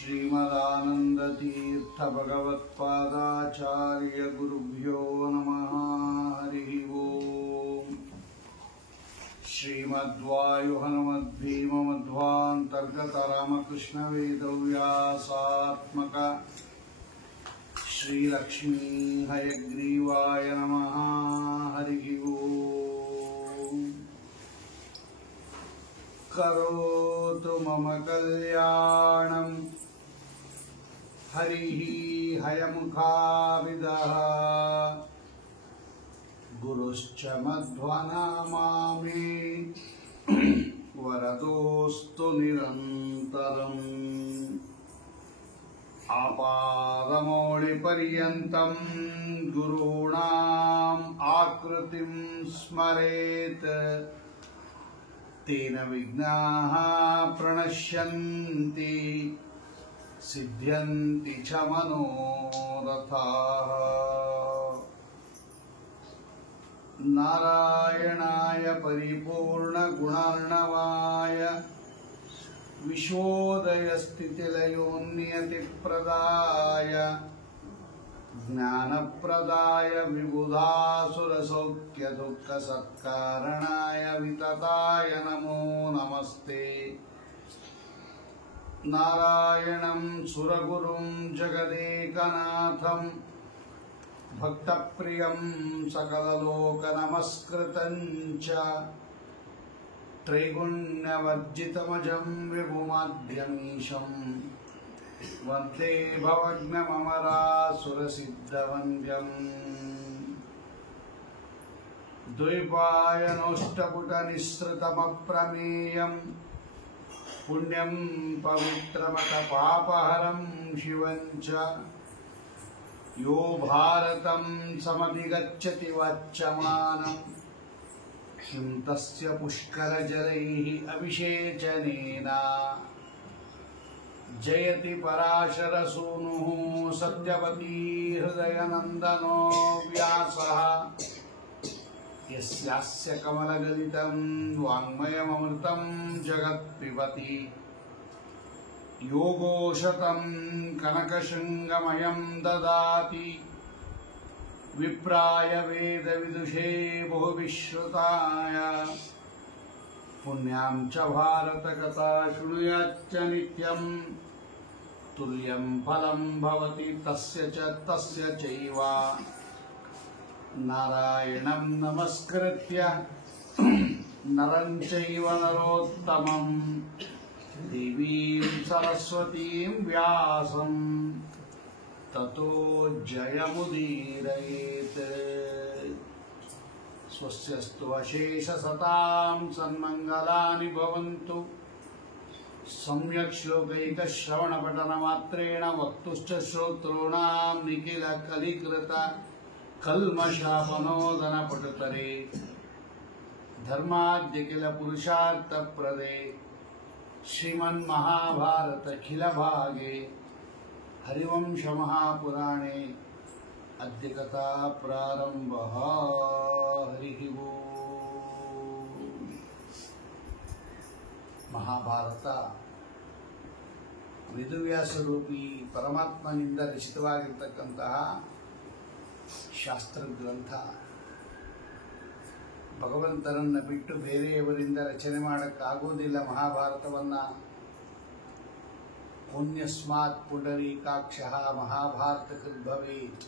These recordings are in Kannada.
श्रीमदानंदतीर्थ भगवत्पादाचार्य गुरुभ्यो नमः। हरि ओम। श्रीमद्वायुहनुमद्भीमध्वान्तर्गत रामकृष्ण वेदव्यासात्मक श्रीलक्ष्मी हयग्रीवाय नमः। हरि ओम। करोतु मम कल्याणं हरिः हयमुखाविदः गुरुश्च मध्वनामामि वरदोऽस्तु निरन्तरम्। आपादमौलिपर्यन्तं गुरूणाम् आकृतिं स्मरेत् तेन विघ्नाः प्रणश्यन्ति सिद्ध्यन्ति च मनोरथाः। नारायणाय परिपूर्णगुणार्णवाय विश्वोदयस्थितिलयोन्नियतिप्रदाय ज्ञानप्रदाय विबुधासुरसौख्यदुःखसत्कारणाय वितताय नमो नमस्ते। नारायणं सुरगुरुं जगदेकनाथं भक्तप्रियं सकललोकनमस्कृतं च त्रैगुण्यवर्जितमजं विभुमाद्यमीशं वन्दे भवघ्नममरासुरसिद्धवन्द्यम्। द्वैपायनोष्टपुटनिःसृतमप्रमेयं पुण्यं पवित्रमतपापहरं शिवं च यो भारतं समधिगच्छति वाच्यमानं किं तस्य पुष्करजलैः अभिषेचनेन जयति पराशरसूनुः सत्यवती हृदयनन्दनो व्यासः यस्यास्य कमलगलितं वाङ्मयममृतं जगत्पिबति योगोशतं कनकशृङ्गमयं ददाति विप्राय वेदविदुषे बहुविश्रुताय पुण्यां च भारतकथा शृणुयाच्च नित्यं तुल्यं फलं भवति तस्य चैव। नारायणं नमस्कृत्य नरं चैव नरोत्तमं देवीं सरस्वतीं व्यासं ततो जयमुदीरयेत्। स्वस्यस्तु अशेषसतां सन्मङ्गलानि भवन्तु। सम्यक् श्लोकैकश्रवणपठनमात्रेण वक्तुश्च श्रोतॄणां निखिलकलिकृत कल्मषापनोदनपटुतरे धर्माद्यखिलपुरुषार्थप्रदे श्रीमन्महाभारतखिलभागे हरिवंशमहापुराणे अद्य कथा प्रारम्भः। हरिः ओम्। महाभारत ವೇದವ್ಯಾಸರೂಪಿ ಪರಮಾತ್ಮನಿಂದ ರಚಿತವಾಗಿರತಕ್ಕಂತಹ ಶಾಸ್ತ್ರ ಗ್ರಂಥ. ಭಗವಂತನನ್ನ ಬಿಟ್ಟು ಬೇರೆಯವರಿಂದ ರಚನೆ ಮಾಡಕ್ಕಾಗೋದಿಲ್ಲ ಮಹಾಭಾರತವನ್ನ. ಪುಣ್ಯಸ್ಮಾತ್ ಪುಂಡರೀಕಾಕ್ಷಃ ಮಹಾಭಾರತಕೃದ್ಭವೇತ್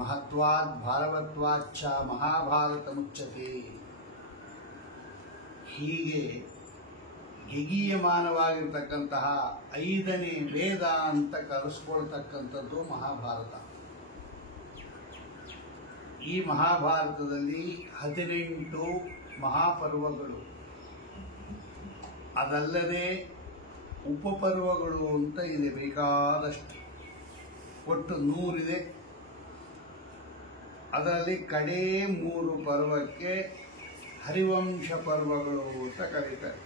ಮಹತ್ವಾದ್ ಭಾರವತ್ವಾಚ್ಚ ಮಹಾಭಾರತಮುಚ್ಯತೆ. ಹೀಗೆ ಗಿಗೀಯಮಾನವಾಗಿರ್ತಕ್ಕಂತಹ 5ನೇ ವೇದ ಅಂತ ಕರೆಸ್ಕೊಳ್ತಕ್ಕಂಥದ್ದು ಮಹಾಭಾರತ. ಈ ಮಹಾಭಾರತದಲ್ಲಿ 18 ಮಹಾಪರ್ವಗಳು, ಅದಲ್ಲದೆ ಉಪಪರ್ವಗಳು ಅಂತ ಇದೆ ಬೇಕಾದಷ್ಟು, ಒಟ್ಟು 100 ಇದೆ. ಅದರಲ್ಲಿ ಕಡೇ 3 ಪರ್ವಕ್ಕೆ ಹರಿವಂಶ ಪರ್ವಗಳು ಅಂತ ಕರೀತಾರೆ.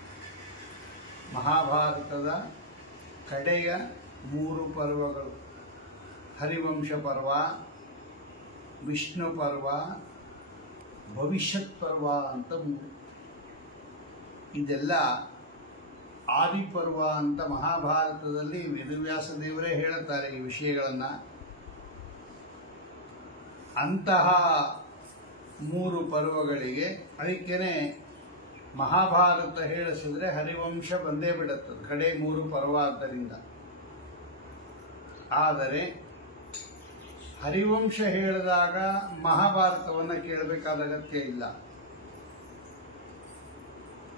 ಮಹಾಭಾರತದ ಕಡೆಯ 3 ಪರ್ವಗಳು ಹರಿವಂಶ ಪರ್ವ, ವಿಷ್ಣು ಪರ್ವ, ಭವಿಷ್ಯತ್ ಪರ್ವ ಅಂತ 3. ಇದೆಲ್ಲ ಆದಿಪರ್ವ ಅಂತ ಮಹಾಭಾರತದಲ್ಲಿ ವೇದವ್ಯಾಸ ದೇವರೇ ಹೇಳುತ್ತಾರೆ ಈ ವಿಷಯಗಳನ್ನು. ಅಂತಹ 3 ಪರ್ವಗಳಿಗೆ ಅದಕ್ಕೇನೆ ಮಹಾಭಾರತ ಹೇಳಿಸಿದ್ರೆ ಹರಿವಂಶ ಬಂದೇ ಬಿಡುತ್ತದೆ, ಕಡೆ 3 ಪರ್ವ ಆದ್ದರಿಂದ. ಆದರೆ ಹರಿವಂಶ ಹೇಳಿದಾಗ ಮಹಾಭಾರತವನ್ನು ಕೇಳಬೇಕಾದ ಅಗತ್ಯ ಇಲ್ಲ.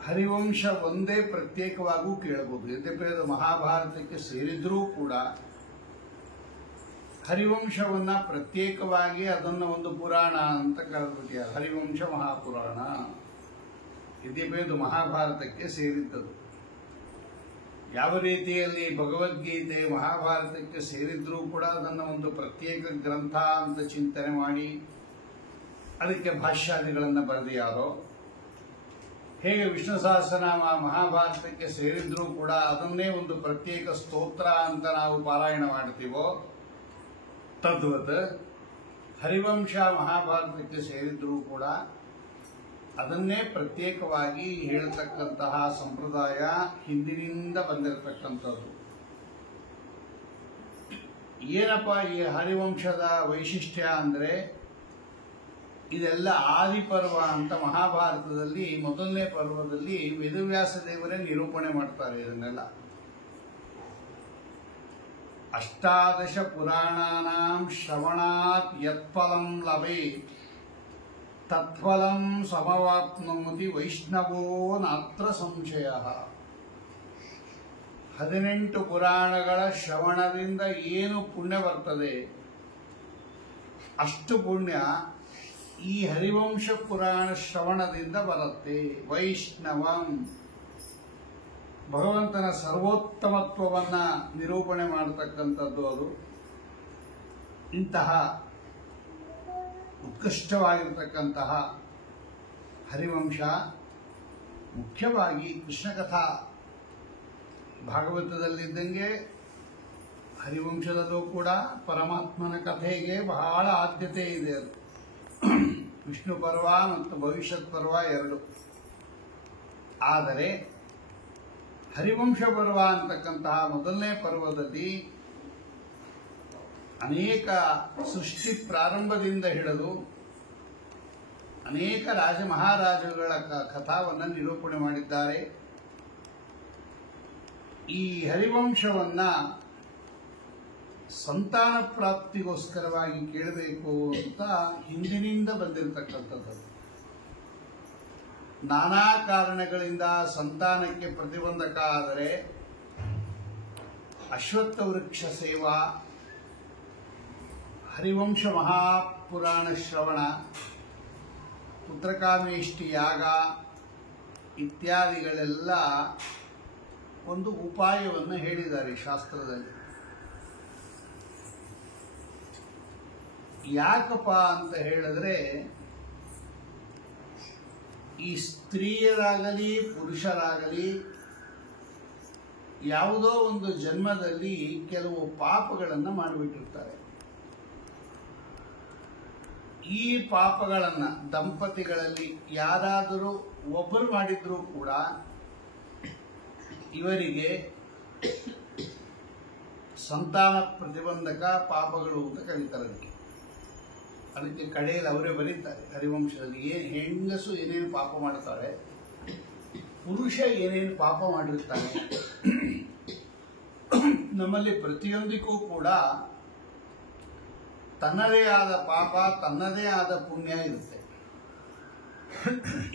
ಹರಿವಂಶ ಒಂದೇ ಪ್ರತ್ಯೇಕವಾಗೂ ಕೇಳಬಹುದು. ಯದ್ಯಪಿ ಅದು ಮಹಾಭಾರತಕ್ಕೆ ಸೇರಿದ್ರೂ ಕೂಡ ಹರಿವಂಶವನ್ನ ಪ್ರತ್ಯೇಕವಾಗಿ ಅದನ್ನು ಒಂದು ಪುರಾಣ ಅಂತ ಕರೆದ್ಬಿಟ್ಟಿದ್ದಾರೆ. ಹರಿವಂಶ ಮಹಾಪುರಾಣ. ಯದ್ಯಪಿ ಅದು ಮಹಾಭಾರತಕ್ಕೆ ಸೇರಿದ್ದದು. ಯಾವ ರೀತಿಯಲ್ಲಿ ಭಗವದ್ಗೀತೆ ಮಹಾಭಾರತಕ್ಕೆ ಸೇರಿದ್ರೂ ಕೂಡ ಅದನ್ನು ಒಂದು ಪ್ರತ್ಯೇಕ ಗ್ರಂಥ ಅಂತ ಚಿಂತನೆ ಮಾಡಿ ಅದಕ್ಕೆ ಭಾಷ್ಯಾದಿಗಳನ್ನು ಬರೆದಿಯಾರೋ, ಹೇಗೆ ವಿಷ್ಣು ಸಹಸ್ರನಾಮ ಮಹಾಭಾರತಕ್ಕೆ ಸೇರಿದ್ರೂ ಕೂಡ ಅದನ್ನೇ ಒಂದು ಪ್ರತ್ಯೇಕ ಸ್ತೋತ್ರ ಅಂತ ನಾವು ಪಾರಾಯಣ ಮಾಡ್ತೀವೋ, ತದ್ವತ್ ಹರಿವಂಶ ಮಹಾಭಾರತಕ್ಕೆ ಸೇರಿದ್ರೂ ಕೂಡ ಅದನ್ನೇ ಪ್ರತ್ಯೇಕವಾಗಿ ಹೇಳ್ತಕ್ಕಂತಹ ಸಂಪ್ರದಾಯ ಹಿಂದಿನಿಂದ ಬಂದಿರತಕ್ಕಂಥದ್ದು. ಏನಪ್ಪ ಈ ಹರಿವಂಶದ ವೈಶಿಷ್ಟ್ಯ ಅಂದರೆ, ಇದೆಲ್ಲ ಆದಿಪರ್ವ ಅಂತ ಮಹಾಭಾರತದಲ್ಲಿ ಮೊದಲನೇ ಪರ್ವದಲ್ಲಿ ವೇದವ್ಯಾಸ ದೇವರೇ ನಿರೂಪಣೆ ಮಾಡ್ತಾರೆ. ಇದನ್ನೆಲ್ಲ 18 ಪುರಾಣಾನಾಂ ಶ್ರವಣಾತ್ ಯತ್ಫಲಂ ಲಭೇ ತತ್ಫಲಂ ಸಮವಾಪ್ನೋತಿ ವೈಷ್ಣವೋ ನಾತ್ರ ಸಂಶಯ. 18 ಪುರಾಣಗಳ ಶ್ರವಣದಿಂದ ಏನು ಪುಣ್ಯ ಬರ್ತದೆ, ಅಷ್ಟು ಪುಣ್ಯ ಈ ಹರಿವಂಶ ಪುರಾಣ ಶ್ರವಣದಿಂದ ಬರುತ್ತೆ. ವೈಷ್ಣವಂ, ಭಗವಂತನ ಸರ್ವೋತ್ತಮತ್ವವನ್ನ ನಿರೂಪಣೆ ಮಾಡತಕ್ಕಂಥದ್ದು ಅದು. ಇಂತಹ ಉತ್ಕೃಷ್ಟವಾಗಿರ್ತಕ್ಕಂತಹ ಹರಿವಂಶ ಮುಖ್ಯವಾಗಿ ಕೃಷ್ಣಕಥಾ ಭಾಗವತದಲ್ಲಿದ್ದಂಗೆ ಹರಿವಂಶದಲ್ಲೂ ಕೂಡ ಪರಮಾತ್ಮನ ಕಥೆಗೆ ಬಹಳ ಆದ್ಯತೆ ಇದೆ. ಅದು ವಿಷ್ಣು ಪರ್ವ ಮತ್ತು ಭವಿಷ್ಯತ್ ಪರ್ವ 2. ಆದರೆ ಹರಿವಂಶ ಪರ್ವ ಅಂತಕ್ಕಂತಹ ಮೊದಲನೇ ಪರ್ವದಲ್ಲಿ ಅನೇಕ ಸೃಷ್ಟಿ ಪ್ರಾರಂಭದಿಂದ ಹಿಡಿದು ಅನೇಕ ಮಹಾರಾಜರುಗಳ ಕಥಾವನ್ನು ನಿರೂಪಣೆ ಮಾಡಿದ್ದಾರೆ. ಈ ಹರಿವಂಶವನ್ನ ಸಂತಾನ ಪ್ರಾಪ್ತಿಗೋಸ್ಕರವಾಗಿ ಕೇಳಬೇಕು ಅಂತ ಹಿಂದಿನಿಂದ ಬಂದಿರತಕ್ಕಂಥದ್ದು. ನಾನಾ ಕಾರಣಗಳಿಂದ ಸಂತಾನಕ್ಕೆ ಪ್ರತಿಬಂಧಕ ಆದರೆ ಅಶ್ವತ್ಥ ವೃಕ್ಷ ಸೇವಾ, ಹರಿವಂಶ ಮಹಾಪುರಾಣ ಶ್ರವಣ, ಪುತ್ರಕಾಮೇಷ್ಟಿ ಯಾಗ ಇತ್ಯಾದಿಗಳೆಲ್ಲ ಒಂದು ಉಪಾಯವನ್ನು ಹೇಳಿದ್ದಾರೆ ಶಾಸ್ತ್ರದಲ್ಲಿ. ಯಾಕಪ್ಪ ಅಂತ ಹೇಳಿದ್ರೆ, ಈ ಸ್ತ್ರೀಯರಾಗಲಿ ಪುರುಷರಾಗಲಿ ಯಾವುದೋ ಒಂದು ಜನ್ಮದಲ್ಲಿ ಕೆಲವು ಪಾಪಗಳನ್ನು ಮಾಡಿಬಿಟ್ಟಿರ್ತಾರೆ. ಈ ಪಾಪಗಳನ್ನು ದಂಪತಿಗಳಲ್ಲಿ ಯಾರಾದರೂ ಒಬ್ಬರು ಮಾಡಿದ್ರೂ ಕೂಡ ಇವರಿಗೆ ಸಂತಾನ ಪ್ರತಿಬಂಧಕ ಪಾಪಗಳು ಅಂತ ಕರೀತಾರೆ. ಅದಕ್ಕೆ ಕಡೆಯಲ್ಲಿ ಅವರೇ ಬರೀತಾರೆ ಹರಿವಂಶದಲ್ಲಿ ಹೆಂಗಸು ಏನೇನು ಪಾಪ ಮಾಡ್ತಾರೆ, ಪುರುಷ ಏನೇನು ಪಾಪ ಮಾಡಿರ್ತಾನೆ. ನಮ್ಮಲ್ಲಿ ಪ್ರತಿಯೊಂದಕ್ಕೂ ಕೂಡ ತನ್ನದೇ ಆದ ಪಾಪ, ತನ್ನದೇ ಆದ ಪುಣ್ಯ ಇರುತ್ತೆ.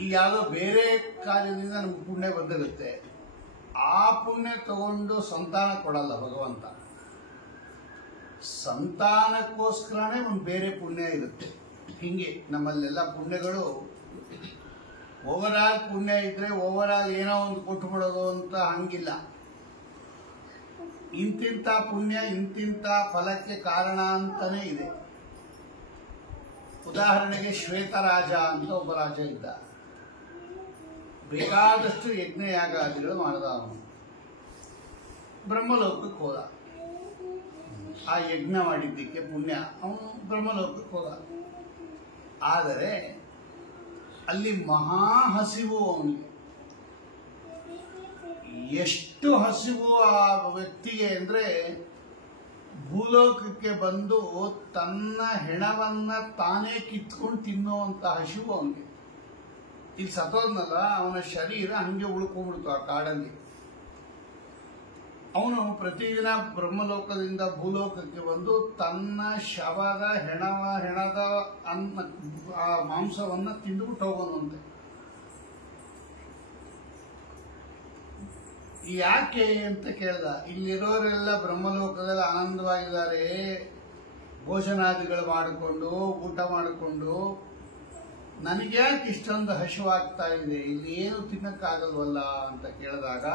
ಈ ಯಾವುದೋ ಬೇರೆ ಕಾರ್ಯದಿಂದ ನಮ್ಗೆ ಪುಣ್ಯ ಬಂದಿರುತ್ತೆ, ಆ ಪುಣ್ಯ ತಗೊಂಡು ಸಂತಾನ ಕೊಡಲ್ಲ ಭಗವಂತ. ಸಂತಾನಕ್ಕೋಸ್ಕರನೇ ಒಂದು ಬೇರೆ ಪುಣ್ಯ ಇರುತ್ತೆ. ಹಿಂಗೆ ನಮ್ಮಲ್ಲೆಲ್ಲ ಪುಣ್ಯಗಳು ಓವರಾಲ್ ಪುಣ್ಯ ಇದ್ರೆ ಓವರಾಲ್ ಏನೋ ಒಂದು ಕೊಟ್ಟು ಬಿಡೋದು ಅಂತ ಹಂಗಿಲ್ಲ. ಇಂತಿಂತ ಪುಣ್ಯ ಇಂತಿಂತ ಫಲಕ್ಕೆ ಕಾರಣ ಅಂತಾನೆ ಇದೆ. ಉದಾಹರಣೆಗೆ ಶ್ವೇತರಾಜ ಅಂತ ಒಬ್ಬ ರಾಜ ಇದ್ದ. ಬೇಕಾದಷ್ಟು ಯಜ್ಞಯಾಗಾದಿಗಳು ಮಾಡಿದ. ಅವನು ಬ್ರಹ್ಮಲೋಕಕ್ಕೆ ಹೋದ. ಆ ಯಜ್ಞ ಮಾಡಿದ್ದಕ್ಕೆ ಪುಣ್ಯ ಅವನು ಬ್ರಹ್ಮಲೋಕಕ್ಕೆ ಹೋದ. ಆದರೆ ಅಲ್ಲಿ ಮಹಾ ಹಸಿವು ಅವನಿಗೆ. ಎಷ್ಟು ಹಸಿವು ಆ ವ್ಯಕ್ತಿಗೆ ಅಂದ್ರೆ ಭೂಲೋಕಕ್ಕೆ ಬಂದು ತನ್ನ ಹೆಣವನ್ನ ತಾನೇ ಕಿತ್ಕೊಂಡು ತಿನ್ನುವಂತ ಹಸಿವು ಅವನಿಗೆ. ಇಲ್ಲಿ ಸತ್ತೋದ್ನಲ್ಲ, ಅವನ ಶರೀರ ಹಂಗೆ ಉಳ್ಕೊಂಡ್ಬಿಡ್ತು ಆ ಕಾಡಲ್ಲಿ. ಅವನು ಪ್ರತಿದಿನ ಬ್ರಹ್ಮಲೋಕದಿಂದ ಭೂಲೋಕಕ್ಕೆ ಬಂದು ತನ್ನ ಶವದ ಹೆಣದ ಆ ಮಾಂಸವನ್ನ ತಿಂದುಬಿಟ್ಟು ಹೋಗೋನಂತೆ. ಯಾಕೆ ಅಂತ ಕೇಳ್ದ. ಇಲ್ಲಿರೋರೆಲ್ಲ ಬ್ರಹ್ಮಲೋಕದಲ್ಲಿ ಆನಂದವಾಗಿದ್ದಾರೆ, ಭೋಜನಾದಿಗಳು ಮಾಡಿಕೊಂಡು ಊಟ ಮಾಡಿಕೊಂಡು, ನನಗ್ಯಾಕೆ ಇಷ್ಟೊಂದು ಹಸಿವಾಗ್ತಾ ಇದೆ, ಇಲ್ಲಿ ಏನು ತಿನ್ನಕ್ಕಾಗಲ್ವಲ್ಲ ಅಂತ ಕೇಳಿದಾಗ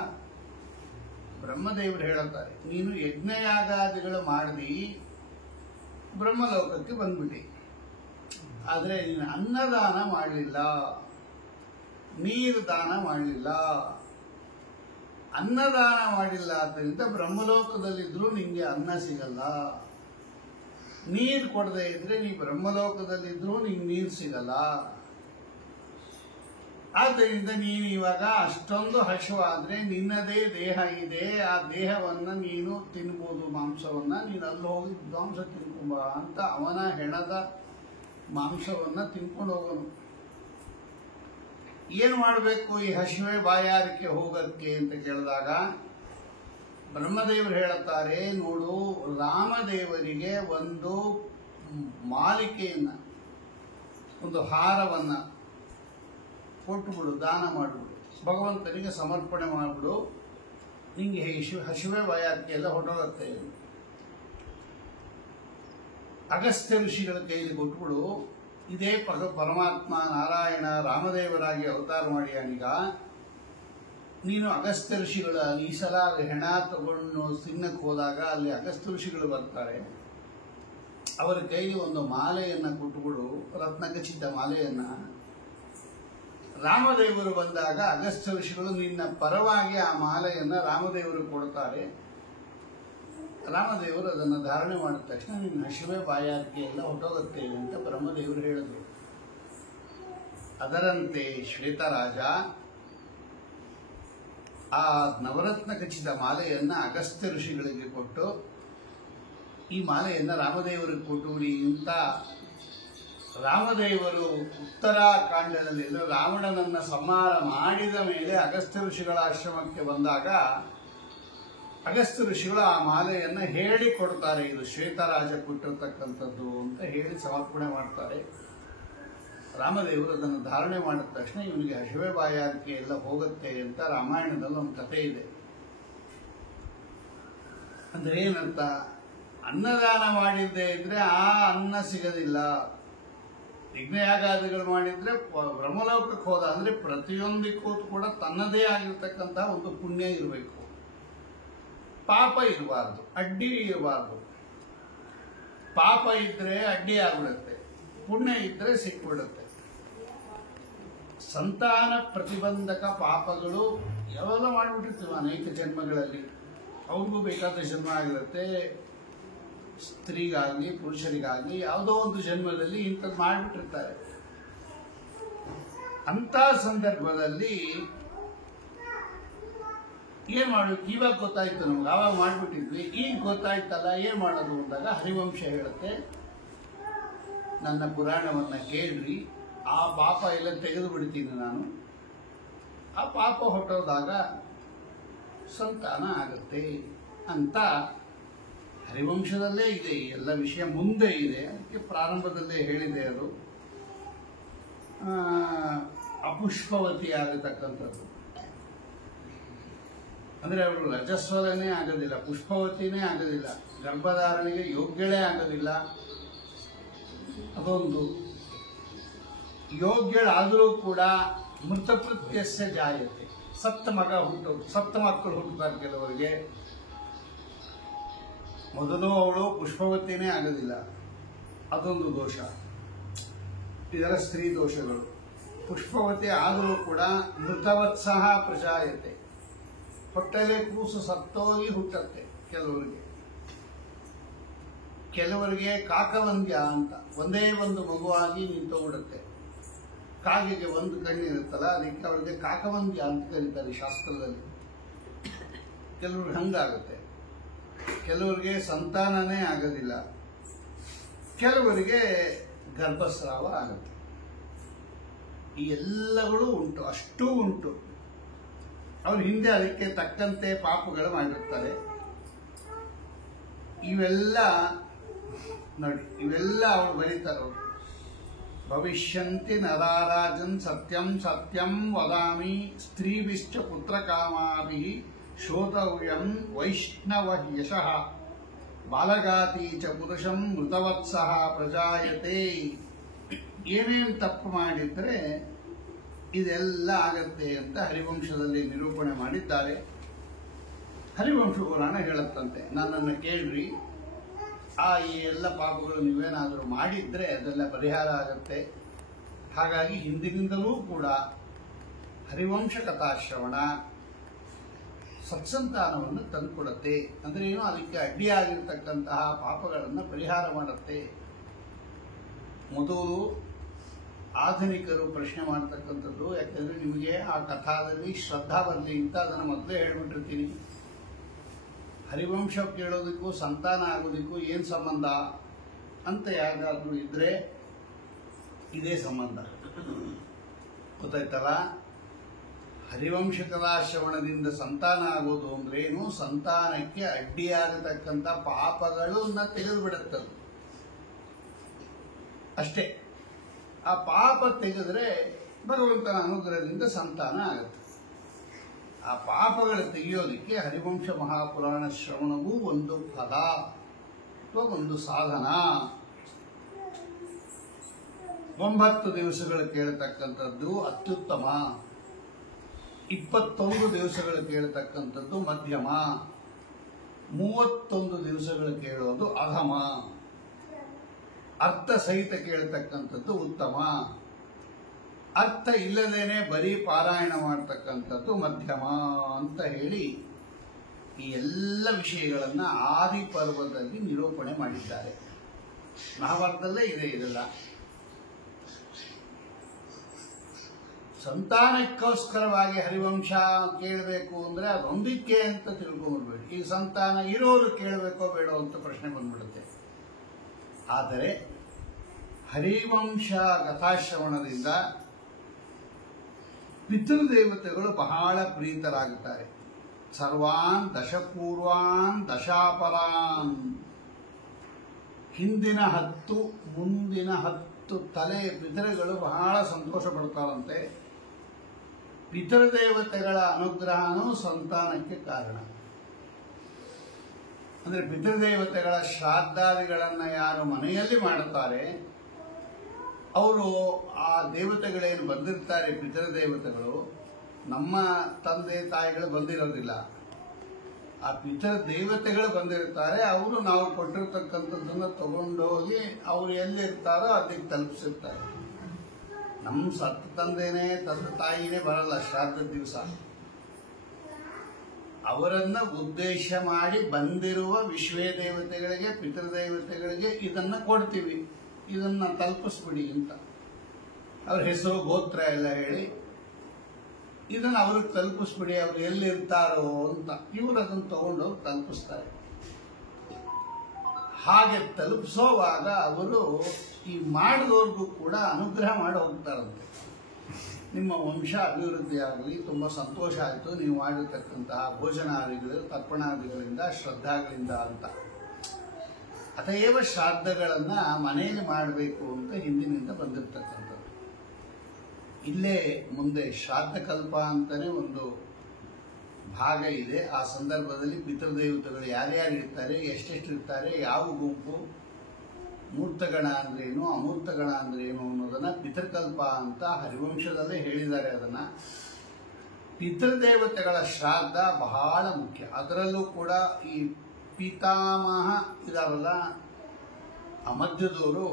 ಬ್ರಹ್ಮದೇವರು ಹೇಳುತ್ತಾರೆ, ನೀನು ಯಜ್ಞಯಾಗಾದಿಗಳು ಮಾಡಿ ಬ್ರಹ್ಮಲೋಕಕ್ಕೆ ಬಂದ್ಬಿಟ್ಟಿ, ಆದರೆ ನೀನು ಅನ್ನದಾನ ಮಾಡಲಿಲ್ಲ, ನೀರು ದಾನ ಮಾಡಲಿಲ್ಲ. ಅನ್ನದಾನ ಮಾಡಿಲ್ಲ ಆದ್ದರಿಂದ ಬ್ರಹ್ಮಲೋಕದಲ್ಲಿದ್ರೂ ನಿಂಗೆ ಅನ್ನ ಸಿಗಲ್ಲ. ನೀರು ಕೊಡದೆ ಇದ್ರೆ ನೀ ಬ್ರಹ್ಮಲೋಕದಲ್ಲಿದ್ರೂ ನಿಂಗೆ ನೀರು ಸಿಗಲ್ಲ. ಆದ್ದರಿಂದ ನೀನು ಇವಾಗ ಅಷ್ಟೊಂದು ಹಸಿವಾದ್ರೆ ನಿನ್ನದೇ ದೇಹ ಇದೆ, ಆ ದೇಹವನ್ನ ನೀನು ತಿನ್ಬೋದು, ಮಾಂಸವನ್ನ ನೀನು ಅಲ್ಲಿ ಹೋಗಿ ಮಾಂಸ ತಿನ್ಕೊಂಬ ಅಂತ ಅವನ ಹೆಣದ ಮಾಂಸವನ್ನ ತಿನ್ಕೊಂಡು ಹೋಗೋನು. ಏನು ಮಾಡಬೇಕು ಈ ಹಸಿವೆ ಬಾಯಾರಿಕೆ ಹೋಗಕ್ಕೆ ಅಂತ ಕೇಳಿದಾಗ ಬ್ರಹ್ಮದೇವರು ಹೇಳುತ್ತಾರೆ, ನೋಡು, ರಾಮದೇವರಿಗೆ ಒಂದು ಮಾಲಿಕೆಯನ್ನ, ಒಂದು ಹಾರವನ್ನ ಕೊಟ್ಟುಬಿಡು, ದಾನ ಮಾಡಿಬಿಡು, ಭಗವಂತನಿಗೆ ಸಮರ್ಪಣೆ ಮಾಡಿಬಿಡು, ನಿಂಗೆ ಹಸಿವೆ ಬಾಯಾರಿಕೆ ಎಲ್ಲ ಹೊರಟೋಗುತ್ತೆ. ಅಗಸ್ತ್ಯ ಋಷಿಗಳ ಕೈಲಿ ಕೊಟ್ಬಿಡು, ಇದೇ ಪರಮಾತ್ಮ ನಾರಾಯಣ ರಾಮದೇವರಾಗಿ ಅವತಾರ ಮಾಡ್ಯಾನೀಗ, ನೀನು ಅಗಸ್ತ್ಯ ಋಷಿಗಳ ಈ ಸಲ ಹೆಣ ತಗೊಂಡು ತಿನ್ನಕ್ಕೆ ಹೋದಾಗ ಅಲ್ಲಿ ಅಗಸ್ತ್ಯ ಋಷಿಗಳು ಬರ್ತಾರೆ, ಅವರ ಕೈಲಿ ಒಂದು ಮಾಲೆಯನ್ನ ಕೊಟ್ಟುಬಿಡು, ರತ್ನಖಚಿತ ಮಾಲೆಯನ್ನ. ರಾಮದೇವರು ಬಂದಾಗ ಅಗಸ್ತ್ಯ ಋಷಿಗಳು ನಿನ್ನ ಪರವಾಗಿ ಆ ಮಾಲೆಯನ್ನ ರಾಮದೇವರು ಕೊಡ್ತಾರೆ. ರಾಮದೇವರು ಅದನ್ನು ಧಾರಣೆ ಮಾಡಿದ ತಕ್ಷಣ ನಿನ್ನ ಹಸಿವೆ ಬಾಯಾರಿಕೆ ಎಲ್ಲ ಹೊಟ್ಟೋಗುತ್ತೆ ಅಂತ ಬ್ರಹ್ಮದೇವರು ಹೇಳಿದರು. ಅದರಂತೆ ಶ್ವೇತರಾಜ ಆ ನವರತ್ನ ಖಚಿತ ಮಾಲೆಯನ್ನ ಅಗಸ್ತ್ಯ ಋಷಿಗಳಿಗೆ ಕೊಟ್ಟು, ಈ ಮಾಲೆಯನ್ನ ರಾಮದೇವರಿಗೆ ಕೊಟ್ಟುಬಿಡಿ ಅಂತ ರಾಮದೇವರು ಉತ್ತರಾಖಂಡದಲ್ಲಿ ರಾವಣನನ್ನ ಸಂಹಾರ ಮಾಡಿದ ಮೇಲೆ ಅಗಸ್ತ್ಯ ಋಷಿಗಳ ಆಶ್ರಮಕ್ಕೆ ಬಂದಾಗ ಅಗಸ್ತ್ಯ ಋಷಿಗಳು ಆ ಮಾಲೆಯನ್ನ ಹೇಳಿ ಕೊಡ್ತಾರೆ, ಇದು ಶ್ವೇತರಾಜ ಕೊಟ್ಟಿರ್ತಕ್ಕಂಥದ್ದು ಅಂತ ಹೇಳಿ ಸಮರ್ಪಣೆ ಮಾಡ್ತಾರೆ. ರಾಮದೇವರು ಅದನ್ನು ಧಾರಣೆ ಮಾಡಿದ ತಕ್ಷಣ ಇವನಿಗೆ ಹಸಿವೆ ಬಾಯಾರಿಕೆ ಎಲ್ಲ ಹೋಗುತ್ತೆ ಅಂತ ರಾಮಾಯಣದಲ್ಲಿ ಒಂದು ಕಥೆ ಇದೆ. ಅಂದ್ರೆ ಏನಂತ, ಅನ್ನದಾನ ಮಾಡಿದ್ದೆ ಇದ್ರೆ ಆ ಅನ್ನ ಸಿಗದಿಲ್ಲ. ಯಜ್ಞಯಾಗಾದಿಗಳು ಮಾಡಿದ್ರೆ ಬ್ರಹ್ಮಲೋಕಕ್ಕೆ ಹೋದ ಅಂದ್ರೆ ಪ್ರತಿಯೊಂದಕ್ಕೂ ಕೂಡ ತನ್ನದೇ ಆಗಿರ್ತಕ್ಕಂಥ ಒಂದು ಪುಣ್ಯ ಇರಬೇಕು, ಪಾಪ ಇರಬಾರ್ದು, ಅಡ್ಡಿ ಇರಬಾರ್ದು. ಪಾಪ ಇದ್ರೆ ಅಡ್ಡಿ ಆಗ್ಬಿಡುತ್ತೆ, ಪುಣ್ಯ ಇದ್ರೆ ಸಿಕ್ಬಿಡುತ್ತೆ. ಸಂತಾನ ಪ್ರತಿಬಂಧಕ ಪಾಪಗಳು ಯಾವೆಲ್ಲ ಮಾಡಿಬಿಟ್ಟಿರ್ತೀವಿ ಅನೇಕ ಜನ್ಮಗಳಲ್ಲಿ, ಅವ್ರಿಗೂ ಬೇಕಾದ ಜನ್ಮ ಆಗಿರುತ್ತೆ. ಸ್ತ್ರೀಗಾಗಲಿ ಪುರುಷರಿಗಾಗಲಿ ಯಾವುದೋ ಒಂದು ಜನ್ಮದಲ್ಲಿ ಇಂಥದ್ದು ಮಾಡಿಬಿಟ್ಟಿರ್ತಾರೆ. ಅಂತ ಸಂದರ್ಭದಲ್ಲಿ ಏನ್ ಮಾಡ್ಬೇಕು, ಇವಾಗ ಗೊತ್ತಾಯ್ತು ನಮ್ಗೆ, ಆವಾಗ ಮಾಡ್ಬಿಟ್ಟಿದ್ವಿ, ಈಗ ಗೊತ್ತಾಯ್ತಲ್ಲ ಏನ್ ಮಾಡೋದು ಅಂದಾಗ ಹರಿವಂಶ ಹೇಳುತ್ತೆ, ನನ್ನ ಪುರಾಣವನ್ನ ಕೇಳ್ರಿ, ಆ ಪಾಪ ಎಲ್ಲ ತೆಗೆದು ಬಿಡ್ತೀನಿ ನಾನು. ಆ ಪಾಪ ಹೊಟ್ಟೋದಾಗ ಸಂತಾನ ಆಗುತ್ತೆ ಅಂತ ಹರಿವಂಶದಲ್ಲೇ ಇದೆ. ಎಲ್ಲ ವಿಷಯ ಮುಂದೆ ಇದೆ, ಅದಕ್ಕೆ ಪ್ರಾರಂಭದಲ್ಲೇ ಹೇಳಿದೆ. ಅದು ಅಪುಷ್ಪವತಿ ಆಗತಕ್ಕಂಥದ್ದು ಅಂದ್ರೆ ಅವರು ರಜಸ್ವಲನೇ ಆಗೋದಿಲ್ಲ, ಪುಷ್ಪವತಿನೇ ಆಗೋದಿಲ್ಲ, ಗರ್ಭಧಾರಣೆಗೆ ಯೋಗ್ಯಳೇ ಆಗೋದಿಲ್ಲ. ಅದೊಂದು ಯೋಗ್ಯಳಾದರೂ ಕೂಡ ಮೃತಕೃತ್ಯಸ್ಯ ಜಾಯತೆ, ಸತ್ತ ಮಕ್ಕಳು ಹುಟ್ಟುತ್ತಾರೆ ಕೆಲವರಿಗೆ. ಮೊದಲು ಅವಳು ಪುಷ್ಪವತಿನೇ ಆಗೋದಿಲ್ಲ, ಅದೊಂದು ದೋಷ. ಇದರ ಸ್ತ್ರೀ ದೋಷಗಳು. ಪುಷ್ಪವತಿ ಆದರೂ ಕೂಡ ಮೃತವತ್ಸಹ ಪ್ರಜಾಯತೆ, ಹೊಟ್ಟೆಲೆ ಕೂಸು ಸತ್ತೋಗಿ ಹುಟ್ಟತ್ತೆ ಕೆಲವರಿಗೆ ಕಾಕವಂದ್ಯ ಅಂತ ಒಂದೇ ಒಂದು ಮಗುವಾಗಿ ನಿಂತೋಗ್ಬಿಡುತ್ತೆ. ಕಾಗೆಗೆ ಒಂದು ಕಣ್ಣಿರುತ್ತಲ್ಲ, ಅದಕ್ಕೆ ಅವರಿಗೆ ಕಾಕವಂದ್ಯ ಅಂತ ಕರೀತಾರೆ ಶಾಸ್ತ್ರದಲ್ಲಿ. ಕೆಲವ್ರಿಗೆ ಹಂಗಾಗುತ್ತೆ, ಕೆಲವರಿಗೆ ಸಂತಾನನೇ ಆಗೋದಿಲ್ಲ, ಕೆಲವರಿಗೆ ಗರ್ಭಸ್ರಾವ ಆಗುತ್ತೆ. ಈ ಎಲ್ಲಗಳು ಉಂಟು, ಅಷ್ಟೂ ಉಂಟು. ಅವ್ರು ಹಿಂದೆ ಅದಕ್ಕೆ ತಕ್ಕಂತೆ ಪಾಪಗಳು ಮಾಡಿರ್ತಾರೆ. ಇವೆಲ್ಲ ನೋಡಿ, ಇವೆಲ್ಲ ಅವ್ರು ಬರೀತಾರೆ. ಭವಿಷ್ಯಂತಿ ನರಾರಾಜನ್ ಸತ್ಯಂ ಸತ್ಯಂ ವದಾಮಿ ಸ್ತ್ರೀವಿಶ್ಚ ಪುತ್ರಕಾಮಾಭಿ ಶೋತವ್ಯಂ ವೈಷ್ಣವ ಯಶಃ ಬಾಲಗಾತಿ ಚ ಪುರುಷಂ ಮೃತವತ್ಸಹ ಪ್ರಜಾಯತೆ. ಏನೇನು ತಪ್ಪು ಮಾಡಿದ್ರೆ ಇದೆಲ್ಲ ಆಗತ್ತೆ ಅಂತ ಹರಿವಂಶದಲ್ಲಿ ನಿರೂಪಣೆ ಮಾಡಿದ್ದಾರೆ. ಹರಿವಂಶ ಪುರಾಣ ಹೇಳುತ್ತಂತೆ, ನನ್ನನ್ನು ಕೇಳ್ರಿ, ಈ ಎಲ್ಲ ಪಾಪಗಳು ನೀವೇನಾದರೂ ಮಾಡಿದ್ರೆ ಅದೆಲ್ಲ ಪರಿಹಾರ ಆಗತ್ತೆ. ಹಾಗಾಗಿ ಹಿಂದಿನಿಂದಲೂ ಕೂಡ ಹರಿವಂಶ ಕಥಾಶ್ರವಣ ಸತ್ಸಂತಾನವನ್ನು ತಂದುಕೊಡುತ್ತೆ. ಅಂದ್ರೆ ಏನು, ಅದಕ್ಕೆ ಅಡ್ಡಿಯಾಗಿರ್ತಕ್ಕಂತಹ ಪಾಪಗಳನ್ನು ಪರಿಹಾರ ಮಾಡುತ್ತೆ. ಮೊದಲು ಆಧುನಿಕರು ಪ್ರಶ್ನೆ ಮಾಡ್ತಕ್ಕಂಥದ್ದು, ಯಾಕಂದ್ರೆ ನಿಮಗೆ ಆ ಕಥಾದಲ್ಲಿ ಶ್ರದ್ಧಾ ಬರಲಿ ಅಂತ ಅದನ್ನು ಮೊದಲೇ ಹೇಳ್ಬಿಟ್ಟಿರ್ತೀನಿ. ಹರಿವಂಶ ಕೇಳೋದಕ್ಕೂ ಸಂತಾನ ಆಗೋದಕ್ಕೂ ಏನು ಸಂಬಂಧ ಅಂತ ಯಾರಾದ್ರೂ ಇದ್ರೆ ಇದೇ ಸಂಬಂಧ. ಗೊತ್ತಾಯ್ತಲ್ಲ? ಹರಿವಂಶ ಕಥಾಶ್ರವಣದಿಂದ ಸಂತಾನ ಆಗೋದು ಅಂದ್ರೇನು, ಸಂತಾನಕ್ಕೆ ಅಡ್ಡಿಯಾಗತಕ್ಕಂಥ ಪಾಪಗಳನ್ನ ತೆಗೆದು ಬಿಡುತ್ತದು ಅಷ್ಟೇ. ಆ ಪಾಪ ತೆಗೆದ್ರೆ ಭಗವಂತನ ಅನುಗ್ರಹದಿಂದ ಸಂತಾನ ಆಗುತ್ತೆ. ಆ ಪಾಪಗಳು ತೆಗೆಯೋದಕ್ಕೆ ಹರಿವಂಶ ಮಹಾಪುರಾಣ ಶ್ರವಣವೂ ಒಂದು ಫಲ ಅಥವಾ ಒಂದು ಸಾಧನ. 9 ದಿವಸಗಳು ಕೇಳತಕ್ಕಂಥದ್ದು ಅತ್ಯುತ್ತಮ, 21 ದಿವಸಗಳು ಕೇಳತಕ್ಕಂಥದ್ದು ಮಧ್ಯಮ, 31 ದಿವಸಗಳು ಕೇಳೋದು ಅಧಮ, ಅರ್ಥ ಸಹಿತ ಕೇಳತಕ್ಕಂಥದ್ದು ಉತ್ತಮ, ಅರ್ಥ ಇಲ್ಲದೇನೆ ಬರೀ ಪಾರಾಯಣ ಮಾಡತಕ್ಕಂಥದ್ದು ಮಧ್ಯಮ ಅಂತ ಹೇಳಿ ಈ ಎಲ್ಲ ವಿಷಯಗಳನ್ನ ಆದಿ ಪರ್ವದಲ್ಲಿ ನಿರೂಪಣೆ ಮಾಡಿದ್ದಾರೆ. ಮಹಾಭಾರತದಲ್ಲೇ ಇದೆ ಇದೆಲ್ಲ. ಸಂತಾನಕ್ಕೋಸ್ಕರವಾಗಿ ಹರಿವಂಶ ಕೇಳಬೇಕು ಅಂದ್ರೆ ಅದೊಂದಿಕ್ಕೆ ಅಂತ ತಿಳ್ಕೊಂಡ್ಬಿಡ್ಬೇಡಿ. ಈ ಸಂತಾನ ಇರೋರು ಕೇಳಬೇಕೋ ಬೇಡೋ ಅಂತ ಪ್ರಶ್ನೆ ಬಂದ್ಬಿಡುತ್ತೆ. ಆದರೆ ಹರಿವಂಶ ಕಥಾಶ್ರವಣದಿಂದ ಪಿತೃದೇವತೆಗಳು ಬಹಳ ಪ್ರೀತರಾಗುತ್ತಾರೆ. ಸರ್ವಾನ್ ದಶಪೂರ್ವಾನ್ ದಶಾಪರಾನ್, ಹಿಂದಿನ 10 ಮುಂದಿನ 10 ತಲೆ ಪಿತೃಗಳು ಬಹಳ ಸಂತೋಷ ಪಡ್ತಾರಂತೆ. ಪಿತೃದೇವತೆಗಳ ಅನುಗ್ರಹನೂ ಸಂತಾನಕ್ಕೆ ಕಾರಣ. ಅಂದ್ರೆ ಪಿತೃದೇವತೆಗಳ ಶ್ರಾದ್ದಾದಿಗಳನ್ನ ಯಾರು ಮನೆಯಲ್ಲಿ ಮಾಡುತ್ತಾರೆ ಅವರು ಆ ದೇವತೆಗಳೇನು ಬಂದಿರ್ತಾರೆ, ಪಿತೃದೇವತೆಗಳು, ನಮ್ಮ ತಂದೆ ತಾಯಿಗಳು ಬಂದಿರೋದಿಲ್ಲ. ಆ ಪಿತೃದೇವತೆಗಳು ಬಂದಿರ್ತಾರೆ. ಅವರು ನಾವು ಕೊಟ್ಟಿರ್ತಕ್ಕಂಥದ್ದನ್ನ ತಗೊಂಡೋಗಿ ಅವರು ಎಲ್ಲಿರ್ತಾರೋ ಅದಕ್ಕೆ ತಲುಪಿಸಿರ್ತಾರೆ. ನಮ್ಮ ಸತ್ತ ತಂದೆನೇ ತಂದೆ ತಾಯಿನೇ ಬರಲ್ಲ ಶ್ರಾದ್ದದ ದಿವಸ. ಅವರನ್ನ ಉದ್ದೇಶ ಮಾಡಿ ಬಂದಿರುವ ವಿಶ್ವೇ ದೇವತೆಗಳಿಗೆ, ಪಿತೃದೇವತೆಗಳಿಗೆ ಇದನ್ನ ಕೊಡ್ತೀವಿ, ಇದನ್ನ ತಲುಪಿಸ್ಬಿಡಿ ಅಂತ ಅವ್ರ ಹೆಸರು ಗೋತ್ರ ಎಲ್ಲ ಹೇಳಿ ಇದನ್ನ ಅವ್ರಿಗೆ ತಲುಪಿಸ್ಬಿಡಿ, ಅವ್ರು ಎಲ್ಲಿರ್ತಾರೋ ಅಂತ ಇವರು ಅದನ್ನು ತಗೊಂಡು ತಲುಪಿಸ್ತಾರೆ. ಹಾಗೆ ತಲುಪಿಸೋವಾಗ ಅವರು ಈ ಮಾಡಿದವ್ರಿಗೂ ಕೂಡ ಅನುಗ್ರಹ ಮಾಡಿ ಹೋಗ್ತಾರಂತೆ. ನಿಮ್ಮ ವಂಶ ಅಭಿವೃದ್ಧಿ ಆಗಲಿ, ತುಂಬ ಸಂತೋಷ ಆಯಿತು ನೀವು ಮಾಡಿರ್ತಕ್ಕಂತಹ ಭೋಜನಾದಿಗಳು ತರ್ಪಣಾದಿಗಳಿಂದ ಶ್ರದ್ಧಾಗಳಿಂದ ಅಂತ. ಅತಯವ ಶ್ರಾದ್ದಗಳನ್ನ ಮನೆಯಲ್ಲಿ ಮಾಡಬೇಕು ಅಂತ ಹಿಂದಿನಿಂದ ಬಂದಿರತಕ್ಕಂಥದ್ದು. ಇಲ್ಲೇ ಮುಂದೆ ಶ್ರಾದ್ದ ಕಲ್ಪ ಅಂತಾನೆ ಒಂದು ಭಾಗ ಇದೆ. ಆ ಸಂದರ್ಭದಲ್ಲಿ ಪಿತೃದೇವತೆಗಳು ಯಾರ್ಯಾರು ಇರ್ತಾರೆ, ಎಷ್ಟೆಷ್ಟು ಇರ್ತಾರೆ, ಯಾವ ಗುಂಪು, ಮೂರ್ತಗಣ ಅಂದ್ರೇನು, ಅಮೂರ್ತಗಣ ಅಂದ್ರೇನು ಅನ್ನೋದನ್ನ ಪಿತೃಕಲ್ಪ ಅಂತ ಹರಿವಂಶದಲ್ಲೇ ಹೇಳಿದ್ದಾರೆ. ಅದನ್ನ ಪಿತೃದೇವತೆಗಳ ಶ್ರಾದ್ದ ಬಹಳ ಮುಖ್ಯ. ಅದರಲ್ಲೂ ಕೂಡ ಈ ಪಿತಾಮಹ ಇದಾವಲ್ಲ ಆ ಮಧ್ಯದವರು,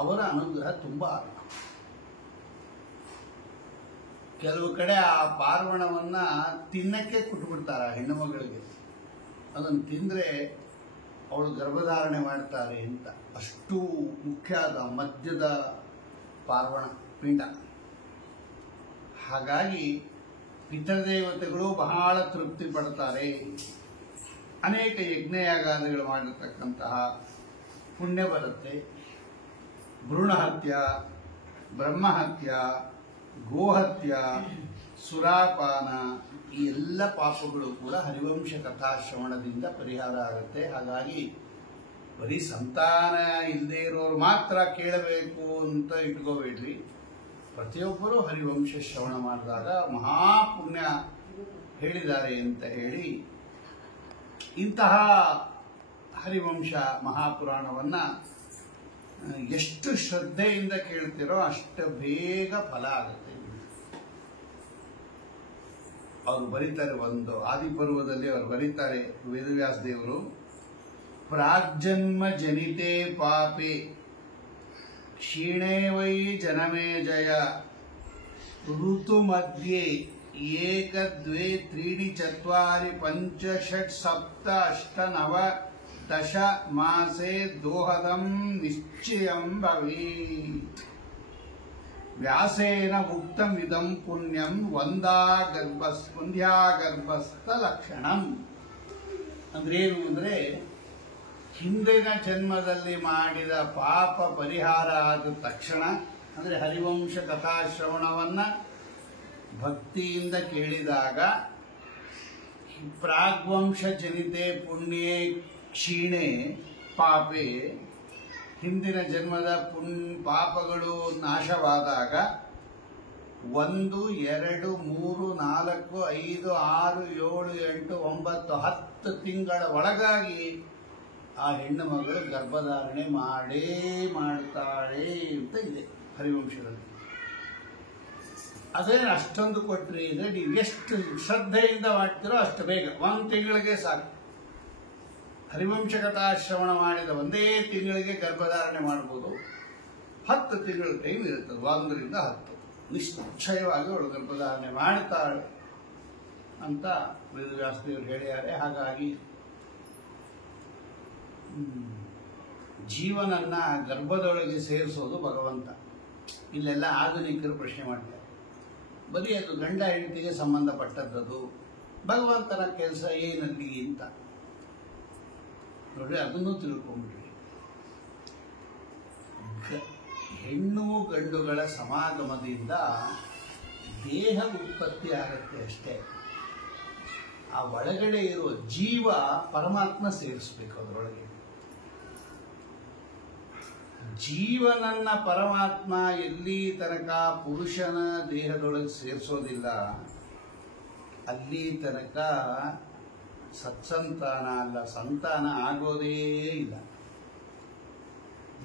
ಅವರ ಅನುಗ್ರಹ ತುಂಬಾ. ಕೆಲವು ಕಡೆ ಆ ಪಾರ್ವಣವನ್ನ ತಿನ್ನಕ್ಕೆ ಕೊಟ್ಬಿಡ್ತಾರೆ ಹೆಣ್ಣು ಮಗಳಿಗೆ. ಅದನ್ನು ತಿಂದ್ರೆ ಅವಳು ಗರ್ಭಧಾರಣೆ ಮಾಡ್ತಾರೆ ಅಂತ. ಅಷ್ಟು ಮುಖ್ಯ ಆದ ಮಧ್ಯದ ಪಾರ್ವಣ ಪಿಂಡ. ಹಾಗಾಗಿ ಪಿತೃದೇವತೆಗಳು ಬಹಳ ತೃಪ್ತಿ ಪಡ್ತಾರೆ. ಅನೇಕ ಯಜ್ಞಯಾಗಾದಿಗಳು ಮಾಡಿರ್ತಕ್ಕಂತಹ ಪುಣ್ಯ ಬರುತ್ತೆ. ಭ್ರೂಣಹತ್ಯ, ಬ್ರಹ್ಮಹತ್ಯ, ಗೋಹತ್ಯ, ಸುರಾಪಾನ ಈ ಎಲ್ಲ ಪಾಪಗಳು ಕೂಡ ಹರಿವಂಶ ಕಥಾಶ್ರವಣದಿಂದ ಪರಿಹಾರ ಆಗುತ್ತೆ. ಹಾಗಾಗಿ ಬರೀ ಸಂತಾನ ಇಲ್ಲದೆ ಇರೋರು ಮಾತ್ರ ಕೇಳಬೇಕು ಅಂತ ಇಟ್ಕೋಬೇಡ್ರಿ. ಪ್ರತಿಯೊಬ್ಬರು ಹರಿವಂಶ ಶ್ರವಣ ಮಾಡಿದಾಗ ಮಹಾಪುಣ್ಯ ಹೇಳಿದ್ದಾರೆ ಅಂತ ಹೇಳಿ ಇಂತಹ ಹರಿವಂಶ ಮಹಾಪುರಾಣವನ್ನ ಎಷ್ಟು ಶ್ರದ್ಧೆಯಿಂದ ಕೇಳ್ತಿರೋ ಅಷ್ಟು ಬೇಗ ಫಲ ಆಗುತ್ತೆ. ಅವರು ಬರೀತಾರೆ, ಒಂದು ಆದಿಪರ್ವದಲ್ಲಿ ಅವರು ಬರೀತಾರೆ ವೇದವ್ಯಾಸ ದೇವರು, ಪ್ರಾಗ್ಜನ್ಮ ಜನಿತೆ ಪಾಪೆ ಕ್ಷೀಣೇ ವೈ ಜನಮೇ ಜಯ ಋತು ಮಧ್ಯೆ ಏಕ ದ್ವೇ ತ್ರೀಣಿ ಚತ್ವಾರಿ ಪಂಚ ಷಟ್ ಸಪ್ತ ಅಷ್ಟ ನವ ದಶ ಮಾಸೆ ದೋಹದಂ ನಿಶ್ಚಯಂ ಭವೇ ವ್ಯಾಸೇನ ಉಕ್ತಂ ಇದಂ ಪುಣ್ಯಂ ವಂದ್ಯಾ ಗರ್ಭಸ್ಥ ಲಕ್ಷಣಂ. ಅಂದ್ರೇನು ಅಂದ್ರೆ ಹಿಂದಿನ ಜನ್ಮದಲ್ಲಿ ಮಾಡಿದ ಪಾಪ ಪರಿಹಾರ ಆದ ತಕ್ಷಣ, ಅಂದ್ರೆ ಹರಿವಂಶ ಕಥಾಶ್ರವಣವನ್ನ ಭಕ್ತಿಯಿಂದ ಕೇಳಿದಾಗ ಪ್ರಾಗ್ವಂಶ ಜನಿತೆ ಪುಣ್ಯೇ ಕ್ಷೀಣೆ ಪಾಪೆ, ಹಿಂದಿನ ಜನ್ಮದ ಪಾಪಗಳು ನಾಶವಾದಾಗ 1, 2, 3, 4, 5, 6, 7, 8, 9, 10 ತಿಂಗಳ ಒಳಗಾಗಿ ಆ ಹೆಣ್ಣು ಮಗಳು ಗರ್ಭಧಾರಣೆ ಮಾಡ್ತಾಳೆ ಅಂತ ಇದೆ ಹರಿವಂಶದಲ್ಲಿ. ಅದೇ ಅಷ್ಟೊಂದು ಕೊಟ್ರಿ ಅಂದ್ರೆ ನೀವು ಎಷ್ಟು ಶ್ರದ್ಧೆಯಿಂದ ಮಾಡ್ತೀರೋ ಅಷ್ಟು ಬೇಗ 1 ತಿಂಗಳಿಗೆ ಸಾಕು. ಹರಿವಂಶ ಕಥಾಶ್ರವಣ ಮಾಡಿದ ಒಂದೇ ತಿಂಗಳಿಗೆ ಗರ್ಭಧಾರಣೆ ಮಾಡಬಹುದು. 10 ತಿಂಗಳ ಟೈಮ್ ಇರುತ್ತದೆ, 1ರಿಂದ 10 ನಿಶ್ಚಯವಾಗಿ ಅವಳು ಗರ್ಭಧಾರಣೆ ಮಾಡ್ತಾಳೆ ಅಂತ ವೇದವ್ಯಾಸದೇವರು ಹೇಳಿದ್ದಾರೆ. ಹಾಗಾಗಿ ಜೀವನನ್ನ ಗರ್ಭದೊಳಗೆ ಸೇರಿಸೋದು ಭಗವಂತ. ಇಲ್ಲೆಲ್ಲ ಆಧುನಿಕರು ಪ್ರಶ್ನೆ ಮಾಡ್ತಾರೆ, ಬರೀ ಅದು ಗಂಡ ಹೆಂಡತಿಗೆ ಸಂಬಂಧಪಟ್ಟದ್ದು, ಭಗವಂತನ ಕೆಲಸ ಏನಲ್ಲಿ ಅಂತ ನೋಡ್ರಿ. ಅದನ್ನು ತಿಳ್ಕೊಂಡ್ಬಿಡ್ರಿ. ಹೆಣ್ಣು ಗಂಡುಗಳ ಸಮಾಗಮದಿಂದ ದೇಹ ಉತ್ಪತ್ತಿ ಆಗತ್ತೆ ಅಷ್ಟೇ. ಆ ಒಳಗಡೆ ಇರುವ ಜೀವ ಪರಮಾತ್ಮ ಸೇರಿಸ್ಬೇಕು ಅದರೊಳಗೆ. ಜೀವನನ್ನ ಪರಮಾತ್ಮ ಎಲ್ಲಿ ತನಕ ಪುರುಷನ ದೇಹದೊಳಗೆ ಸೇರಿಸೋದಿಲ್ಲ, ಅಲ್ಲಿ ತನಕ ಸತ್ಸಂತಾನ ಅಲ್ಲ, ಸಂತಾನ ಆಗೋದೇ ಇಲ್ಲ.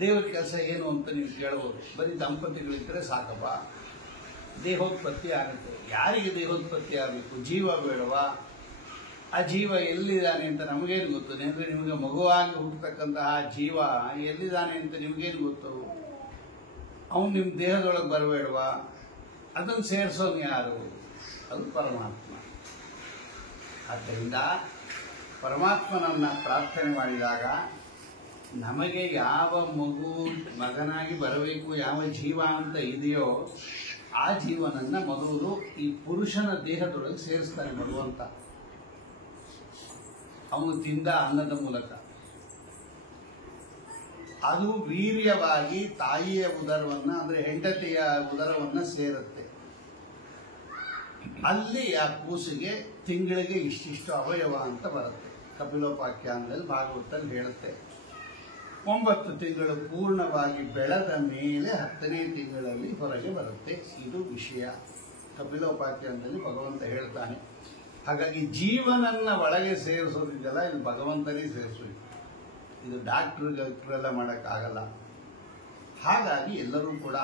ದೇವರ ಕೆಲಸ ಏನು ಅಂತ ನೀವು ಕೇಳಬಹುದು. ಬರೀ ದಂಪತಿಗಳಿದ್ರೆ ಸಾಕಪ್ಪ, ದೇಹೋತ್ಪತ್ತಿ ಆಗುತ್ತೆ. ಯಾರಿಗೆ ದೇಹೋತ್ಪತ್ತಿ ಆಗಬೇಕು? ಜೀವ ಬೇಡವಾ? ಆ ಜೀವ ಎಲ್ಲಿದ್ದಾನೆ ಅಂತ ನಮಗೇನು ಗೊತ್ತು? ಅಂದ್ರೆ ನಿಮಗೆ ಮಗುವಾಗಿ ಹುಟ್ಟತಕ್ಕಂತಹ ಜೀವ ಎಲ್ಲಿದ್ದಾನೆ ಅಂತ ನಿಮಗೇನು ಗೊತ್ತು? ಅವನು ನಿಮ್ಮ ದೇಹದೊಳಗೆ ಬರಬೇಡವಾ? ಅದನ್ನು ಸೇರಿಸೋನು ಯಾರು? ಅದು ಪರಮಾತ್ಮ. ಆದ್ದರಿಂದ ಪರಮಾತ್ಮನನ್ನ ಪ್ರಾರ್ಥನೆ ಮಾಡಿದಾಗ ನಮಗೆ ಯಾವ ಮಗನಾಗಿ ಬರಬೇಕು, ಯಾವ ಜೀವ ಅಂತ ಇದೆಯೋ ಆ ಜೀವನನ್ನ ಮೊದಲು ಈ ಪುರುಷನ ದೇಹದೊಳಗೆ ಸೇರಿಸ್ತಾನೆ ಭಗವಂತ. ಅವನು ತಿಂದ ಅನ್ನದ ಮೂಲಕ ಅದು ವೀರ್ಯವಾಗಿ ತಾಯಿಯ ಉದರವನ್ನ, ಅಂದ್ರೆ ಹೆಂಡತಿಯ ಉದರವನ್ನ ಸೇರುತ್ತೆ. ಅಲ್ಲಿ ಆ ಕೂಸಿಗೆ ತಿಂಗಳಿಗೆ ಇಷ್ಟಿಷ್ಟು ಅವಯವ ಅಂತ ಬರುತ್ತೆ. ಕಪಿಲೋಪಾಖ್ಯಾನದಲ್ಲಿ ಭಾಗವತಲ್ಲಿ ಹೇಳುತ್ತೆ. 9 ತಿಂಗಳು ಪೂರ್ಣವಾಗಿ ಬೆಳೆದ ಮೇಲೆ 10ನೇ ತಿಂಗಳಲ್ಲಿ ಹೊರಗೆ ಬರುತ್ತೆ. ಇದು ವಿಷಯ ಕಪಿಲೋಪಾಖ್ಯಾನದಲ್ಲಿ ಭಗವಂತ ಹೇಳ್ತಾನೆ. ಹಾಗಾಗಿ ಜೀವನನ್ನ ಒಳಗೆ ಸೇರಿಸೋದಿದೆಯಲ್ಲ, ಇದು ಭಗವಂತನೇ ಸೇರಿಸಬೇಕು. ಇದು ಡಾಕ್ಟರ್ಗಳೆಲ್ಲ ಮಾಡೋಕ್ಕಾಗಲ್ಲ. ಹಾಗಾಗಿ ಎಲ್ಲರೂ ಕೂಡ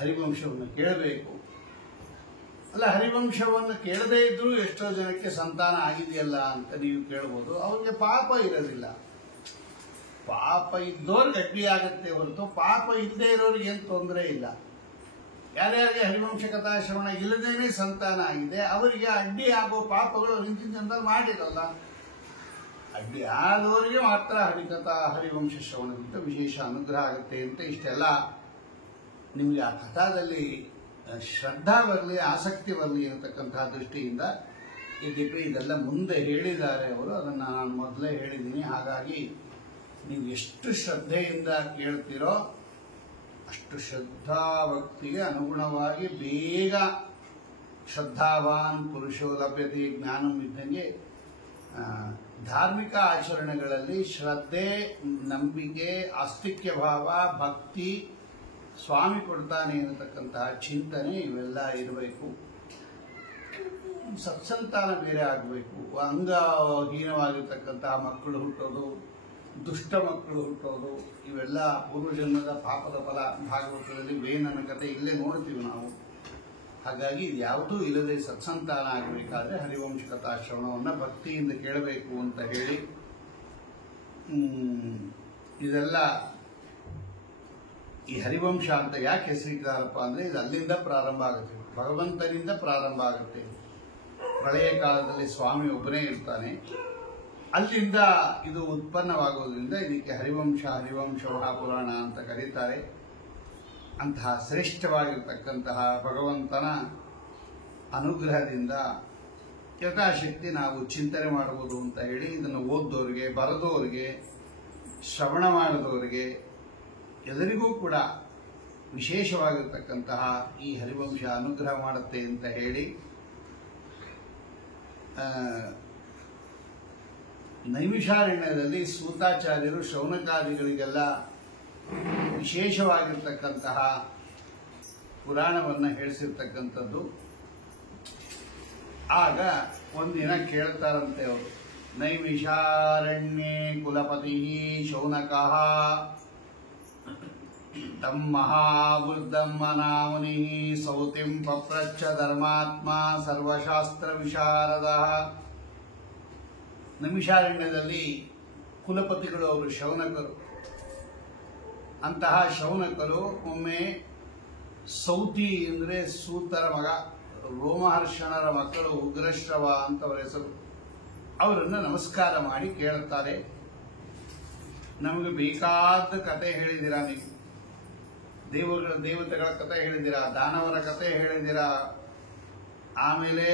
ಹರಿವಂಶವನ್ನು ಕೇಳಬೇಕು. ಅಲ್ಲ, ಹರಿವಂಶವನ್ನು ಕೇಳದೇ ಇದ್ರೂ ಎಷ್ಟೋ ಜನಕ್ಕೆ ಸಂತಾನ ಆಗಿದೆಯಲ್ಲ ಅಂತ ನೀವು ಕೇಳ್ಬೋದು. ಅವ್ರಿಗೆ ಪಾಪ ಇರೋದಿಲ್ಲ. ಪಾಪ ಇದ್ದವ್ರಿಗೆ ಅಡ್ಡಿ ಆಗತ್ತೆ ಹೊರತು ಪಾಪ ಇಲ್ಲದೆ ಇರೋರಿಗೆ ಏನು ತೊಂದರೆ ಇಲ್ಲ. ಯಾರ್ಯಾರಿಗೆ ಹರಿವಂಶ ಕಥಾಶ್ರವಣ ಇಲ್ಲದೇನೆ ಸಂತಾನ ಆಗಿದೆ ಅವರಿಗೆ ಅಡ್ಡಿ ಆಗೋ ಪಾಪಗಳು ಹಿಂದಿನ ಜನದಲ್ಲಿ ಮಾಡಿರಲ್ಲ. ಅಡ್ಡಿ ಆದವರಿಗೆ ಮಾತ್ರ ಹರಿವಂಶ ಶ್ರವಣದಿಂದ ವಿಶೇಷ ಅನುಗ್ರಹ ಆಗುತ್ತೆ ಅಂತ ಇಷ್ಟೆಲ್ಲ ನಿಮಗೆ ಆ ಕಥಾದಲ್ಲಿ ಶ್ರದ್ಧಾ ಬರಲಿ, ಆಸಕ್ತಿ ಬರಲಿ ಅನ್ನತಕ್ಕಂತಹ ದೃಷ್ಟಿಯಿಂದ ಯದ್ಯಪಿ ಇದೆಲ್ಲ ಮುಂದೆ ಹೇಳಿದ್ದಾರೆ ಅವರು, ಅದನ್ನು ನಾನು ಮೊದಲೇ ಹೇಳಿದ್ದೀನಿ. ಹಾಗಾಗಿ ನೀವು ಎಷ್ಟು ಶ್ರದ್ಧೆಯಿಂದ ಕೇಳ್ತೀರೋ ಅಷ್ಟು ಶ್ರದ್ಧಾಭಕ್ತಿಗೆ ಅನುಗುಣವಾಗಿ ಬೇಗ ಶ್ರದ್ಧಾವಾನ್ ಪುರುಷೋ ಲಭ್ಯತೆ ಜ್ಞಾನಂ ಇದ್ದಂಗೆ ಧಾರ್ಮಿಕ ಆಚರಣೆಗಳಲ್ಲಿ ಶ್ರದ್ಧೆ, ನಂಬಿಕೆ, ಆಸ್ತಿಕ್ಯ ಭಾವ, ಭಕ್ತಿ, ಸ್ವಾಮಿ ಕೊಡ್ತಾನೆ ಅನ್ನತಕ್ಕಂತಹ ಚಿಂತನೆ ಇವೆಲ್ಲ ಇರಬೇಕು. ಸತ್ಸಂತಾನ ಬೇರೆ ಆಗಬೇಕು. ಅಂಗಹೀನವಾಗಿರ್ತಕ್ಕಂತಹ ಮಕ್ಕಳು ಹುಟ್ಟೋದು, ದುಷ್ಟ ಮಕ್ಕಳು ಹುಟ್ಟೋದು, ಇವೆಲ್ಲ ಪೂರ್ವಜನ್ಮದ ಪಾಪದ ಫಲ. ಭಾಗವತದಲ್ಲಿ ವೇನನ ಕಥೆ ಇಲ್ಲೇ ನೋಡ್ತೀವಿ ನಾವು. ಹಾಗಾಗಿ ಯಾವುದೂ ಇಲ್ಲದೆ ಸತ್ಸಂತಾನ ಆಗಬೇಕಾದ್ರೆ ಹರಿವಂಶ ಕಥಾಶ್ರವಣವನ್ನು ಭಕ್ತಿಯಿಂದ ಕೇಳಬೇಕು ಅಂತ ಹೇಳಿ, ಇದೆಲ್ಲ ಈ ಹರಿವಂಶ ಅಂತ ಯಾಕೆ ಹೆಸರಿದ್ದಾರಪ್ಪ ಅಂದರೆ ಇದು ಅಲ್ಲಿಂದ ಪ್ರಾರಂಭ ಆಗುತ್ತೆ, ಭಗವಂತನಿಂದ ಪ್ರಾರಂಭ ಆಗುತ್ತೆ. ಪ್ರಳಯ ಕಾಲದಲ್ಲಿ ಸ್ವಾಮಿ ಒಬ್ಬನೇ ಇರ್ತಾನೆ, ಅಲ್ಲಿಂದ ಇದು ಉತ್ಪನ್ನವಾಗುವುದರಿಂದ ಇದಕ್ಕೆ ಹರಿವಂಶ, ಹರಿವಂಶ ಮಹಾಪುರಾಣ ಅಂತ ಕರೀತಾರೆ. ಅಂತಹ ಶ್ರೇಷ್ಠವಾಗಿರ್ತಕ್ಕಂತಹ ಭಗವಂತನ ಅನುಗ್ರಹದಿಂದ ಯಥಾಶಕ್ತಿ ನಾವು ಚಿಂತನೆ ಮಾಡಬಹುದು ಅಂತ ಹೇಳಿ ಇದನ್ನು ಓದ್ದೋರಿಗೆ, ಬರೆದೋರಿಗೆ, ಶ್ರವಣ ಮಾಡಿದವರಿಗೆ ಎಲ್ಲರಿಗೂ ಕೂಡ ವಿಶೇಷವಾಗಿರ್ತಕ್ಕಂತಹ ಈ ಹರಿವಂಶ ಅನುಗ್ರಹ ಮಾಡುತ್ತೆ ಅಂತ ಹೇಳಿ ನೈಮಿಷಾರಣ್ಯದಲ್ಲಿ ಸೂತಾಚಾರ್ಯರು ಶೌನಕಾದಿಗಳಿಗೆಲ್ಲ ವಿಶೇಷವಾಗಿರ್ತಕ್ಕಂತಹ ಪುರಾಣವನ್ನು ಹೇಳಿಸಿರ್ತಕ್ಕಂಥದ್ದು. ಆಗ ಒಂದಿನ ಕೇಳ್ತಾರಂತೆ ಅವರು, ನೈಮಿಷಾರಣ್ಯೇ ಕುಲಪತಿ ಶೌನಕಃ ತಂ ಮಹಾಬುದ್ಧಂ ಮನಾಮುನಿ ಸೌತಿಂ ಪಪ್ರಚ್ಛ ಧರ್ಮಾತ್ಮ ಸರ್ವಶಾಸ್ತ್ರ ವಿಶಾರದಃ. ನೈಮಿಷಾರಣ್ಯದಲ್ಲಿ ಕುಲಪತಿಗಳು ಅವರು ಶೌನಕರು. ಅಂತಹ ಶೌನಕರು ಒಮ್ಮೆ ಸೌತಿ ಅಂದರೆ ಸೂತರ ಮಗ, ರೋಮಹರ್ಷಣರ ಮಕ್ಕಳು ಉಗ್ರಶ್ರವ ಅಂತ ಅವರ ಹೆಸರು. ಅವರನ್ನು ನಮಸ್ಕಾರ ಮಾಡಿ ಕೇಳುತ್ತಾರೆ, ನಮಗೆ ಬೇಕಾದ ಕತೆ ಹೇಳಿದಿರಾ, ನೀವು ದೇವತೆಗಳ ಕತೆ ಹೇಳಿದಿರಾ, ದಾನವರ ಕತೆ ಹೇಳಿದಿರಾ, ಆಮೇಲೆ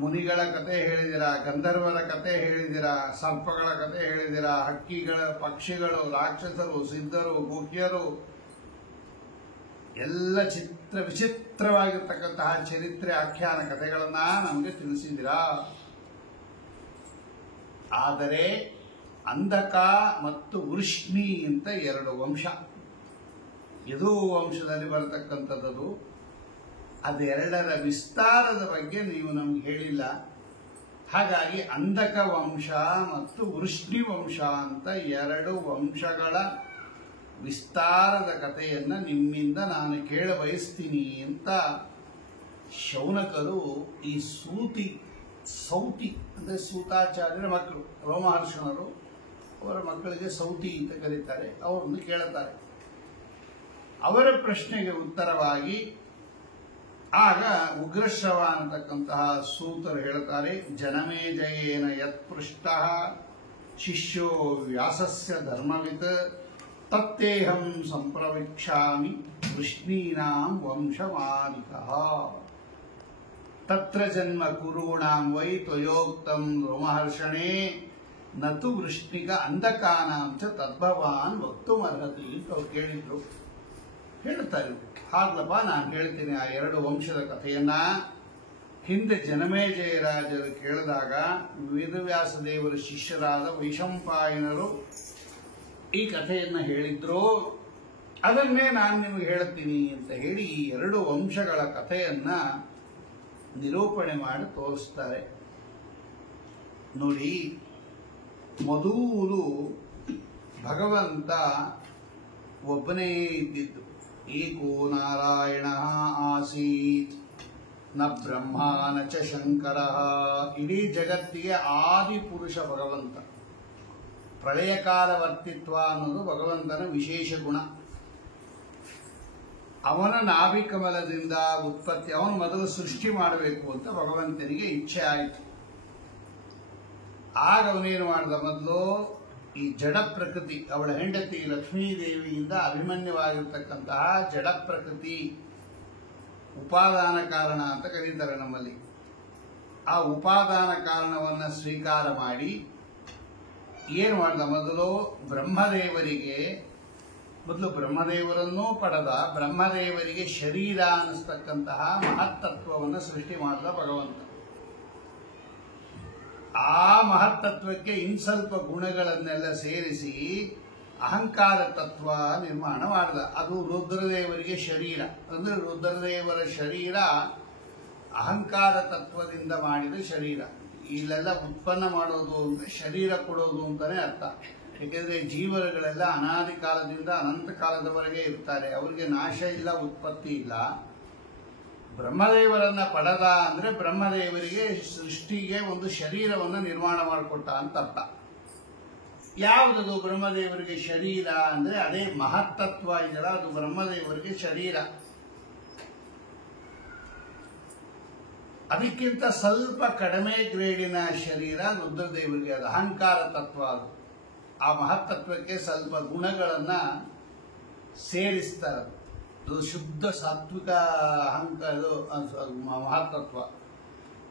ಮುನಿಗಳ ಕತೆ ಹೇಳಿದಿರಾ, ಗಂಧರ್ವರ ಕತೆ ಹೇಳಿದಿರಾ, ಸರ್ಪಗಳ ಕತೆ ಹೇಳಿದಿರಾ, ಹಕ್ಕಿಗಳ, ಪಕ್ಷಿಗಳು, ರಾಕ್ಷಸರು, ಸಿದ್ಧರು, ಗುಹ್ಯರು, ಎಲ್ಲ ವಿಚಿತ್ರವಾಗಿರ್ತಕ್ಕಂತಹ ಚರಿತ್ರೆ ಆಖ್ಯಾನ ಕಥೆಗಳನ್ನ ನಮಗೆ ತಿಳಿಸಿದಿರಾ. ಆದರೆ ಅಂಧಕ ಮತ್ತು ವೃಷ್ಣಿ ಅಂತ ಎರಡು ವಂಶ, ಯದು ವಂಶದಲ್ಲಿ ಬರತಕ್ಕಂಥದ್ದು. ಅದೆರಡರ ವಿಸ್ತಾರದ ಬಗ್ಗೆ ನೀವು ನಮ್ಗೆ ಹೇಳಿಲ್ಲ. ಹಾಗಾಗಿ ಅಂಧಕ ವಂಶ ಮತ್ತು ವೃಷ್ಣಿ ವಂಶ ಅಂತ ಎರಡು ವಂಶಗಳ ವಿಸ್ತಾರದ ಕಥೆಯನ್ನ ನಿಮ್ಮಿಂದ ನಾನು ಕೇಳ ಬಯಸ್ತೀನಿ ಅಂತ ಶೌನಕರು ಈ ಸೌತಿ ಅಂದರೆ ಸೂತಾಚಾರ್ಯರ ಮಕ್ಕಳು, ರೋಮಹರ್ಷಣರು, ಅವರ ಮಕ್ಕಳಿಗೆ ಸೌತಿ ಅಂತ ಕರೀತಾರೆ, ಅವರನ್ನು ಕೇಳುತ್ತಾರೆ. ಅವರ ಪ್ರಶ್ನೆಗೆ ಉತ್ತರವಾಗಿ ಆಗ ಉಗ್ರಶ್ರವ ಅನ್ನತಕ್ಕಂತಹ ಸೂತರು ಹೇಳ್ತಾರೆ, ಜನಮೇಜಯೇನ ಯತ್ಪೃಷ್ಟ ಶಿಷ್ಯೋ ವ್ಯಾಸಸ್ಯ ಧರ್ಮವಿತ್ ತತ್ತೇಹಂ ಸಂಪ್ರವಿಕ್ಷಾಮಿ ವೃಷ್ಣೀನಾಂ ವಂಶಮಾಲಿಕಃ ತತ್ರ ಜನ್ಮ ಕುರುಣಾಂ ವೈ ತ್ವಯೋಕ್ತಂ ರೋಮಹರ್ಷಣೇ ನತು ವೃಷ್ಣಿಗ ಅಂಧಕಾನಾಂ ಚ ತದ್ಭವಾನ್ ವಕ್ತುಮರ್ಹತಿ ಅಂತ ಅವ್ರು ಕೇಳಿದ್ರು. ಹೇಳ್ತಾರೆ, ಹಾಗ್ಲಪ್ಪ ನಾನು ಹೇಳ್ತೀನಿ ಆ ಎರಡು ವಂಶದ ಕಥೆಯನ್ನ. ಹಿಂದೆ ಜನಮೇಜಯರಾಜರು ಕೇಳಿದಾಗ ವೇದವ್ಯಾಸ ದೇವರ ಶಿಷ್ಯರಾದ ವೈಶಂಪಾಯನರು ಈ ಕಥೆಯನ್ನ ಹೇಳಿದ್ರು, ಅದನ್ನೇ ನಾನು ನಿಮಗೆ ಹೇಳ್ತೀನಿ ಅಂತ ಹೇಳಿ ಈ ಎರಡು ವಂಶಗಳ ಕಥೆಯನ್ನ ನಿರೂಪಣೆ ಮಾಡಿ ತೋರಿಸ್ತಾರೆ. ನೋಡಿ, ಮೊದಲು ಭಗವಂತ ಒಬ್ಬನೇ ಇದ್ದಿದ್ದು. ಏಕೋ ನಾರಾಯಣ ಆಸೀತ್ ನ ಬ್ರಹ್ಮ ನ ಚ ಶಂಕರ. ಇಡೀ ಜಗತ್ತಿಗೆ ಆದಿ ಪುರುಷ ಭಗವಂತ. ಪ್ರಳಯ ಕಾಲ ವರ್ತಿತ್ವ ಅನ್ನೋದು ಭಗವಂತನ ವಿಶೇಷ ಗುಣ. ಅವನ ನಾಭಿಕಮಲದಿಂದ ಉತ್ಪತ್ತಿ, ಅವನು ಮೊದಲು ಸೃಷ್ಟಿ ಮಾಡಬೇಕು ಅಂತ ಭಗವಂತನಿಗೆ ಇಚ್ಛೆ ಆಯಿತು. ಆಗ ಅವನೇನು ಮಾಡಿದ, ಮೊದಲು ಈ ಜಡ ಪ್ರಕೃತಿ, ಅವಳ ಹೆಂಡತಿ ಲಕ್ಷ್ಮೀದೇವಿಯಿಂದ ಅಭಿಮನ್ಯವಾಗಿರ್ತಕ್ಕಂತಹ ಜಡ ಪ್ರಕೃತಿ, ಉಪಾದಾನ ಕಾರಣ ಅಂತ ಕರೀತಾರೆ ನಮ್ಮಲ್ಲಿ. ಆ ಉಪಾದಾನ ಕಾರಣವನ್ನು ಸ್ವೀಕಾರ ಮಾಡಿ ಏನು ಮಾಡಿದ, ಮೊದಲು ಬ್ರಹ್ಮದೇವರನ್ನೂ ಪಡೆದ, ಬ್ರಹ್ಮದೇವರಿಗೆ ಶರೀರ ಅನ್ನಿಸ್ತಕ್ಕಂತಹ ಮಹತ್ತತ್ವವನ್ನು ಸೃಷ್ಟಿ ಮಾಡಿದ ಭಗವಂತ. ಆ ಮಹತ್ತತ್ವಕ್ಕೆ ಇನ್ಸ್ವಲ್ಪ ಗುಣಗಳನ್ನೆಲ್ಲ ಸೇರಿಸಿ ಅಹಂಕಾರ ತತ್ವ ನಿರ್ಮಾಣ ಮಾಡಿದ. ಅದು ರುದ್ರದೇವರಿಗೆ ಶರೀರ. ಅಂದ್ರೆ ರುದ್ರದೇವರ ಶರೀರ ಅಹಂಕಾರ ತತ್ವದಿಂದ ಮಾಡಿದ ಶರೀರ. ಇಲ್ಲೆಲ್ಲ ಉತ್ಪನ್ನ ಮಾಡೋದು ಅಂದ್ರೆ ಶರೀರ ಕೊಡೋದು ಅಂತಾನೆ ಅರ್ಥ. ಯಾಕೆಂದ್ರೆ ಜೀವರುಗಳೆಲ್ಲ ಅನಾದಿ ಕಾಲದಿಂದ ಅನಂತ ಕಾಲದವರೆಗೆ ಇರ್ತಾರೆ, ಅವರಿಗೆ ನಾಶ ಇಲ್ಲ, ಉತ್ಪತ್ತಿ ಇಲ್ಲ. ಬ್ರಹ್ಮದೇವರನ್ನ ಪಡೆದ ಅಂದ್ರೆ ಬ್ರಹ್ಮದೇವರಿಗೆ ಸೃಷ್ಟಿಗೆ ಒಂದು ಶರೀರವನ್ನು ನಿರ್ಮಾಣ ಮಾಡಿಕೊಟ್ಟ ಅಂತ ಅರ್ಥ. ಯಾವುದದು ಬ್ರಹ್ಮದೇವರಿಗೆ ಶರೀರ ಅಂದ್ರೆ ಅದೇ ಮಹತ್ತತ್ವ ಇದೆಯಲ್ಲ, ಅದು ಬ್ರಹ್ಮದೇವರಿಗೆ ಶರೀರ. ಅದಕ್ಕಿಂತ ಸ್ವಲ್ಪ ಕಡಿಮೆ ಗ್ರೇಡಿನ ಶರೀರ ರುದ್ರದೇವರಿಗೆ, ಅದು ಅಹಂಕಾರ ತತ್ವ. ಅದು ಆ ಮಹತ್ತತ್ವಕ್ಕೆ ಸ್ವಲ್ಪ ಗುಣಗಳನ್ನ ಸೇರಿಸ್ತಾರೆ. ಅದು ಶುದ್ಧ ಸಾತ್ವಿಕ ಮಹತ್ತತ್ವ.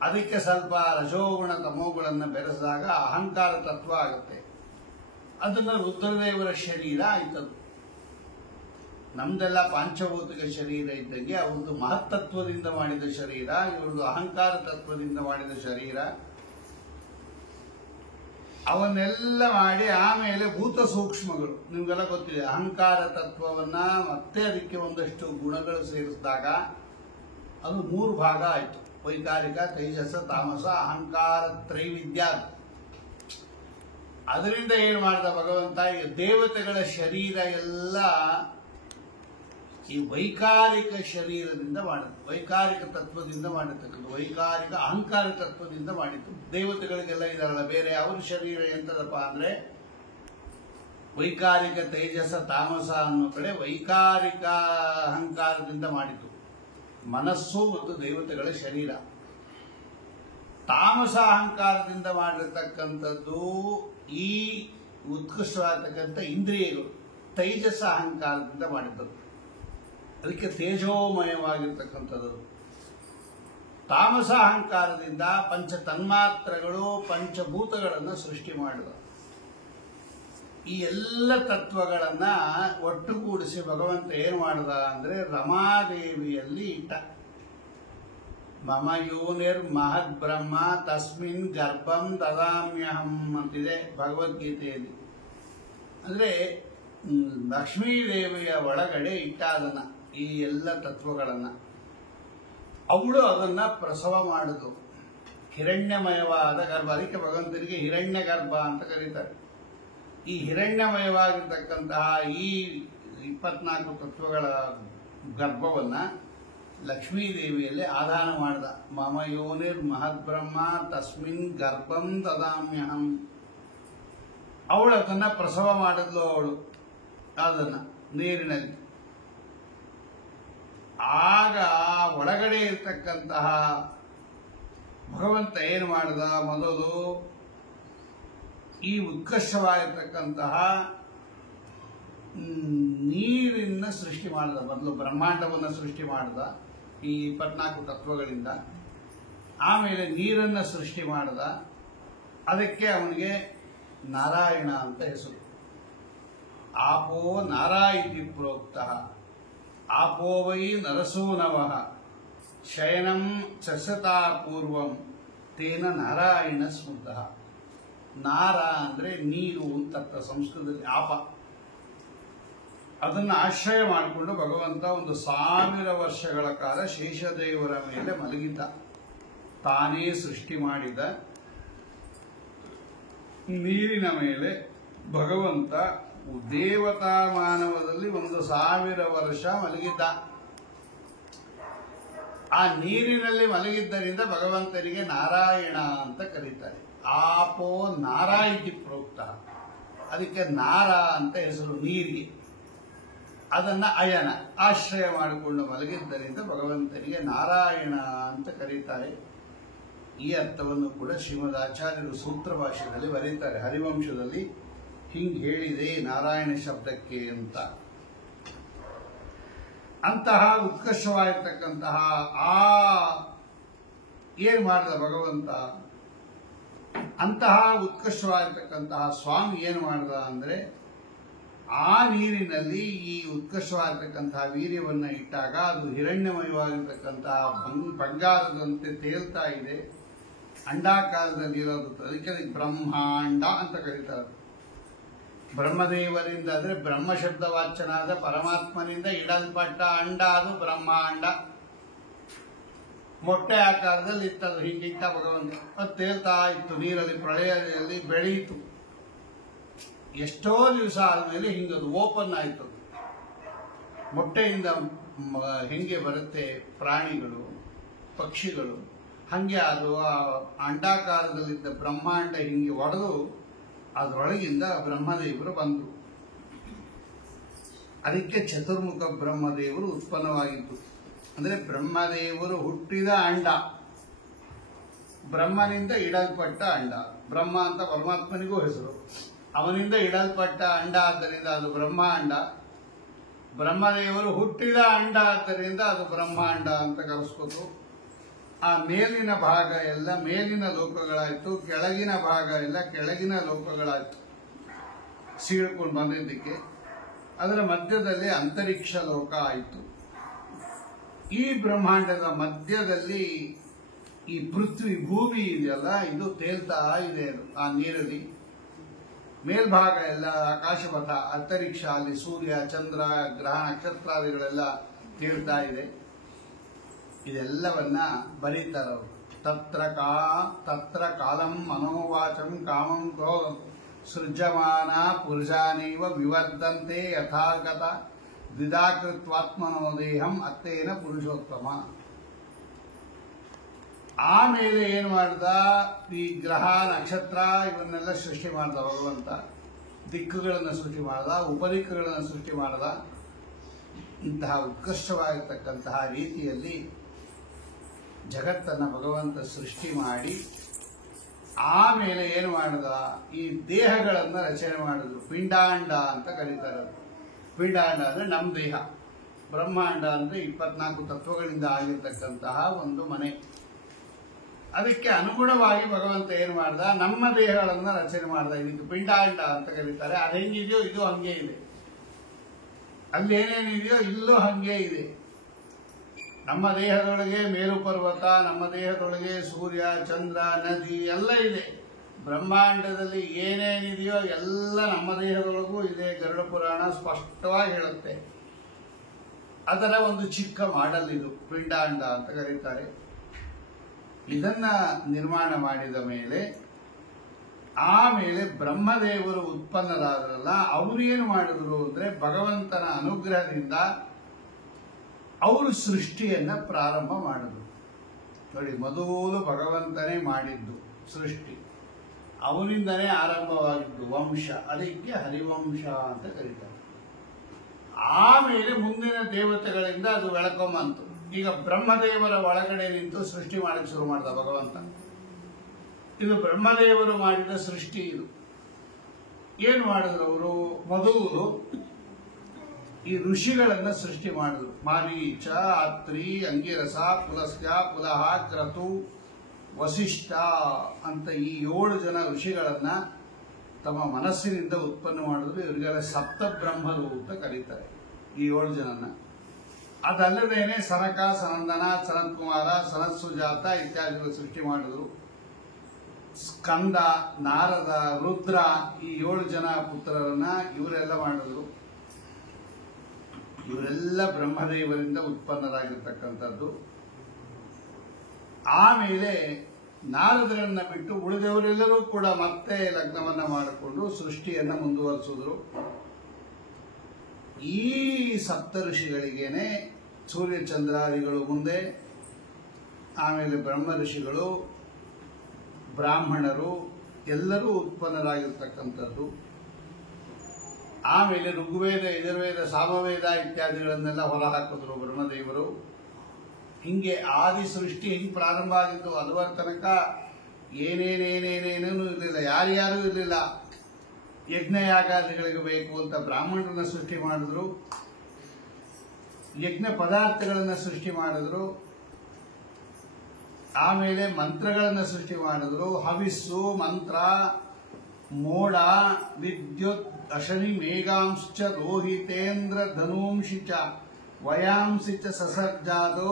ಅದಕ್ಕೆ ಸ್ವಲ್ಪ ರಜೋಗುಣ ತಮೋಗುಣವನ್ನು ಬೆರೆಸಿದಾಗ ಅಹಂಕಾರ ತತ್ವ ಆಗುತ್ತೆ. ಅದನ್ನ ರುದ್ರದೇವರ ಶರೀರ ಆಯ್ತದು. ನಮ್ದೆಲ್ಲ ಪಾಂಚಭೌತಿಕ ಶರೀರ ಇದ್ದಂಗೆ ಅವ್ರದ್ದು ಮಹತ್ತತ್ವದಿಂದ ಮಾಡಿದ ಶರೀರ, ಇವ್ರದ್ದು ಅಹಂಕಾರ ತತ್ವದಿಂದ ಮಾಡಿದ ಶರೀರ. ಅವನ್ನೆಲ್ಲ ಮಾಡಿ ಆಮೇಲೆ ಭೂತ ಸೂಕ್ಷ್ಮಗಳು, ನಿಮ್ಗೆಲ್ಲ ಗೊತ್ತಿದೆ. ಅಹಂಕಾರ ತತ್ವವನ್ನ ಮತ್ತೆ ಅದಕ್ಕೆ ಒಂದಷ್ಟು ಗುಣಗಳು ಸೇರಿಸಿದಾಗ ಅದು 3 ಭಾಗ ಆಯ್ತು. ವೈಕಾರಿಕ, ತೈಜಸ, ತಾಮಸ, ಅಹಂಕಾರ ತ್ರೈವಿಧ್ಯ. ಅದರಿಂದ ಏನು ಮಾಡಿದ ಭಗವಂತ, ಈ ದೇವತೆಗಳ ಶರೀರ ಎಲ್ಲ ಈ ವೈಕಾರಿಕ ಶರೀರದಿಂದ ಮಾಡಿದ್ದು, ವೈಕಾರಿಕ ತತ್ವದಿಂದ ಮಾಡಿರ್ತಕ್ಕಂಥ, ವೈಕಾರಿಕ ಅಹಂಕಾರ ತತ್ವದಿಂದ ಮಾಡಿದ್ದು. ದೇವತೆಗಳಿಗೆಲ್ಲ ಇದಾರಲ್ಲ ಬೇರೆ, ಅವ್ರ ಶರೀರ ಎಂತದಪ್ಪ ಅಂದ್ರೆ ವೈಕಾರಿಕ ತೇಜಸ ತಾಮಸ ಅನ್ನೋ ಕಡೆ ವೈಕಾರಿಕ ಅಹಂಕಾರದಿಂದ ಮಾಡಿದ್ದು ಮನಸ್ಸು ಮತ್ತು ದೇವತೆಗಳ ಶರೀರ. ತಾಮಸ ಅಹಂಕಾರದಿಂದ ಮಾಡಿರ್ತಕ್ಕಂಥದ್ದು ಈ ಉತ್ಕೃಷ್ಟವಾಗತಕ್ಕಂಥ ಇಂದ್ರಿಯಗಳು, ತೈಜಸ ಅಹಂಕಾರದಿಂದ ಮಾಡಿದ್ದದ್ದು. ಅದಕ್ಕೆ ತೇಜೋಮಯವಾಗಿರ್ತಕ್ಕಂಥದ್ದು. ತಾಮಸ ಅಹಂಕಾರದಿಂದ ಪಂಚ ತನ್ಮಾತ್ರಗಳು, ಪಂಚಭೂತಗಳನ್ನು ಸೃಷ್ಟಿ ಮಾಡಿದ. ಈ ಎಲ್ಲ ತತ್ವಗಳನ್ನ ಒಟ್ಟುಗೂಡಿಸಿ ಭಗವಂತ ಏನು ಮಾಡಿದ ಅಂದ್ರೆ ರಮಾದೇವಿಯಲ್ಲಿ ಇಟ್ಟ. ಮಮ ಯೋನಿರ್ ಮಹದ್ ಬ್ರಹ್ಮ ತಸ್ಮಿನ್ ಗರ್ಭಂ ದದಾಮ್ಯಹಂ ಅಂತಿದೆ ಭಗವದ್ಗೀತೆಯಲ್ಲಿ. ಅಂದ್ರೆ ಲಕ್ಷ್ಮೀದೇವಿಯ ಒಳಗಡೆ ಇಟ್ಟ ಅದನ್ನ, ಈ ಎಲ್ಲ ತತ್ವಗಳನ್ನ. ಅವಳು ಅದನ್ನ ಪ್ರಸವ ಮಾಡಿದ್ರು. ಹಿರಣ್ಯಮಯವಾದ ಗರ್ಭ, ಅದಕ್ಕೆ ಭಗವಂತನಿಗೆ ಹಿರಣ್ಯ ಗರ್ಭ ಅಂತ ಕರೀತಾರೆ. ಈ ಹಿರಣ್ಯಮಯವಾಗಿರ್ತಕ್ಕಂತಹ ಈ 24 ತತ್ವಗಳ ಗರ್ಭವನ್ನ ಲಕ್ಷ್ಮೀದೇವಿಯಲ್ಲಿ ಆಧಾನ ಮಾಡಿದ. ಮಮ ಯೋನಿರ್ ಮಹದ್ಬ್ರಹ್ಮ ತಸ್ಮಿನ್ ಗರ್ಭಂ ದದಾಮ್ಯಹಂ. ಅವಳು ಅದನ್ನ ಪ್ರಸವ ಮಾಡಿದ್ಲು. ಅವಳು ಅದನ್ನ ನೀರಿನಲ್ಲಿ. ಆಗ ಒಳಗಡೆ ಇರ್ತಕ್ಕಂತಹ ಭಗವಂತ ಏನು ಮಾಡಿದ, ಮೊದಲು ಈ ಉತ್ಕರ್ಷವಾಗಿರ್ತಕ್ಕಂತಹ ನೀರಿನ ಸೃಷ್ಟಿ ಮಾಡಿದ. ಮೊದಲು ಬ್ರಹ್ಮಾಂಡವನ್ನು ಸೃಷ್ಟಿ ಮಾಡಿದ ಈ 24 ತತ್ವಗಳಿಂದ. ಆಮೇಲೆ ನೀರನ್ನು ಸೃಷ್ಟಿ ಮಾಡಿದ. ಅದಕ್ಕೆ ಅವನಿಗೆ ನಾರಾಯಣ ಅಂತ ಹೆಸರು. ಆಪೋ ನಾರಾಯಿತಿ ಪ್ರೋಕ್ತ ಆಪೋ ವೈ ನರಸೂನವಃ ಶಯನಂ ಚಸತಾ ಪೂರ್ವಂ ತೇನ ನಾರಾಯಣ ಸ್ಮೃತ. ನಾರ ಅಂದ್ರೆ ನೀರು ಅಂತ ಸಂಸ್ಕೃತದಲ್ಲಿ ಆಪ. ಅದನ್ನು ಆಶ್ರಯ ಮಾಡಿಕೊಂಡು ಭಗವಂತ 1000 ವರ್ಷಗಳ ಕಾಲ ಶೇಷದೇವರ ಮೇಲೆ ಮಲಗಿದ್ದ. ತಾನೇ ಸೃಷ್ಟಿ ಮಾಡಿದ ನೀರಿನ ಮೇಲೆ ಭಗವಂತ ದೇವತಾ ಮಾನವದಲ್ಲಿ 1000 ವರ್ಷ ಮಲಗಿದ್ದ. ಆ ನೀರಿನಲ್ಲಿ ಮಲಗಿದ್ದರಿಂದ ಭಗವಂತನಿಗೆ ನಾರಾಯಣ ಅಂತ ಕರೀತಾರೆ. ಆಪೋ ನಾರಾಯಿತಿ ಪ್ರೋಕ್ತ. ಅದಕ್ಕೆ ನಾರ ಅಂತ ಹೆಸರು ನೀರಿಗೆ. ಅದನ್ನ ಅಯನ ಆಶ್ರಯ ಮಾಡಿಕೊಂಡು ಮಲಗಿದ್ದರಿಂದ ಭಗವಂತನಿಗೆ ನಾರಾಯಣ ಅಂತ ಕರೀತಾರೆ. ಈ ಅರ್ಥವನ್ನು ಕೂಡ ಶ್ರೀಮದ್ ಆಚಾರ್ಯರು ಸೂತ್ರ ಭಾಷೆಯಲ್ಲಿ ಬರೀತಾರೆ. ಹರಿವಂಶದಲ್ಲಿ ಹಿಂಗ್ ಹೇಳಿದೆ ನಾರಾಯಣ ಶಬ್ದಕ್ಕೆ ಅಂತ. ಅಂತಹ ಉತ್ಕರ್ಷವಾಗಿರ್ತಕ್ಕಂತಹ ಆ ಏನು ಮಾಡಿದ ಭಗವಂತ? ಅಂತಹ ಉತ್ಕೃಷ್ಟವಾಗಿರ್ತಕ್ಕಂತಹ ಸ್ವಾಮಿ ಏನು ಮಾಡಿದ ಅಂದ್ರೆ, ಆ ನೀರಿನಲ್ಲಿ ಈ ಉತ್ಕೃಷ್ಟವಾಗಿರ್ತಕ್ಕಂತಹ ವೀರ್ಯವನ್ನು ಇಟ್ಟಾಗ ಅದು ಹಿರಣ್ಯಮಯವಾಗಿರ್ತಕ್ಕಂತಹ ಬಂಗಾರದಂತೆ ತೇಲ್ತಾ ಇದೆ, ಅಂಡಾಕಾರದಲ್ಲಿ ಇರೋದು. ಅದಕ್ಕೆ ಬ್ರಹ್ಮಾಂಡ ಅಂತ ಕರೀತಾರೆ. ಬ್ರಹ್ಮದೇವರಿಂದ ಅಂದ್ರೆ ಬ್ರಹ್ಮ ಶಬ್ದವಾಚ್ಯನಾದ ಪರಮಾತ್ಮನಿಂದ ಇಡಲ್ಪಟ್ಟ ಅಂಡ, ಅದು ಬ್ರಹ್ಮಾಂಡ. ಮೊಟ್ಟೆ ಆಕಾರದಲ್ಲಿ ಇತ್ತದು, ಹಿಂಗಿಟ್ಟ ಭಗವಂತ. ಅದು ತೇಲ್ತಾ ಇತ್ತು ನೀರಲ್ಲಿ, ಪ್ರಳಯದಲ್ಲಿ ಬೆಳೆಯಿತು. ಎಷ್ಟೋ ದಿವಸ ಆದಮೇಲೆ ಹಿಂಗದು ಓಪನ್ ಆಯಿತು. ಮೊಟ್ಟೆಯಿಂದ ಹೆಂಗೆ ಬರುತ್ತೆ ಪ್ರಾಣಿಗಳು, ಪಕ್ಷಿಗಳು, ಹಂಗೆ ಅದು ಆ ಅಂಡಾಕಾರದಲ್ಲಿದ್ದ ಬ್ರಹ್ಮಾಂಡ ಹಿಂಗೆ ಒಡೆದು ಅದರೊಳಗಿಂದ ಬ್ರಹ್ಮದೇವರು ಬಂದರು. ಅದಕ್ಕೆ ಚತುರ್ಮುಖ ಬ್ರಹ್ಮದೇವರು ಉತ್ಪನ್ನವಾಗಿದ್ದು. ಅಂದರೆ ಬ್ರಹ್ಮದೇವರು ಹುಟ್ಟಿದ ಅಂಡ, ಬ್ರಹ್ಮನಿಂದ ಇಡಲ್ಪಟ್ಟ ಅಂಡ. ಬ್ರಹ್ಮ ಅಂತ ಪರಮಾತ್ಮನಿಗೂ ಹೆಸರು. ಅವನಿಂದ ಇಡಲ್ಪಟ್ಟ ಅಂಡ ಆದ್ದರಿಂದ ಅದು ಬ್ರಹ್ಮಾಂಡ. ಬ್ರಹ್ಮದೇವರು ಹುಟ್ಟಿದ ಅಂಡ ಆದ್ದರಿಂದ ಅದು ಬ್ರಹ್ಮಾಂಡ ಅಂತ ಕರೆಸ್ಕೋತು. ಆ ಮೇಲಿನ ಭಾಗ ಎಲ್ಲ ಮೇಲಿನ ಲೋಕಗಳಾಯ್ತು, ಕೆಳಗಿನ ಭಾಗ ಎಲ್ಲ ಕೆಳಗಿನ ಲೋಕಗಳಾಯ್ತು ಸೀಳ್ಕೊಂಡು ಬಂದಿದ್ದಕ್ಕೆ. ಅದರ ಮಧ್ಯದಲ್ಲಿ ಅಂತರಿಕ್ಷ ಲೋಕ ಆಯಿತು. ಈ ಬ್ರಹ್ಮಾಂಡದ ಮಧ್ಯದಲ್ಲಿ ಈ ಪೃಥ್ವಿ ಭೂಮಿ ಇದೆಯಲ್ಲ, ಇದು ತೇಲ್ತಾ ಇದೆ. ಆ ನೀರಲ್ಲಿ ಮೇಲ್ಭಾಗ ಎಲ್ಲ ಆಕಾಶಪಥ, ಅಂತರಿಕ್ಷ, ಅಲ್ಲಿ ಸೂರ್ಯ, ಚಂದ್ರ, ಗ್ರಹ, ನಕ್ಷತ್ರಾದಿಗಳೆಲ್ಲ ತೇಲ್ತಾ ಇದೆ. ಇದೆಲ್ಲವನ್ನ ಬರೀತಾರೆ ಅವರು. ತತ್ರ ಕಾಲಂ ಮನೋವಾಚಂ ಕಾಮಂ ಕ್ರೋಧಂ ಸೃಜ್ಯಮಾನ ಪುರುಷಾನೈವ ವಿವರ್ಧಂತೆ ಯಥಾಗತ ದ್ವಿಧಾಕೃತ್ವಾತ್ಮನೋ ದೇಹಂ ಅತ್ತೇನ ಪುರುಷೋತ್ತಮ. ಆಮೇಲೆ ಏನು ಮಾಡ್ದ? ಈ ಗ್ರಹ, ನಕ್ಷತ್ರ ಇವನ್ನೆಲ್ಲ ಸೃಷ್ಟಿ ಮಾಡ್ದ ಭಗವಂತ. ದಿಕ್ಕುಗಳನ್ನು ಸೃಷ್ಟಿ ಮಾಡ್ದ, ಉಪದಿಕ್ಕುಗಳನ್ನು ಸೃಷ್ಟಿ ಮಾಡ್ದ. ಇಂತಹ ಉತ್ಕೃಷ್ಟವಾಗಿರ್ತಕ್ಕಂತಹ ರೀತಿಯಲ್ಲಿ ಜಗತ್ತನ್ನು ಭಗವಂತ ಸೃಷ್ಟಿ ಮಾಡಿ ಆಮೇಲೆ ಏನು ಮಾಡಿದ? ಈ ದೇಹಗಳನ್ನು ರಚನೆ ಮಾಡಿದ್ರು. ಪಿಂಡಾಂಡ ಅಂತ ಕರೀತಾರೆ. ಪಿಂಡಾಂಡ ಅಂದ್ರೆ ನಮ್ಮ ದೇಹ, ಬ್ರಹ್ಮಾಂಡ ಅಂದ್ರೆ 24 ತತ್ವಗಳಿಂದ ಆಗಿರ್ತಕ್ಕಂತಹ ಒಂದು ಮನೆ. ಅದಕ್ಕೆ ಅನುಗುಣವಾಗಿ ಭಗವಂತ ಏನು ಮಾಡ್ದ? ನಮ್ಮ ದೇಹಗಳನ್ನು ರಚನೆ ಮಾಡ್ದ. ಇದಕ್ಕೆ ಪಿಂಡಾಂಡ ಅಂತ ಕರೀತಾರೆ. ಅದು ಹೆಂಗಿದೆಯೋ ಇದು ಹಂಗೆ ಇದೆ, ಅಲ್ಲೇನೇನಿದೆಯೋ ಇಲ್ಲೂ ಹಂಗೆ ಇದೆ. ನಮ್ಮ ದೇಹದೊಳಗೆ ಮೇರು ಪರ್ವತ, ನಮ್ಮ ದೇಹದೊಳಗೆ ಸೂರ್ಯ, ಚಂದ್ರ, ನದಿ ಎಲ್ಲ ಇದೆ. ಬ್ರಹ್ಮಾಂಡದಲ್ಲಿ ಏನೇನಿದೆಯೋ ಎಲ್ಲ ನಮ್ಮ ದೇಹದೊಳಗೂ ಇದೆ. ಗರುಡ ಪುರಾಣ ಸ್ಪಷ್ಟವಾಗಿ ಹೇಳುತ್ತೆ. ಅದರ ಒಂದು ಚಿಕ್ಕ ಮಾಡೆಲ್ ಇದು, ಪಿಂಡಾಂಡ ಅಂತ ಕರೀತಾರೆ. ಇದನ್ನ ನಿರ್ಮಾಣ ಮಾಡಿದ ಮೇಲೆ ಆಮೇಲೆ ಬ್ರಹ್ಮದೇವರು ಉತ್ಪನ್ನರಾದ್ರಲ್ಲ, ಅವರು ಏನು ಮಾಡಿದ್ರು ಅಂದ್ರೆ ಭಗವಂತನ ಅನುಗ್ರಹದಿಂದ ಅವರು ಸೃಷ್ಟಿಯನ್ನ ಪ್ರಾರಂಭ ಮಾಡಿದ್ರು. ನೋಡಿ, ಮೊದಲು ಭಗವಂತನೇ ಮಾಡಿದ್ದು ಸೃಷ್ಟಿ, ಅವನಿಂದನೇ ಆರಂಭವಾಗಿದ್ದು ವಂಶ. ಅದಕ್ಕೆ ಹರಿವಂಶ ಅಂತ ಕರೀತಾರೆ. ಆಮೇಲೆ ಮುಂದಿನ ದೇವತೆಗಳಿಂದ ಅದು ಬೆಳಕೊಂಬಂತು. ಈಗ ಬ್ರಹ್ಮದೇವರ ಒಳಗಡೆ ನಿಂತು ಸೃಷ್ಟಿ ಮಾಡಕ್ಕೆ ಶುರು ಮಾಡಿದ ಭಗವಂತ. ಇದು ಬ್ರಹ್ಮದೇವರು ಮಾಡಿದ ಸೃಷ್ಟಿ. ಇದು ಏನು ಮಾಡಿದ್ರು ಅವರು? ಮೊದಲು ಈ ಋಷಿಗಳನ್ನ ಸೃಷ್ಟಿ ಮಾಡಿದ್ರು. ಮಾರೀಚ, ಅತ್ರಿ, ಅಂಗಿರಸ, ಪುಲಸ್ತ್ಯ, ಪುಲಹ, ಕ್ರತು, ವಸಿಷ್ಠ ಅಂತ ಈ 7 ಜನ ಋಷಿಗಳನ್ನ ತಮ್ಮ ಮನಸ್ಸಿನಿಂದ ಉತ್ಪನ್ನ ಮಾಡಿದ್ರು. ಇವರಿಗೆಲ್ಲ ಸಪ್ತ ಬ್ರಹ್ಮರು ಅಂತ ಕರೀತಾರೆ ಈ 7 ಜನನ. ಅದಲ್ಲದೇನೆ ಸನಕ, ಸನಂದನ, ಸನತ್ ಕುಮಾರ, ಸನತ್ ಸುಜಾತ ಇತ್ಯಾದಿಗಳು ಸೃಷ್ಟಿ ಮಾಡಿದ್ರು. ಸ್ಕಂದ, ನಾರದ, ರುದ್ರ ಈ 7 ಜನ ಪುತ್ರರನ್ನ ಇವರೆಲ್ಲ ಮಾಡಿದ್ರು. ಇವರೆಲ್ಲ ಬ್ರಹ್ಮದೇವರಿಂದ ಉತ್ಪನ್ನರಾಗಿರ್ತಕ್ಕಂಥದ್ದು. ಆಮೇಲೆ ನಾರದರನ್ನ ಬಿಟ್ಟು ಉಳಿದವರೆಲ್ಲರೂ ಕೂಡ ಮತ್ತೆ ಲಗ್ನವನ್ನ ಮಾಡಿಕೊಂಡು ಸೃಷ್ಟಿಯನ್ನ ಮುಂದುವರಿಸಿದ್ರು. ಈ ಸಪ್ತ ಋಷಿಗಳಿಗೇನೆ ಸೂರ್ಯಚಂದ್ರಾದಿಗಳು ಮುಂದೆ, ಆಮೇಲೆ ಬ್ರಹ್ಮ ಋಷಿಗಳು, ಬ್ರಾಹ್ಮಣರು ಎಲ್ಲರೂ ಉತ್ಪನ್ನರಾಗಿರ್ತಕ್ಕಂಥದ್ದು. ಆಮೇಲೆ ಋಗ್ವೇದ, ಯಜುರ್ವೇದ, ಸಾಮವೇದ ಇತ್ಯಾದಿಗಳನ್ನೆಲ್ಲ ಹೊರಹಾಕಿದ್ರು ಬ್ರಹ್ಮದೇವರು. ಹಿಂಗೆ ಆದಿ ಸೃಷ್ಟಿ ಹಿಂಗೆ ಪ್ರಾರಂಭ ಆಗಿದ್ದು. ಅದುವರ ತನಕ ಏನೇನೇನೇನೇನೇನೂ ಇರಲಿಲ್ಲ, ಯಾರ್ಯಾರೂ ಇರಲಿಲ್ಲ. ಯಜ್ಞಯಾಗಾದಿಗಳಿಗೆ ಬೇಕು ಅಂತ ಬ್ರಾಹ್ಮಣರನ್ನ ಸೃಷ್ಟಿ ಮಾಡಿದ್ರು, ಯಜ್ಞ ಪದಾರ್ಥಗಳನ್ನ ಸೃಷ್ಟಿ ಮಾಡಿದ್ರು. ಆಮೇಲೆ ಮಂತ್ರಗಳನ್ನು ಸೃಷ್ಟಿ ಮಾಡಿದ್ರು. ಹವಿಸ್ಸು, ಮಂತ್ರ, ಮೋಡ, ವಿದ್ಯುತ್, ಅಶನಿ, ಮೇಘಾಂಶ್ಚ, ರೋಹಿತೇಂದ್ರ, ಧನೂಂಶಿ ಚ, ವಯಾಂಸಿ ಚ ಸಸರ್ಜಾದು,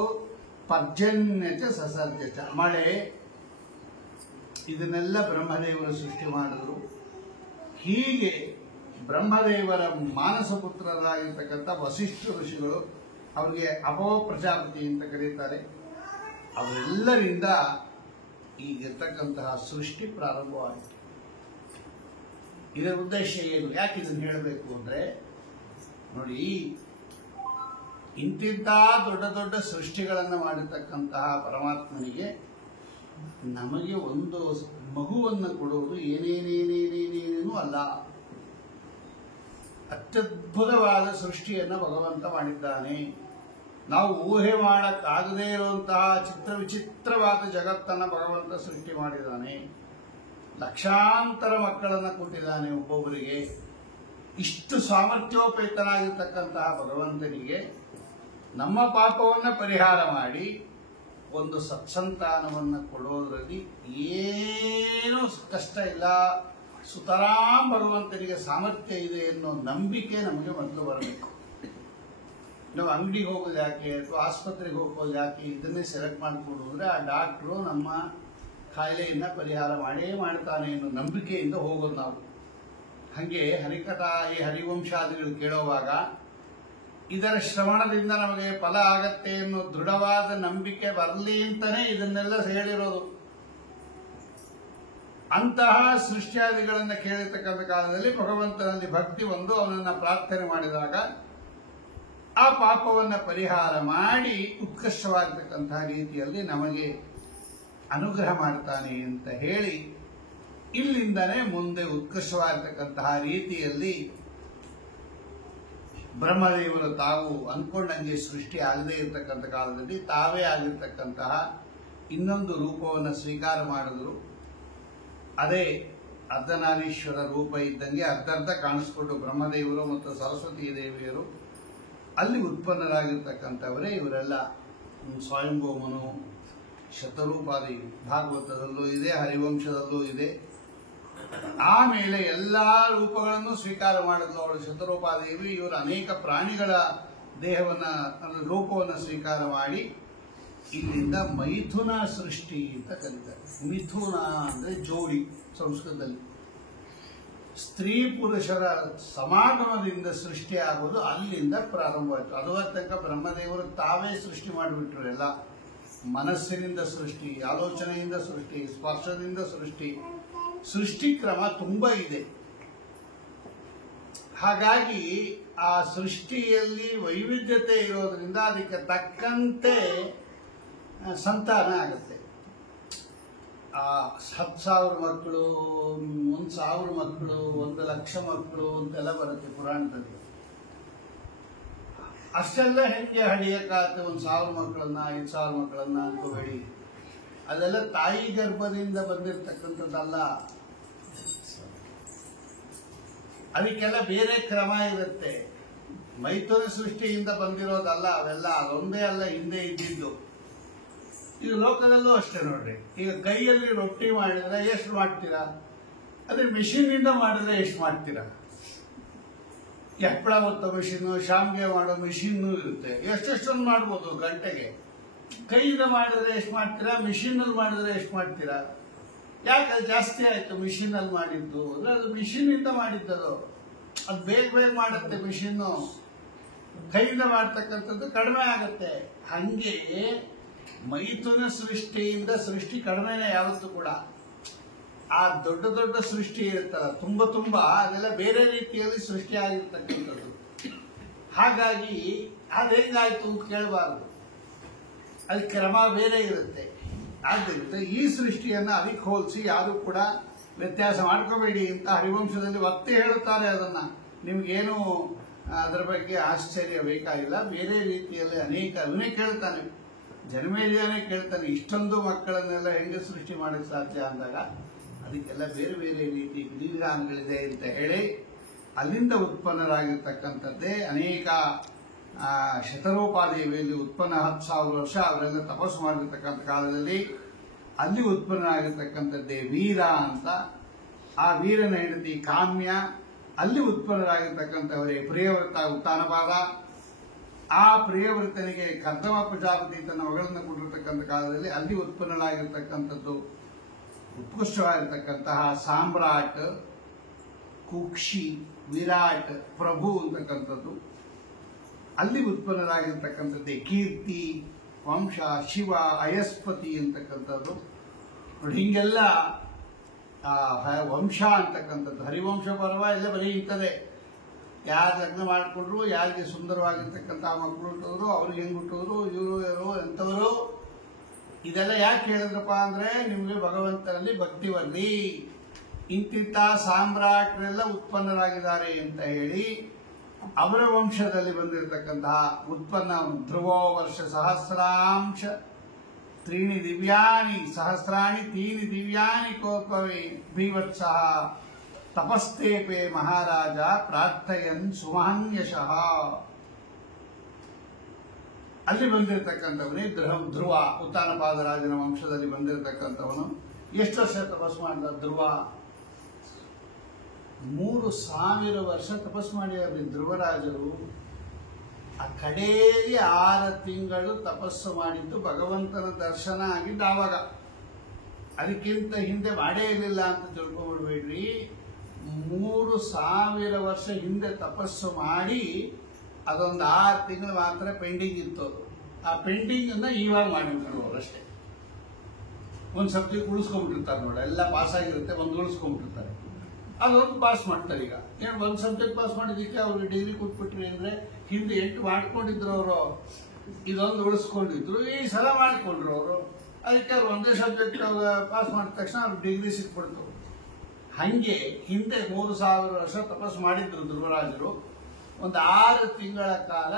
ಪರ್ಜನ್ಯ ಚ ಸಸರ್ಜ ಚ. ಮಳೆ, ಇದನ್ನೆಲ್ಲ ಬ್ರಹ್ಮದೇವರು ಸೃಷ್ಟಿ ಮಾಡಿದ್ರು. ಹೀಗೆ ಬ್ರಹ್ಮದೇವರ ಮಾನಸ ಪುತ್ರರಾಗಿರ್ತಕ್ಕಂಥ ವಸಿಷ್ಠ ಋಷಿಗಳು, ಅವರಿಗೆ ಅಪೋ ಪ್ರಜಾಪತಿ ಅಂತ ಕರೀತಾರೆ, ಅವರೆಲ್ಲರಿಂದ ಈಗಿರ್ತಕ್ಕಂತಹ ಸೃಷ್ಟಿ ಪ್ರಾರಂಭವಾಯಿತು. ಇದರ ಉದ್ದೇಶ ಏನು, ಯಾಕೆ ಇದನ್ನು ಹೇಳಬೇಕು ಅಂದ್ರೆ, ನೋಡಿ, ಇಂತಿಂಥ ದೊಡ್ಡ ದೊಡ್ಡ ಸೃಷ್ಟಿಗಳನ್ನು ಮಾಡಿರ್ತಕ್ಕಂತಹ ಪರಮಾತ್ಮನಿಗೆ ನಮಗೆ ಒಂದು ಮಗುವನ್ನು ಕೊಡುವುದು ಏನೇನೇನೇನೇನೇನೂ ಅಲ್ಲ. ಅತ್ಯದ್ಭುತವಾದ ಸೃಷ್ಟಿಯನ್ನು ಭಗವಂತ ಮಾಡಿದ್ದಾನೆ. ನಾವು ಊಹೆ ಮಾಡಕ್ಕಾಗದೇ ಇರುವಂತಹ ವಿಚಿತ್ರವಾದ ಜಗತ್ತನ್ನು ಭಗವಂತ ಸೃಷ್ಟಿ ಮಾಡಿದ್ದಾನೆ. ಲಕ್ಷಾಂತರ ಮಕ್ಕಳನ್ನು ಕೊಟ್ಟಿದ್ದಾನೆ ಒಬ್ಬೊಬ್ಬರಿಗೆ. ಇಷ್ಟು ಸಾಮರ್ಥ್ಯೋಪೇತನಾಗಿರ್ತಕ್ಕಂತಹ ಭಗವಂತನಿಗೆ ನಮ್ಮ ಪಾಪವನ್ನು ಪರಿಹಾರ ಮಾಡಿ ಒಂದು ಸತ್ಸಂತಾನವನ್ನು ಕೊಡೋದ್ರಲ್ಲಿ ಏನೂ ಕಷ್ಟ ಇಲ್ಲ. ಸುತರಾಂ ಭಗವಂತನಿಗೆ ಸಾಮರ್ಥ್ಯ ಇದೆ ಅನ್ನೋ ನಂಬಿಕೆ ನಮಗೆ ಮೊದಲು ಬರಬೇಕು. ನಾವು ಅಂಗಡಿಗೆ ಹೋಗೋದು ಯಾಕೆ ಅಥವಾ ಆಸ್ಪತ್ರೆಗೆ ಹೋಗೋದು ಯಾಕೆ, ಇದನ್ನೇ ಸೆಲೆಕ್ಟ್ ಮಾಡಿಕೊಂಡು ಹೋದ್ರೆ ಆ ಡಾಕ್ಟ್ರು ನಮ್ಮ ಕಾಯಿಲೆಯನ್ನ ಪರಿಹಾರ ಮಾಡೇ ಮಾಡ್ತಾನೆ ಅನ್ನೋ ನಂಬಿಕೆಯಿಂದ ಹೋಗೋದು ನಾವು. ಹಾಗೆ ಹರಿಕಥಾ ಈ ಹರಿವಂಶಾದಿಗಳು ಕೇಳುವಾಗ ಇದರ ಶ್ರವಣದಿಂದ ನಮಗೆ ಫಲ ಆಗತ್ತೆ ಅನ್ನೋ ದೃಢವಾದ ನಂಬಿಕೆ ಬರಲಿ ಅಂತಾನೆ ಇದನ್ನೆಲ್ಲ ಹೇಳಿರೋದು. ಅಂತಹ ಸೃಷ್ಟಿಯಾದಿಗಳನ್ನು ಕೇಳಿರ್ತಕ್ಕಂಥ ಕಾಲದಲ್ಲಿ ಭಗವಂತನಲ್ಲಿ ಭಕ್ತಿ ಒಂದು ಅವನನ್ನು ಪ್ರಾರ್ಥನೆ ಮಾಡಿದಾಗ ಆ ಪಾಪವನ್ನು ಪರಿಹಾರ ಮಾಡಿ ಉತ್ಕೃಷ್ಟವಾಗಿರ್ತಕ್ಕಂತಹ ರೀತಿಯಲ್ಲಿ ನಮಗೆ ಅನುಗ್ರಹ ಮಾಡ್ತಾನೆ ಅಂತ ಹೇಳಿ ಇಲ್ಲಿಂದನೇ ಮುಂದೆ ಉತ್ಕೃಷ್ಟವಾಗಿರ್ತಕ್ಕಂತಹ ರೀತಿಯಲ್ಲಿ ಬ್ರಹ್ಮದೇವರು ತಾವು ಅಂದ್ಕೊಂಡಂಗೆ ಸೃಷ್ಟಿ ಆಗದೇ ಇರತಕ್ಕಂಥ ಕಾಲದಲ್ಲಿ ತಾವೇ ಆಗಿರ್ತಕ್ಕಂತಹ ಇನ್ನೊಂದು ರೂಪವನ್ನು ಸ್ವೀಕಾರ ಮಾಡಿದ್ರು. ಅದೇ ಅರ್ಧನಾರೀಶ್ವರ ರೂಪ ಇದ್ದಂಗೆ ಅರ್ಧರ್ಧ ಕಾಣಿಸ್ಕೊಂಡು ಬ್ರಹ್ಮದೇವರು ಮತ್ತು ಸರಸ್ವತಿ ದೇವಿಯರು ಅಲ್ಲಿ ಉತ್ಪನ್ನರಾಗಿರ್ತಕ್ಕಂಥವರೇ ಇವರೆಲ್ಲ. ಸ್ವಯಂಭೂಮನು, ಶತರೂಪಾದಿ ಭಾಗವತದಲ್ಲೂ ಇದೆ, ಹರಿವಂಶದಲ್ಲೂ ಇದೆ. ಆಮೇಲೆ ಎಲ್ಲಾ ರೂಪಗಳನ್ನು ಸ್ವೀಕಾರ ಮಾಡಿದ್ಲು ಅವಳು ಶತರೂಪಾದೇವಿ. ಇವರು ಅನೇಕ ಪ್ರಾಣಿಗಳ ದೇಹವನ್ನ ರೂಪವನ್ನು ಸ್ವೀಕಾರ ಮಾಡಿ ಇಲ್ಲಿಂದ ಮೈಥುನ ಸೃಷ್ಟಿ ಅಂತ ಕರೀತಾರೆ. ಮಿಥುನ ಅಂದ್ರೆ ಜೋಡಿ ಸಂಸ್ಕೃತದಲ್ಲಿ. ಸ್ತ್ರೀ ಪುರುಷರ ಸಮಾಗಮದಿಂದ ಸೃಷ್ಟಿಯಾಗೋದು ಅಲ್ಲಿಂದ ಪ್ರಾರಂಭವಾಯಿತು. ಅದುವರ ತನಕ ಬ್ರಹ್ಮದೇವರು ತಾವೇ ಸೃಷ್ಟಿ ಮಾಡಿಬಿಟ್ರು. ಎಲ್ಲ ಮನಸ್ಸಿನಿಂದ ಸೃಷ್ಟಿ, ಆಲೋಚನೆಯಿಂದ ಸೃಷ್ಟಿ, ಸ್ಪರ್ಶದಿಂದ ಸೃಷ್ಟಿ ಕ್ರಮ ತುಂಬಾ ಇದೆ. ಹಾಗಾಗಿ ಆ ಸೃಷ್ಟಿಯಲ್ಲಿ ವೈವಿಧ್ಯತೆ ಇರೋದ್ರಿಂದ ಅದಕ್ಕೆ ತಕ್ಕಂತೆ ಸಂತಾನ ಆಗುತ್ತೆ. 10,000 ಮಕ್ಕಳು, 1,000 ಮಕ್ಕಳು, 1,00,000 ಮಕ್ಕಳು ಅಂತೆಲ್ಲ ಬರುತ್ತೆ ಪುರಾಣದಲ್ಲಿ. ಅಷ್ಟೆಲ್ಲ ಹೆಂಗೆ ಹಡಿಯಕ್ಕಾಗುತ್ತೆ? 1,000 ಮಕ್ಕಳನ್ನ, 5,000 ಮಕ್ಕಳನ್ನ ಅನ್ಕೋಬೇಡಿ. ಅದೆಲ್ಲ ತಾಯಿ ಗರ್ಭದಿಂದ ಬಂದಿರತಕ್ಕಂಥದ್ದಲ್ಲ. ಅದಕ್ಕೆಲ್ಲ ಬೇರೆ ಕ್ರಮ ಇರುತ್ತೆ. ಮೈಥುನ ಸೃಷ್ಟಿಯಿಂದ ಬಂದಿರೋದಲ್ಲ ಅವೆಲ್ಲ. ಅದೊಂದೇ ಅಲ್ಲ ಹಿಂದೆ ಇದ್ದಿದ್ದು. ಈಗ ಲೋಕದಲ್ಲೂ ಅಷ್ಟೇ ನೋಡ್ರಿ. ಈಗ ಕೈಯಲ್ಲಿ ರೊಟ್ಟಿ ಮಾಡಿದ್ರೆ ಎಷ್ಟು ಮಾಡ್ತೀರಾ? ಅದೇ ಮಿಷಿನಿಂದ ಮಾಡಿದ್ರೆ ಎಷ್ಟು ಮಾಡ್ತೀರಾ? ಎಪ್ಪಳ ಹೊತ್ತ ಮಿಷಿನ್, ಶಾಮ್ಗೆ ಮಾಡೋ ಮಿಷಿನ್ ಇರುತ್ತೆ. ಎಷ್ಟೆಷ್ಟೊಂದು ಮಾಡ್ಬೋದು ಗಂಟೆಗೆ. ಕೈಯಿಂದ ಮಾಡಿದ್ರೆ ಎಷ್ಟು ಮಾಡ್ತೀರಾ? ಮಿಷಿನಲ್ಲಿ ಮಾಡಿದ್ರೆ ಎಷ್ಟು ಮಾಡ್ತೀರಾ? ಯಾಕೆ ಅದು ಜಾಸ್ತಿ ಆಯ್ತು ಮಿಷಿನ್ ಅಲ್ಲಿ ಮಾಡಿದ್ದು ಅಂದ್ರೆ ಅದು ಮಿಷಿನ್ ಇಂದ ಮಾಡಿದ್ದದು. ಅದು ಬೇಗ ಬೇಗ ಮಾಡುತ್ತೆ ಮಿಷಿನ್ನು. ಕೈಯಿಂದ ಮಾಡ್ತಕ್ಕಂಥದ್ದು ಕಡಿಮೆ ಆಗುತ್ತೆ. ಹಂಗೆ ಮೈಥುನ ಸೃಷ್ಟಿಯಿಂದ ಸೃಷ್ಟಿ ಕಡಿಮೆನೇ ಯಾವತ್ತೂ ಕೂಡ. ಆ ದೊಡ್ಡ ದೊಡ್ಡ ಸೃಷ್ಟಿ ಇರುತ್ತಲ್ಲ, ತುಂಬಾ ಅದೆಲ್ಲ ಬೇರೆ ರೀತಿಯಲ್ಲಿ ಸೃಷ್ಟಿ ಆಗಿರ್ತಕ್ಕಂಥದ್ದು. ಹಾಗಾಗಿ ಅದೇಗಾಯ್ತು ಅಂತ ಕೇಳಬಾರದು. ಅಲ್ಲಿ ಕ್ರಮ ಬೇರೆ ಇರುತ್ತೆ. ಆದ್ದರಿಂದ ಈ ಸೃಷ್ಟಿಯನ್ನ ಅದಕ್ಕೆ ಹೋಲಿಸಿ ಯಾರು ಕೂಡ ವ್ಯತ್ಯಾಸ ಮಾಡ್ಕೋಬೇಡಿ ಅಂತ ಹರಿವಂಶದಲ್ಲಿ ಒತ್ತಿ ಹೇಳುತ್ತಾರೆ. ಅದನ್ನ ನಿಮ್ಗೇನು ಅದರ ಬಗ್ಗೆ ಆಶ್ಚರ್ಯ ಬೇಕಾಗಿಲ್ಲ. ಬೇರೆ ರೀತಿಯಲ್ಲಿ ಅನೇಕ ಅವನೇ ಕೇಳ್ತಾನೆ, ಜನ್ಮೇಲಿಯಾನೇ ಕೇಳ್ತಾನೆ, ಇಷ್ಟೊಂದು ಮಕ್ಕಳನ್ನೆಲ್ಲ ಹೆಂಗೆ ಸೃಷ್ಟಿ ಮಾಡಕ್ಕೆ ಸಾಧ್ಯ ಅಂದಾಗ ಅದಕ್ಕೆಲ್ಲ ಬೇರೆ ಬೇರೆ ರೀತಿ ವಿಧಿವಿಧಾನಗಳಿದೆ ಅಂತ ಹೇಳಿ ಅಲ್ಲಿಂದ ಉತ್ಪನ್ನರಾಗಿರ್ತಕ್ಕಂಥದ್ದೇ ಅನೇಕ ಶತರೂಪಾದೇವಿಯಲ್ಲಿ ಉತ್ಪನ್ನ 10,000 ವರ್ಷ ಅವರೆಲ್ಲ ತಪಸ್ಸು ಮಾಡಿರ್ತಕ್ಕಂಥ ಕಾಲದಲ್ಲಿ ಅಲ್ಲಿ ಉತ್ಪನ್ನರಾಗಿರ್ತಕ್ಕಂಥದ್ದೇ ವೀರ ಅಂತ. ಆ ವೀರನ ಹೆಂಡತಿ ಕಾಮ್ಯ, ಅಲ್ಲಿ ಉತ್ಪನ್ನರಾಗಿರ್ತಕ್ಕಂಥವರೇ ಪ್ರಿಯವ್ರತ ಉತ್ತಾನಪಾದ. ಆ ಪ್ರಿಯವ್ರತನಿಗೆ ಕರ್ದಮ ಪ್ರಜಾಪತಿ ತನ್ನ ಮಗಳನ್ನು ಕೊಟ್ಟಿರ್ತಕ್ಕಂಥ ಕಾಲದಲ್ಲಿ ಅಲ್ಲಿ ಉತ್ಪನ್ನರಾಗಿರ್ತಕ್ಕಂಥದ್ದು ಉತ್ಕೃಷ್ಟವಾಗಿರ್ತಕ್ಕಂತಹ ಸಾಮ್ರಾಟ್, ಕುಕ್ಷಿ, ವಿರಾಟ್, ಪ್ರಭು ಅಂತಕ್ಕಂಥದ್ದು. ಅಲ್ಲಿ ಉತ್ಪನ್ನರಾಗಿರ್ತಕ್ಕಂಥದ್ದೇ ಕೀರ್ತಿ, ವಂಶ, ಶಿವ, ಅಯಸ್ಪತಿ ಅಂತಕ್ಕಂಥದ್ದು. ಹಿಂಗೆಲ್ಲ ವಂಶ ಅಂತಕ್ಕಂಥದ್ದು ಹರಿವಂಶ ಪರ್ವ ಎಲ್ಲ ಬರೀ ಇಂಥದೇ. ಯಾರು ಲಗ್ನ ಮಾಡಿಕೊಂಡ್ರು, ಯಾರಿಗೆ ಸುಂದರವಾಗಿರ್ತಕ್ಕಂಥ ಮಕ್ಕಳು ಹುಟ್ಟಿದ್ರು, ಅವ್ರಿಗೆ ಹೆಂಗ್ ಹುಟ್ಟಿದ್ರು, ಇವರು ಎಂಥವರು, ಇದೆಲ್ಲ ಯಾಕೆ ಹೇಳಿದ್ರಪ್ಪ ಅಂದ್ರೆ ನಿಮಗೆ ಭಗವಂತನಲ್ಲಿ ಭಕ್ತಿ ಬರ್ಲಿ, ಇಂತಿಂತ ಸಾಮ್ರಾಟರೆಲ್ಲ ಉತ್ಪನ್ನರಾಗಿದ್ದಾರೆ ಅಂತ ಹೇಳಿ ಅವರ ವಂಶದಲ್ಲಿ ಬಂದಿರತಕ್ಕಂತಹ ಉತ್ಪನ್ನ ಧ್ರುವೋ ವರ್ಷ ಸಹಸ್ರಾಂಶ ತ್ರೀಣಿ ದಿವ್ಯಾನಿ ಸಹಸ್ರಾಣಿ ತೀನಿ ದಿವ್ಯಾನಿ ಕೋಪವೇ ಭೀವತ್ಸಃ ತಪಸ್ತೇಪೆ ಮಹಾರಾಜ ಪ್ರಾರ್ಥಯನ್ ಸುಮಹನ್ಯಶಃ. ಅಲ್ಲಿ ಬಂದಿರತಕ್ಕಂಥವನೇ ಧ್ರುವ, ಉತ್ತಾನಪಾದರಾಜನ ವಂಶದಲ್ಲಿ ಬಂದಿರತಕ್ಕಂಥವನು. ಎಷ್ಟು ವರ್ಷ ತಪಸ್ಸು ಮಾಡಿದ ಧ್ರುವ? 3000 ವರ್ಷ ತಪಸ್ಸು ಮಾಡಿದ್ದಾರೆ ಧ್ರುವರಾಜರು. ಆ ಕಡೆಯಲ್ಲಿ 6 ತಿಂಗಳು ತಪಸ್ಸು ಮಾಡಿದ್ದು ಭಗವಂತನ ದರ್ಶನ ಆಗಿದ್ದು ಆವಾಗ. ಅದಕ್ಕಿಂತ ಹಿಂದೆ ಮಾಡೇ ಇರಲಿಲ್ಲ ಅಂತ ತಿಳ್ಕೊಂಡ್ಬಿಡ್ಬೇಡ್ರಿ. 3000 ವರ್ಷ ಹಿಂದೆ ತಪಸ್ಸು ಮಾಡಿ ಅದೊಂದು 6 ತಿಂಗಳು ಮಾತ್ರ ಪೆಂಡಿಂಗ್ ಇತ್ತು. ಆ ಪೆಂಡಿಂಗ್ ಅನ್ನ ಇವಾಗ ಮಾಡಿಬಿಟ್ರು ಅವರಷ್ಟೇ. ಒಂದು ಸಬ್ಜೆಕ್ಟ್ ಉಳಿಸ್ಕೊಂಡ್ಬಿಟ್ಟಿರ್ತಾರೆ ನೋಡಿ, ಎಲ್ಲ ಪಾಸ್ ಆಗಿರುತ್ತೆ, ಒಂದು ಉಳಿಸ್ಕೊಂಡ್ಬಿಟ್ಟಿರ್ತಾರೆ, ಅದೊಂದು ಪಾಸ್ ಮಾಡ್ತಾರೆ. ಈಗ ಏನು ಒಂದು ಸಬ್ಜೆಕ್ಟ್ ಪಾಸ್ ಮಾಡಿದ್ದಕ್ಕೆ ಅವ್ರಿಗೆ ಡಿಗ್ರಿ ಕೊಟ್ಬಿಟ್ರಿ ಅಂದ್ರೆ ಹಿಂದೆ 8 ಮಾಡ್ಕೊಂಡಿದ್ರು ಅವರು, ಇದೊಂದು ಉಳಿಸ್ಕೊಂಡಿದ್ರು, ಈ ಸಲ ಮಾಡ್ಕೊಂಡ್ರು ಅವರು. ಅದಕ್ಕೆ ಅವ್ರು ಒಂದೇ ಸಬ್ಜೆಕ್ಟ್ ಪಾಸ್ ಮಾಡಿದ ತಕ್ಷಣ ಅವ್ರಿಗೆ ಡಿಗ್ರಿ ಸಿಕ್ಬಿಡ್ತು. ಹಂಗೆ ಹಿಂದೆ 3000 ವರ್ಷ ತಪಸ್ಸು ಮಾಡಿದ್ರು ಧ್ರುವರಾಜರು. ಒಂದು 6 ತಿಂಗಳ ಕಾಲ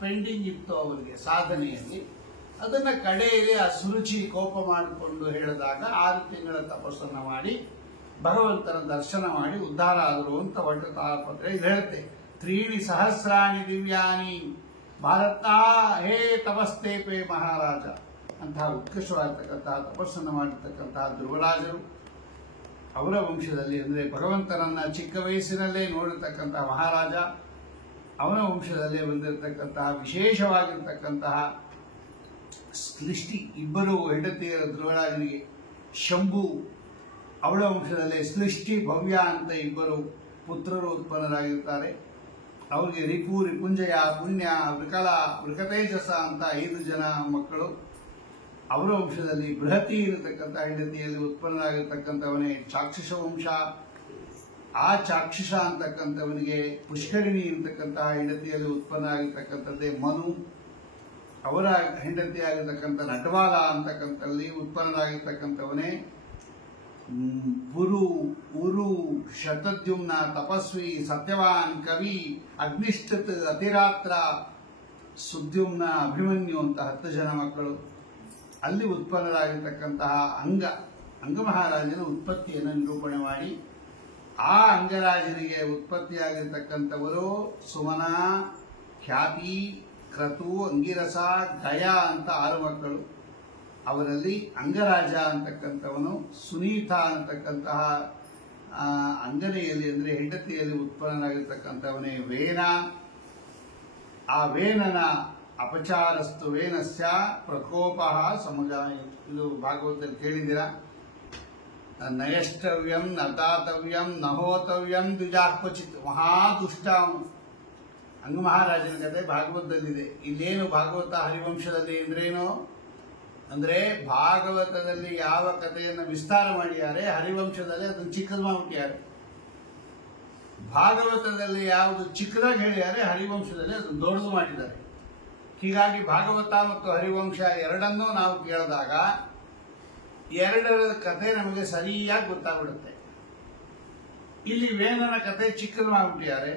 ಪೆಂಡಿಂಗ್ ಇತ್ತು ಅವರಿಗೆ ಸಾಧನೆಯಲ್ಲಿ. ಅದನ್ನ ಕಡೆಯಲ್ಲಿ ಆ ಸುರುಚಿ ಕೋಪ ಮಾಡಿಕೊಂಡು ಹೇಳಿದಾಗ 6 ತಿಂಗಳ ತಪಸ್ಸನ್ನ ಮಾಡಿ ಭಗವಂತನ ದರ್ಶನ ಮಾಡಿ ಉದ್ಧಾರ ಆದರು ಅಂತ ಒಟ್ಟು ತಾಳಪತ್ರ ಇದು ಹೇಳುತ್ತೆ. ತ್ರೀಣಿ ಸಹಸ್ರಾಣಿ ದಿವ್ಯಾನಿ ಭಾರತ ಹೇ ತಪಸ್ತೇಪೆ ಮಹಾರಾಜ. ಅಂತಹ ಉತ್ಕೃಷ್ಟವಾಗಿರ್ತಕ್ಕಂತಹ ತಪಸ್ಸನ್ನು ಮಾಡಿರ್ತಕ್ಕಂತಹ ಧ್ರುವರಾಜರು ಅವರ ವಂಶದಲ್ಲಿ ಅಂದರೆ ಭಗವಂತನನ್ನ ಚಿಕ್ಕ ವಯಸ್ಸಿನಲ್ಲೇ ನೋಡಿರ್ತಕ್ಕಂತಹ ಮಹಾರಾಜ, ಅವನ ವಂಶದಲ್ಲೇ ಬಂದಿರತಕ್ಕಂತಹ ವಿಶೇಷವಾಗಿರ್ತಕ್ಕಂತಹ ಸ್ಲಿಷ್ಟಿ, ಇಬ್ಬರು ಹೆಂಡತಿಯ ಧ್ರುವರಾಜನಿಗೆ, ಶಂಭು ಅವಳ ವಂಶದಲ್ಲೇ ಸ್ಲಿಷ್ಟಿ, ಭವ್ಯ ಅಂತ ಇಬ್ಬರು ಪುತ್ರರು ಉತ್ಪನ್ನರಾಗಿರ್ತಾರೆ. ಅವರಿಗೆ ರಿಪು, ರಿಪುಂಜಯ, ಪುಣ್ಯ, ವೃಕಲ, ವೃಕತೇಜಸ ಅಂತ 5 ಜನ ಮಕ್ಕಳು. ಅವರ ವಂಶದಲ್ಲಿ ಬೃಹತಿ ಇರತಕ್ಕಂಥ ಹೆಂಡತಿಯಲ್ಲಿ ಉತ್ಪನ್ನರಾಗಿರ್ತಕ್ಕಂಥವನೇ ಚಾಕ್ಷುಷ ವಂಶ. ಆ ಚಾಕ್ಷುಷ ಅಂತಕ್ಕಂಥವನಿಗೆ ಪುಷ್ಕರಿಣಿ ಇರತಕ್ಕಂತಹ ಹೆಂಡತಿಯಲ್ಲಿ ಉತ್ಪನ್ನ ಆಗಿರ್ತಕ್ಕಂಥದ್ದೇ ಮನು. ಅವರ ಹೆಂಡತಿಯಾಗಿರ್ತಕ್ಕಂಥ ನಟವಾಲ ಅಂತಕ್ಕಂಥಲ್ಲಿ ಉತ್ಪನ್ನರಾಗಿರ್ತಕ್ಕಂಥವನೇ ಪುರು, ಉರು, ಶತದ್ಯುಮ್ನ, ತಪಸ್ವಿ, ಸತ್ಯವಾನ್, ಕವಿ, ಅಗ್ನಿಷ್ಠತ್, ಅತಿರಾತ್ರ, ಸುದ್ಯುಮ್ನ, ಅಭಿಮನ್ಯು ಅಂತ 10 ಜನ ಮಕ್ಕಳು. ಅಲ್ಲಿ ಉತ್ಪನ್ನರಾಗಿರ್ತಕ್ಕಂತಹ ಅಂಗಮಹಾರಾಜನ ಉತ್ಪತ್ತಿಯನ್ನು ನಿರೂಪಣೆ ಮಾಡಿ ಆ ಅಂಗರಾಜನಿಗೆ ಉತ್ಪತ್ತಿಯಾಗಿರ್ತಕ್ಕಂಥವರು ಸುಮನ, ಖ್ಯಾತಿ, ಕ್ರತು, ಅಂಗಿರಸ, ಗಯ ಅಂತ 6 ಮಕ್ಕಳು. ಅವರಲ್ಲಿ ಅಂಗರಾಜ ಅಂತಕ್ಕಂಥವನು ಸುನೀತ ಅಂತಕ್ಕಂತಹ ಅಂಗನೆಯಲ್ಲಿ ಅಂದರೆ ಹೆಂಡತಿಯಲ್ಲಿ ಉತ್ಪನ್ನರಾಗಿರ್ತಕ್ಕಂಥವನೇ ವೇನ. ಆ ವೇನನ ಅಪಚಾರಸ್ತು ವೇನಸ್ಯ ಪ್ರಕೋಪ ಸಮುದಾಯ. ಇದು ಭಾಗವತದಲ್ಲಿ ಕೇಳಿದ್ದೀರಾ? ನಯಷ್ಟವ್ಯಂ, ನತಾತವ್ಯಂ, ನಹೋತವ್ಯಂ ದ್ವಿಜಾಕ್ವಚಿತ್. ಮಹಾದುಷ್ಟ ಅಂಗಮಹಾರಾಜನ ಕಥೆ ಭಾಗವತದಲ್ಲಿದೆ. ಇಲ್ಲೇನು ಭಾಗವತ ಹರಿವಂಶದಲ್ಲಿ ಅಂದ್ರೇನು ಅಂದ್ರೆ ಭಾಗವತದಲ್ಲಿ ಯಾವ ಕಥೆಯನ್ನು ವಿಸ್ತಾರ ಮಾಡಿದ್ದಾರೆ, ಹರಿವಂಶದಲ್ಲಿ ಅದನ್ನು ಚಿಕ್ಕದು ಮಾಡಿಬಿಟ್ಟಿದ್ದಾರೆ. ಭಾಗವತದಲ್ಲಿ ಯಾವುದು ಚಿಕ್ಕದಾಗಿ ಹೇಳಿದ್ದಾರೆ, ಹರಿವಂಶದಲ್ಲಿ ಅದನ್ನು ದೊಡ್ಡದು ಮಾಡಿದ್ದಾರೆ. ಹೀಗಾಗಿ ಭಾಗವತ ಮತ್ತು ಹರಿವಂಶ ಎರಡನ್ನೂ ನಾವು ಕೇಳಿದಾಗ ಎರಡರ ಕಥೆ ನಮಗೆ ಸರಿಯಾಗಿ ಗೊತ್ತಾಗ್ಬಿಡುತ್ತೆ. ಇಲ್ಲಿ ವೇನನ ಕಥೆ ಚಿಕ್ಕದು ಮಾಡಿಬಿಟ್ಟಿದ್ದಾರೆ.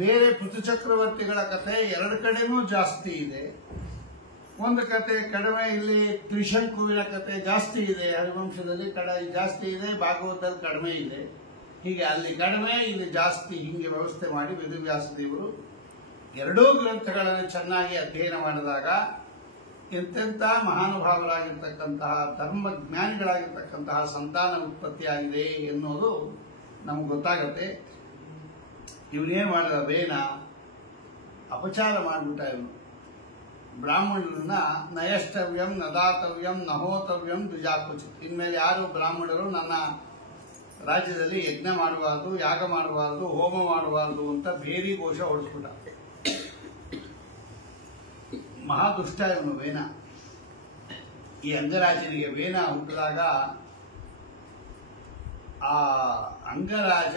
ಬೇರೆ ಪೃಥುಚಕ್ರವರ್ತಿಗಳ ಕಥೆ 2 ಕಡೆನೂ ಜಾಸ್ತಿ ಇದೆ. ಒಂದು ಕತೆ ಕಡಿಮೆ, ಇಲ್ಲಿ ತ್ರಿಶಂಕುವಿನ ಕತೆ ಜಾಸ್ತಿ ಇದೆ. ಹರಿವಂಶದಲ್ಲಿ ಜಾಸ್ತಿ ಇದೆ, ಭಾಗವತದಲ್ಲಿ ಕಡಿಮೆ ಇದೆ. ಹೀಗೆ ಅಲ್ಲಿ ಕಡಿಮೆ, ಇಲ್ಲಿ ಜಾಸ್ತಿ, ಹಿಂಗೆ ವ್ಯವಸ್ಥೆ ಮಾಡಿ ವೇದವ್ಯಾಸ ದೇವರು 2 ಗ್ರಂಥಗಳನ್ನು ಚೆನ್ನಾಗಿ ಅಧ್ಯಯನ ಮಾಡಿದಾಗ ಎಂತೆಂಥ ಮಹಾನುಭಾವರಾಗಿರ್ತಕ್ಕಂತಹ ಧರ್ಮಜ್ಞಾನಿಗಳಾಗಿರ್ತಕ್ಕಂತಹ ಸಂತಾನ ಉತ್ಪತ್ತಿಯಾಗಿದೆ ಎನ್ನುವುದು ನಮ್ಗೆ ಗೊತ್ತಾಗತ್ತೆ. ಇವನೇನು ಮಾಡಿದ, ವೇನ ಅಪಚಾರ ಮಾಡಿಬಿಟ್ಟ. ಇವನು ಬ್ರಾಹ್ಮಣರನ್ನ ನಯಷ್ಟವ್ಯಂ ನದಾತವ್ಯಂ ನಹೋತವ್ಯಂ ದ್ವಿಜಾಕುಚಿತ್, ಇನ್ಮೇಲೆ ಯಾರು ಬ್ರಾಹ್ಮಣರು ನನ್ನ ರಾಜ್ಯದಲ್ಲಿ ಯಜ್ಞ ಮಾಡಬಾರ್ದು, ಯಾಗ ಮಾಡಬಾರ್ದು, ಹೋಮ ಮಾಡಬಾರ್ದು ಅಂತ ಬೇರಿ ಘೋಷ ಹೊಡಿಸ್ಬಿಟ್ಟ. ಮಹಾದುಷ್ಟ ಇವನು ವೇನ. ಈ ಅಂಗರಾಜನಿಗೆ ವೇನ ಹುಟ್ಟಿದಾಗ ಆ ಅಂಗರಾಜ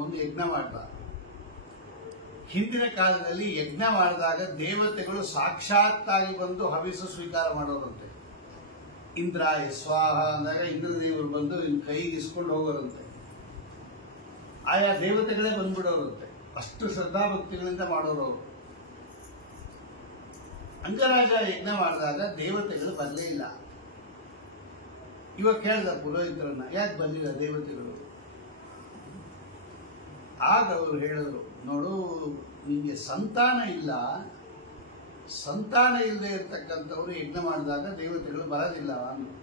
ಒಂದು ಯಜ್ಞ ಮಾಡ್ದ. ಹಿಂದಿನ ಕಾಲದಲ್ಲಿ ಯಜ್ಞ ಮಾಡಿದಾಗ ದೇವತೆಗಳು ಸಾಕ್ಷಾತ್ತಾಗಿ ಬಂದು ಹವಿಸು ಸ್ವೀಕಾರ ಮಾಡೋರಂತೆ. ಇಂದ್ರಾಯ ಸ್ವಾಹ ಅಂದಾಗ ಇಂದ್ರದೇವರು ಬಂದು ಕೈಗೆ ಇಸ್ಕೊಂಡು ಹೋಗೋರಂತೆ. ಆಯಾ ದೇವತೆಗಳೇ ಬಂದ್ಬಿಡೋರಂತೆ. ಅಷ್ಟು ಶ್ರದ್ಧಾಭಕ್ತಿಗಳಿಂದ ಮಾಡೋರು ಅವರು. ಅಂಗರಾಜ ಯಜ್ಞ ಮಾಡಿದಾಗ ದೇವತೆಗಳು ಬರಲೇ ಇಲ್ಲ. ಇವಾಗ ಕೇಳ್ದ ಪುರೋಹಿತರನ್ನ, ಯಾಕೆ ಬಂದಿಲ್ಲ ದೇವತೆಗಳು? ಆಗ ಅವರು ಹೇಳಿದ್ರು, ನೋಡು, ನಿಮಗೆ ಸಂತಾನ ಇಲ್ಲ, ಸಂತಾನ ಇಲ್ಲದೆ ಇರ್ತಕ್ಕಂಥವ್ರು ಯಜ್ಞ ಮಾಡಿದಾಗ ದೇವತೆಗಳು ಬರೋದಿಲ್ಲ ಅಂದ್ರು.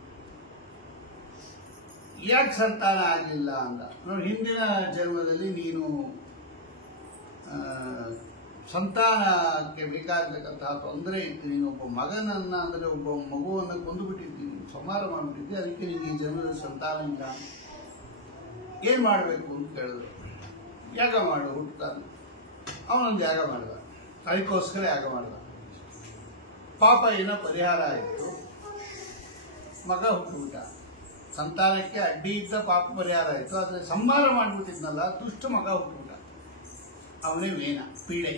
ಯಾಕೆ ಸಂತಾನ ಆಗಲಿಲ್ಲ ಅಂದ. ನೋಡಿ, ಹಿಂದಿನ ಜನ್ಮದಲ್ಲಿ ನೀನು ಸಂತಾನಕ್ಕೆ ಬೇಕಾಗಿರ್ತಕ್ಕಂತಹ ತೊಂದರೆ ಇತ್ತು. ನೀನು ಒಬ್ಬ ಮಗನನ್ನ, ಅಂದರೆ ಒಬ್ಬ ಮಗುವನ್ನು ಕೊಂದು ಬಿಟ್ಟಿದ್ದೀನಿ, ಸಂಹಾರ ಮಾಡಿಬಿಟ್ಟಿದ್ದೆ, ಅದಕ್ಕೆ ನಿಮಗೆ ಈ ಜನ್ಮದಲ್ಲಿ ಸಂತಾನ ಇಲ್ಲ. ಏನ್ ಮಾಡಬೇಕು ಅಂತ ಕೇಳಿದ್ರು. ಯಾಗ ಮಾಡು ಹುಟ್ಟುತ್ತಾನೆ. ಅವನೊಂದು ಯಾಗ ಮಾಡಿದ, ಅದಕ್ಕೋಸ್ಕರ ಯಾಗ ಮಾಡಿದ. ಪಾಪ ಏನೋ ಪರಿಹಾರ ಆಯಿತು, ಮಗ ಹುಟ್ಟುಬಿಟ್ಟ. ಸಂತಾನಕ್ಕೆ ಅಡ್ಡಿ ಇದ್ದ ಪಾಪ ಪರಿಹಾರ ಆಯಿತು. ಆದರೆ ಸಂಹಾರ ಮಾಡಿಬಿಟ್ಟಿದ್ನಲ್ಲ ದುಷ್ಟ ಮಗ ಹುಟ್ಟುಬಿಟ್ಟ. ಅವನೇ ವೇನ, ಪೀಡೆ.